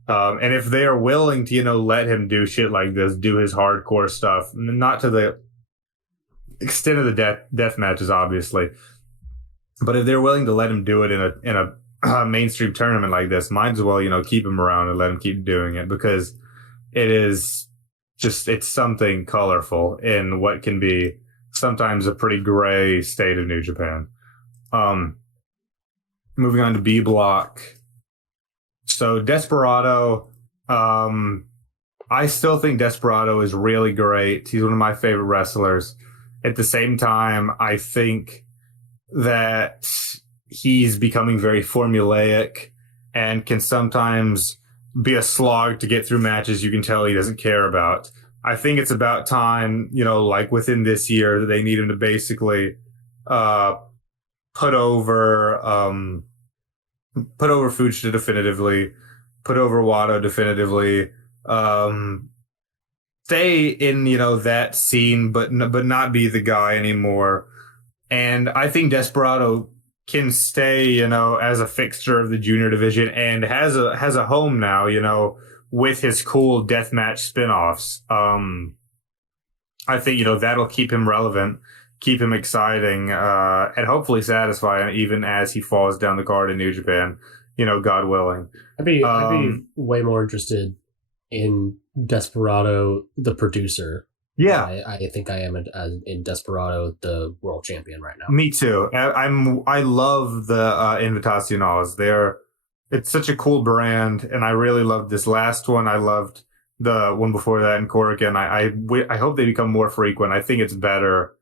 And if they are willing to, let him do shit like this, do his hardcore stuff, not to the extent of the death matches, obviously, but if they're willing to let him do it in a mainstream tournament like this, might as well, keep him around and let him keep doing it, because it is just, it's something colorful in what can be sometimes a pretty gray state of New Japan. Moving on to B block. So Desperado, I still think Desperado is really great. He's one of my favorite wrestlers. At the same time, I think that he's becoming very formulaic and can sometimes be a slog to get through matches you can tell he doesn't care about. I think it's about time, like within this year, that they need him to basically put over Fuchsia definitively, put over Watto definitively, stay in, that scene, but not be the guy anymore. And I think Desperado can stay, as a fixture of the junior division, and has a home now, with his cool deathmatch spinoffs. I think, that'll keep him relevant, keep him exciting, and hopefully satisfying, even as he falls down the card in New Japan, God willing. I'd be way more interested in Desperado, the producer. Yeah, I think I am in Desperado, the world champion right now. Me too. I love the Invitacionals. It's such a cool brand, and I really loved this last one. I loved the one before that in Korakuen. I hope they become more frequent. I think it's better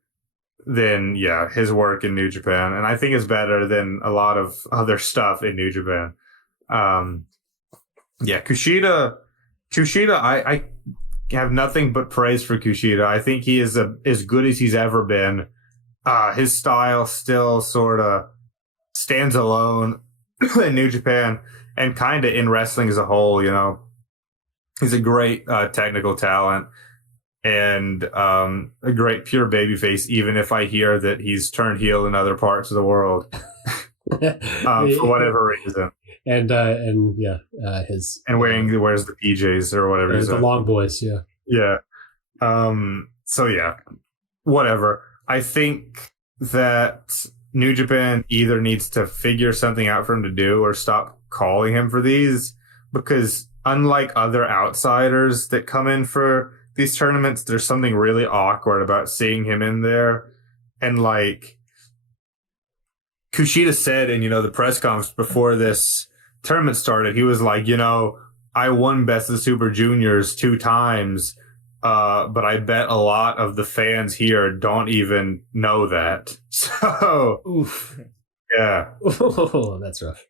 than his work in New Japan, and I think it's better than a lot of other stuff in New Japan. Kushida, I have nothing but praise for Kushida. I think he is as good as he's ever been. His style still sort of stands alone in New Japan and kind of in wrestling as a whole. He's a great technical talent and a great pure babyface, even if I hear that he's turned heel in other parts of the world for whatever reason. And wears the PJs or whatever. The long boys, whatever. I think that New Japan either needs to figure something out for him to do or stop calling him for these, because unlike other outsiders that come in for these tournaments, there's something really awkward about seeing him in there. And like Kushida said in, the press conference before this tournament started, he was like, I won Best of the Super Juniors 2 times, but I bet a lot of the fans here don't even know that. So, oof. Yeah. Oh, that's rough.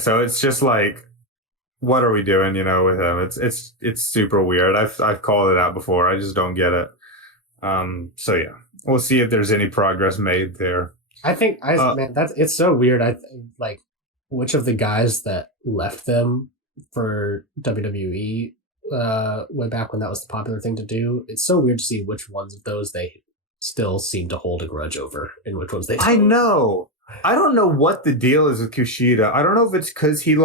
So it's just like, what are we doing, with him? It's super weird. I've called it out before. I just don't get it. We'll see if there's any progress made there. I think it's so weird. Like, which of the guys that left them for WWE way back when that was the popular thing to do, it's so weird to see which ones of those they still seem to hold a grudge over and which ones they don't. I know. I don't know what the deal is with Kushida. I don't know if it's because he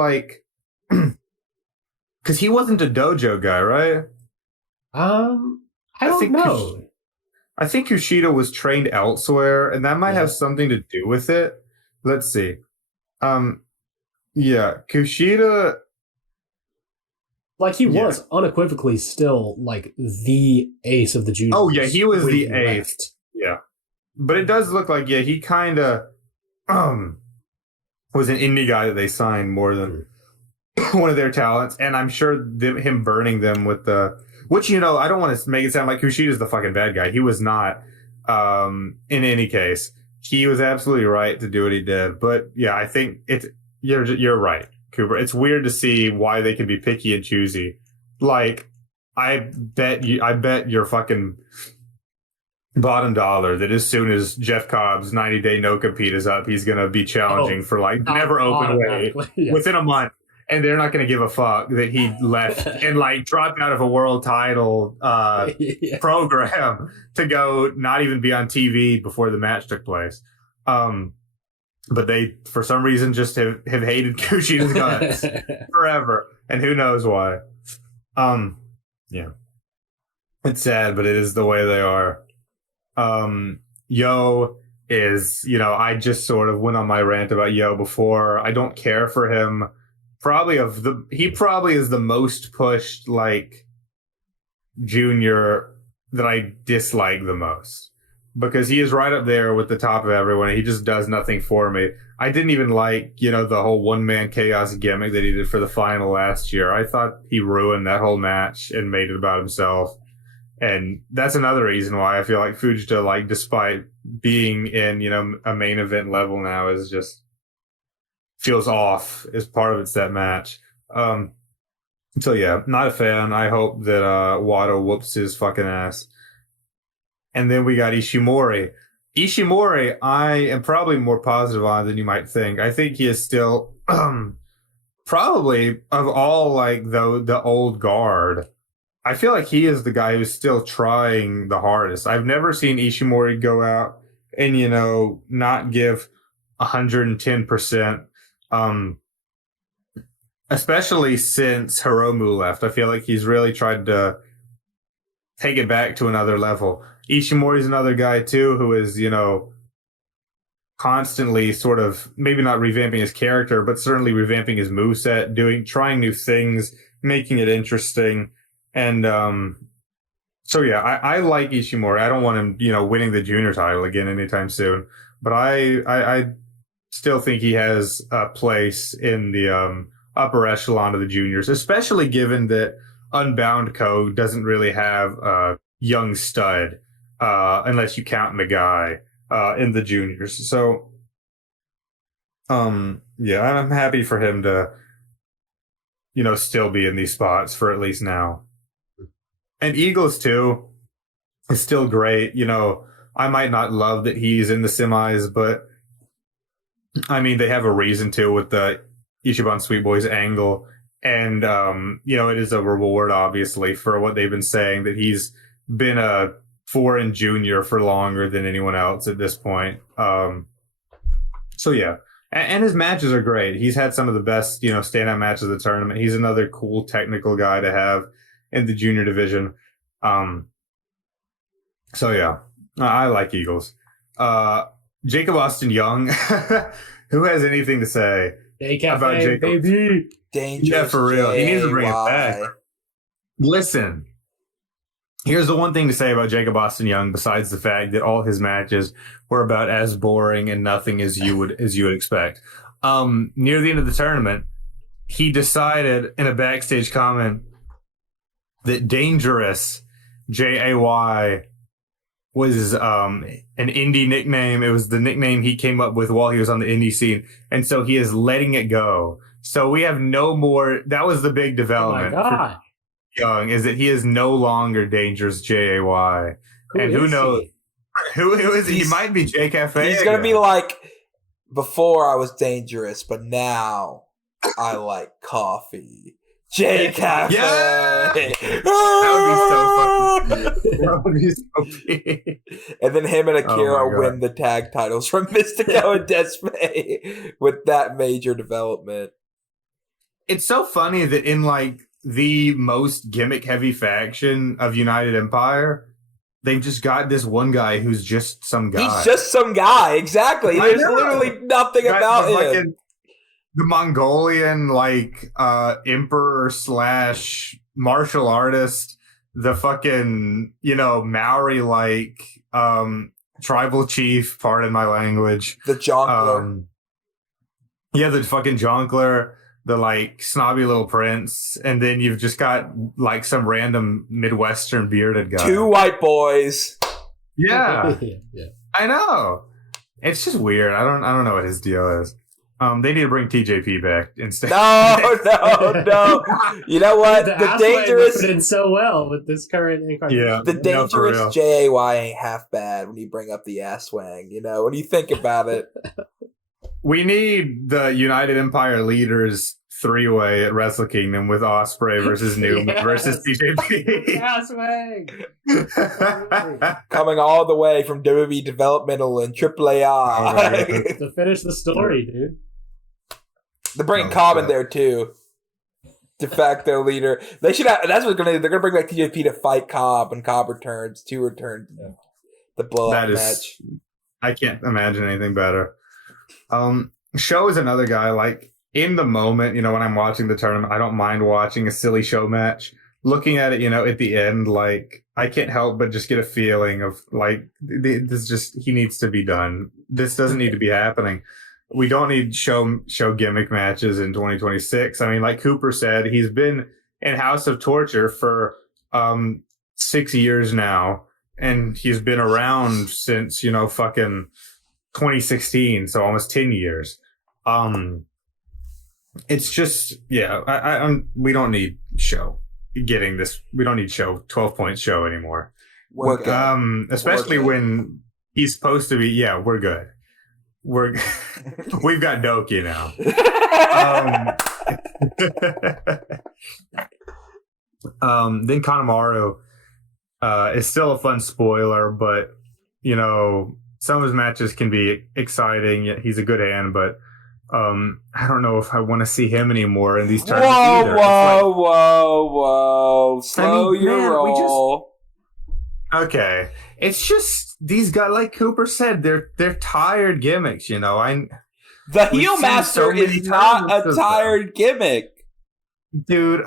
because he wasn't a dojo guy, right? I don't know. I think Kushida was trained elsewhere, and that might have something to do with it. Let's see. Kushida. Like, he was unequivocally still, like, the ace of the juniors. Oh, yeah, he was the ace. Left. Yeah. But it does look like, he kind of was an indie guy that they signed more than one of their talents. And I'm sure him burning them with the Which, I don't want to make it sound like Kushida's the fucking bad guy. He was not. In any case, he was absolutely right to do what he did. But yeah, I think you're right, Cooper. It's weird to see why they can be picky and choosy. Like, I bet your fucking bottom dollar that as soon as Jeff Cobb's 90-day no compete is up, he's gonna be challenging for like never open weight within a month. And they're not going to give a fuck that he left and like dropped out of a world title program to go not even be on TV before the match took place. But they, for some reason, just have hated Kushida's guts forever. And who knows why. Yeah. It's sad, but it is the way they are. Yo is, I just sort of went on my rant about Yo before. I don't care for him. He probably is the most pushed like junior that I dislike the most, because he is right up there with the top of everyone. He just does nothing for me. I didn't even like, the whole one-man chaos gimmick that he did for the final last year. I thought he ruined that whole match and made it about himself. And that's another reason why I feel like Fujita, like, despite being in, a main event level now, is just feels off. As part of it's that match. So yeah, not a fan. I hope that Wado whoops his fucking ass. And then we got Ishimori. Ishimori, I am probably more positive on than you might think. I think he is still probably, of all like the old guard, I feel like he is the guy who's still trying the hardest. I've never seen Ishimori go out and, not give 110%. Especially since Hiromu left. I feel like he's really tried to take it back to another level. Ishimori's another guy too who is, constantly sort of maybe not revamping his character, but certainly revamping his moveset, trying new things, making it interesting. And so yeah, I like Ishimori. I don't want him, winning the junior title again anytime soon. But I still think he has a place in the upper echelon of the juniors, especially given that Unbound Co. doesn't really have a young stud, unless you count Nagai, in the juniors. So, yeah, I'm happy for him to, still be in these spots for at least now. And Eagles, too, is still great. I might not love that he's in the semis, but I mean, they have a reason to with the Ichiban Sweet Boys angle. And, it is a reward, obviously, for what they've been saying, that he's been a foreign junior for longer than anyone else at this point. So, yeah. And his matches are great. He's had some of the best, standout matches of the tournament. He's another cool technical guy to have in the junior division. So, yeah, I like Eagles. Jacob Austin Young, who has anything to say about Jacob? Baby. Dangerous. Yeah, for real. He needs to bring it back. Listen, here's the one thing to say about Jacob Austin Young, besides the fact that all his matches were about as boring and nothing as you would expect. Near the end of the tournament, he decided in a backstage comment that Dangerous, Jay was an indie nickname. It was the nickname he came up with while he was on the indie scene. And so he is letting it go. So we have no more. That was the big development for Young, is that he is no longer Dangerous Jay. And who knows? Who is he? He might be J Cafe. He's going to be like, before I was dangerous, but now I like coffee. J Cafe. Yeah! That would be so funny. And then him and Akira win the tag titles from Mystico and Despe with that major development. It's so funny that in like the most gimmick heavy faction of United Empire, they've just got this one guy who's just some guy. He's just some guy, exactly. There's literally nothing about him. The Mongolian, like, emperor / martial artist, the fucking, Maori, like, tribal chief, pardon my language. The jongleur. The fucking jongleur. the like snobby little prince, and then you've just got like some random Midwestern bearded guy. 2 white boys. Yeah, Yeah. I know. It's just weird. I don't know what his deal is. They need to bring TJP back instead. No. You know what? The The dangerous fit in so well with this current incarnation. Yeah. the No, for real. dangerous JAY ain't half bad when you bring up the ass wang, you know, when you think about it. We need the United Empire leaders 3-way at Wrestle Kingdom with Ospreay versus Newman Yes. versus TJP. Ass wang. Coming all the way from WWE Developmental and AAA. Oh, my God. To finish the story, dude. They're bringing Oh, Cobb in shit. there too. De facto leader. They should have. That's what's gonna do. They're gonna bring back TJP to fight Cobb, and Cobb returns. 2 returns. The blow up That is, match. I can't imagine anything better. Show is another guy, like, in the moment, you know, when I'm watching the tournament, I don't mind watching a silly show match. Looking at it, you know, at the end, like, I can't help but just get a feeling of, like, this just, he needs to be done. This doesn't need to be happening. We don't need show gimmick matches in 2026. I mean, like Cooper said, he's been in House of Torture for 6 years now, and he's been around since, you know, fucking 2016, so almost 10 years. It's just, yeah, we don't need show getting this. We don't need show 12-point show anymore. We're good. Especially We're good. when he's supposed to be. Yeah, we're good. We've got Doki now. Then Kanemaru is still a fun spoiler, but you know, some of his matches can be exciting. He's a good hand, but I don't know if I want to see him anymore in these tournaments either. Whoa. Slow your man, roll. Okay, it's just these guys, like Cooper said, they're tired gimmicks. You know, The we've heel seen master so many is not tournaments a of tired gimmick. dude.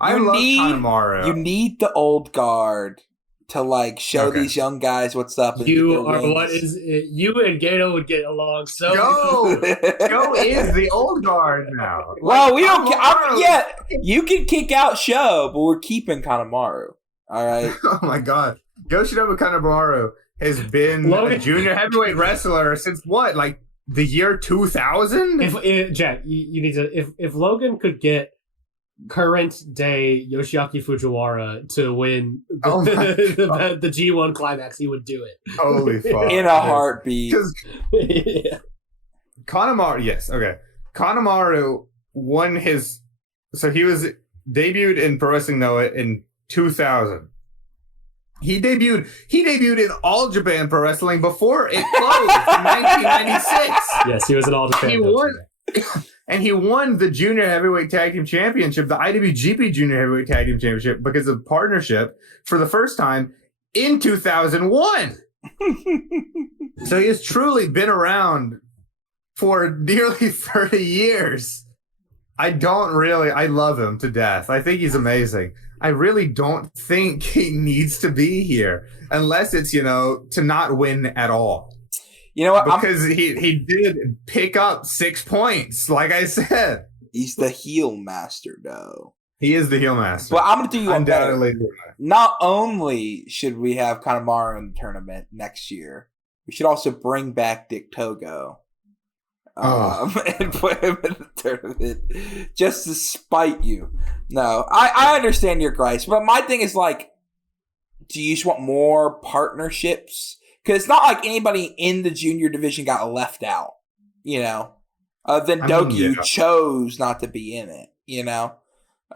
I love Kanemaru. You need the old guard to like show Okay. these young guys what's up. And You get their are wins. what is it? You and Gato would get along so. Joe is the old guard now. Well, we don't. Kanemaru- Yeah, you can kick out Show, but we're keeping Kanemaru. All right. Oh my god, Yoshinobu Kanemaru has been a Logan- junior heavyweight wrestler since what, like the year 2000? If Jack, you need to. If Logan could get current day Yoshiaki Fujiwara to win Oh my the G1 climax, he would do it. Holy fuck! In a heartbeat. Because Yeah. Kanemaru, yes, okay. Kanemaru won his. So he was debuted in Pro Wrestling Noah in 2000. He debuted in All Japan Pro Wrestling before it closed in 1996. Yes, he was an all Japan. He won, and he won the Junior Heavyweight Tag Team Championship, the IWGP Junior Heavyweight Tag Team Championship, because of partnership for the first time in 2001. So he has truly been around for nearly 30 years. I love him to death. I think he's amazing. I really don't think he needs to be here unless it's, you know, to not win at all. You know what? Because he did pick up 6 points, like I said. He's the heel master, though. He is the heel master. But I'm going to do you one better. Undoubtedly. Not only should we have Kanemaru in the tournament next year, we should also bring back Dick Togo. And put him in the tournament just to spite you. No, I understand your gripes, but my thing is like, do you just want more partnerships? Because it's not like anybody in the junior division got left out, you know. Then Doki, who chose not to be in it, you know.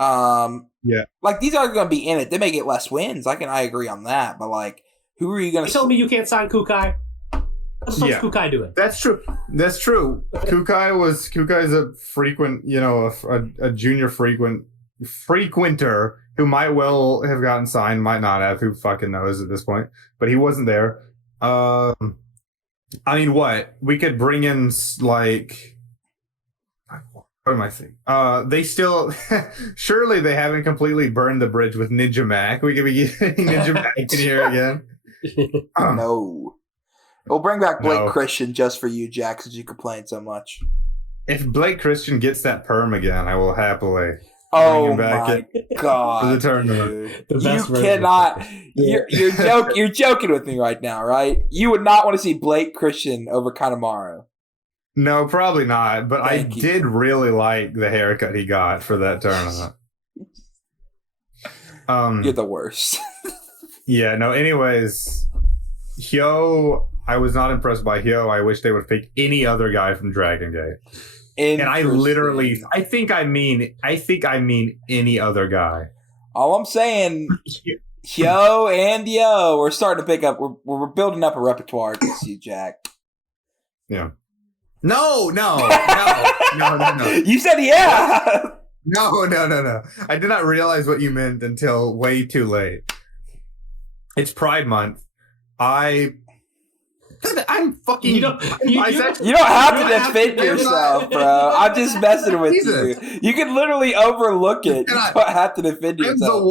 Yeah, like these are going to be in it. They may get less wins. I agree on that, but like, who are you going to? You told me you can't sign Kukai. What's Kukai doing? That's true. Kukai's a frequent, you know, a junior frequenter who might well have gotten signed, might not have. Who fucking knows at this point? But he wasn't there. I mean, what we could bring in like. What am I thinking? They still surely they haven't completely burned the bridge with Ninja Mac. We could be getting Ninja Mac in here again. No. We'll bring back Blake No. Christian just for you, Jack, since you complain so much. If Blake Christian gets that perm again, I will happily Oh bring him back my in god, for the tournament. dude. The best You version. cannot. You're joking with me right now, right? You would not want to see Blake Christian over Kanemaru. No, probably not. But Thank I you. did really like the haircut he got for that tournament. You're the worst. Yeah. No. Anyways, Hyo. I was not impressed by Hyo. I wish they would pick any other guy from Dragon Gate. And I literally, I think I mean any other guy. All I'm saying, Hyo and Yo, we're starting to pick up. We're building up a repertoire against you, Jack. Yeah. No. You said yeah. No. I did not realize what you meant until way too late. It's Pride Month. I'm fucking. You don't have to defend yourself, bro. I'm just messing with you. You can literally overlook it. You don't have to defend yourself.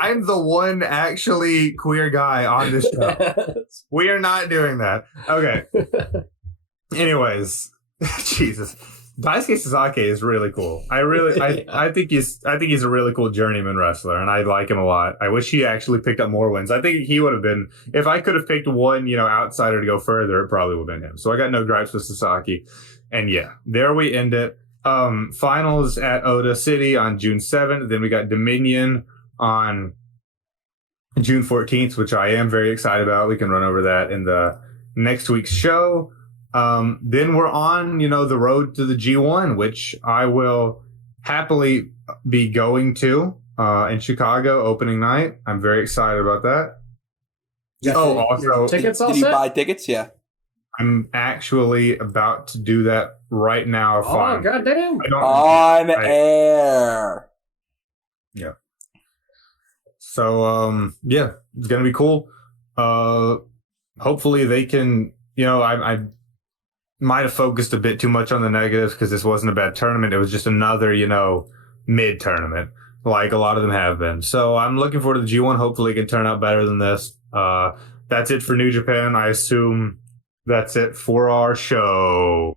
I'm the one actually queer guy on this show. We are not doing that. Okay. Anyways, Jesus. Daisuke Sasaki is really cool. I think he's a really cool journeyman wrestler, and I like him a lot. I wish he actually picked up more wins. I think he would have been, if I could have picked one, outsider to go further, it probably would have been him. So I got no gripes with Sasaki. And yeah, there we end it. Finals at Oda City on June 7th. Then we got Dominion on June 14th, which I am very excited about. We can run over that in the next week's show. Then we're on, the road to the G1, which I will happily be going to in Chicago opening night. I'm very excited about that. Also, tickets all did you set? buy tickets? Yeah. I'm actually about to do that right now. Oh, goddamn. On air. Yeah. So, yeah, it's going to be cool. Hopefully they can, I might have focused a bit too much on the negatives because this wasn't a bad tournament. It was just another, mid tournament, like a lot of them have been. So I'm looking forward to the G1. Hopefully it can turn out better than this. That's it for New Japan. I assume that's it for our show.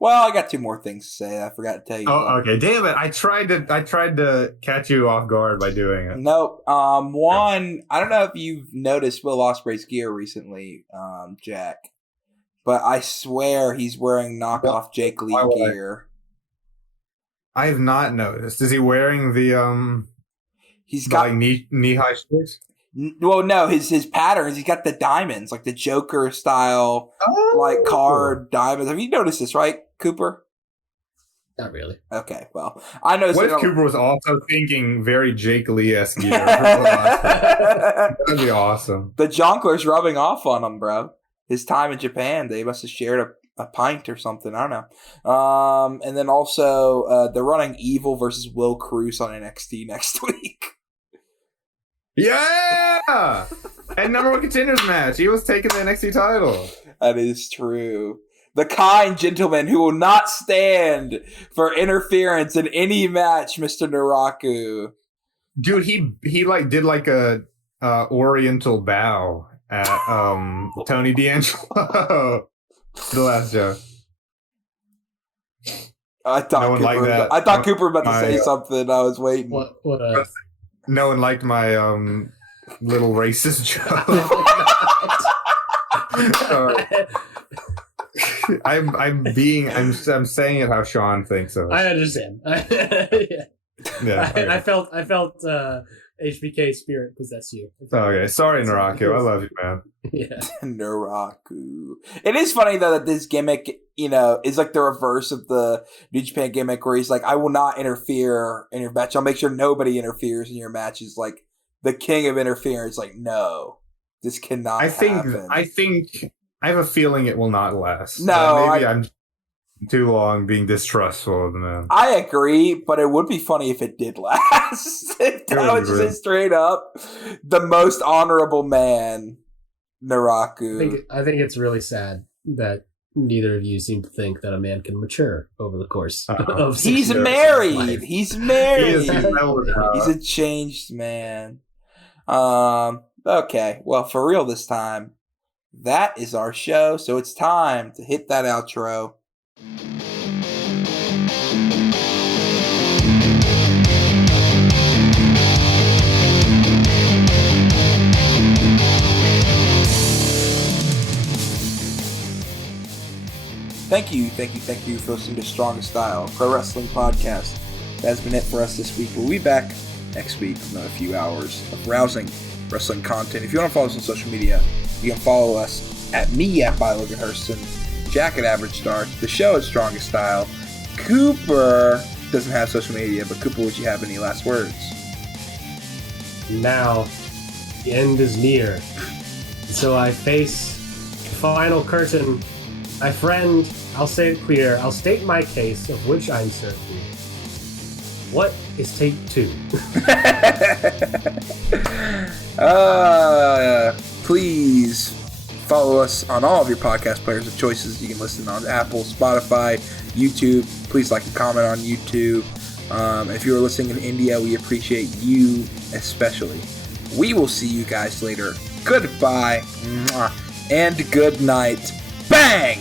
Well, I got two more things to say. I forgot to tell you. Oh, okay. Damn it. I tried to catch you off guard by doing it. Nope. One, I don't know if you've noticed Will Ospreay's gear recently, Jack. But I swear he's wearing knockoff Jake Lee gear. I have not noticed. Is he wearing the He's got knee high shorts? Well, no, his patterns. He's got the diamonds, like the Joker style, like card diamonds. Have you noticed this, right, Cooper? Not really. Okay, well, I know. What if Cooper was also thinking very Jake Lee-esque gear? That'd be awesome. The Jonkler's rubbing off on him, bro. His time in Japan, they must have shared a pint or something. I don't know. And then also, they're running Evil versus Will Cruz on NXT next week. Yeah! And number one contenders match. He was taking the NXT title. That is true. The kind gentleman who will not stand for interference in any match, Mr. Naraku. Dude, he did like a oriental bow at Tony D'Angelo the last show. I thought Cooper was about to say something. I was waiting. What No one liked my little racist joke. I'm saying it how Sean thinks of it. I understand. Yeah. Okay. I felt HBK spirit possess you. Okay, sorry, Naraku. I love you, man. Yeah, Naraku. It is funny though that this gimmick, is like the reverse of the New Japan gimmick, where he's like, "I will not interfere in your match. I'll make sure nobody interferes in your match." He's like the king of interference. Like, no, this cannot. happen. I have a feeling it will not last. No, maybe I'm too long being distrustful of the man. I agree, but it would be funny if it did last. If that was just straight up the most honorable man, Naraku. I think it's really sad that neither of you seem to think that a man can mature over the course of 6 He's years married. of life. He's married. He's a changed man. Okay, well, for real this time, that is our show. So it's time to hit that outro. thank you for listening to Strongest Style, Pro Wrestling Podcast. That's been it for us this week. We'll be back next week with another few hours of rousing wrestling content. If you want to follow us on social media, you can follow us at me at by Logan Hurston, Jack at Average Start, the show at Strongest Style. Cooper doesn't have social media, but Cooper, would you have any last words? Now, the end is near. So I face the final curtain. My friend, I'll say it clear. I'll state my case, of which I'm certain. What is take 2? Please follow us on all of your podcast players of choices. You can listen on Apple, Spotify, YouTube. Please like and comment on YouTube. If you're listening in India, we appreciate you especially. We will see you guys later. Goodbye and good night. Bang!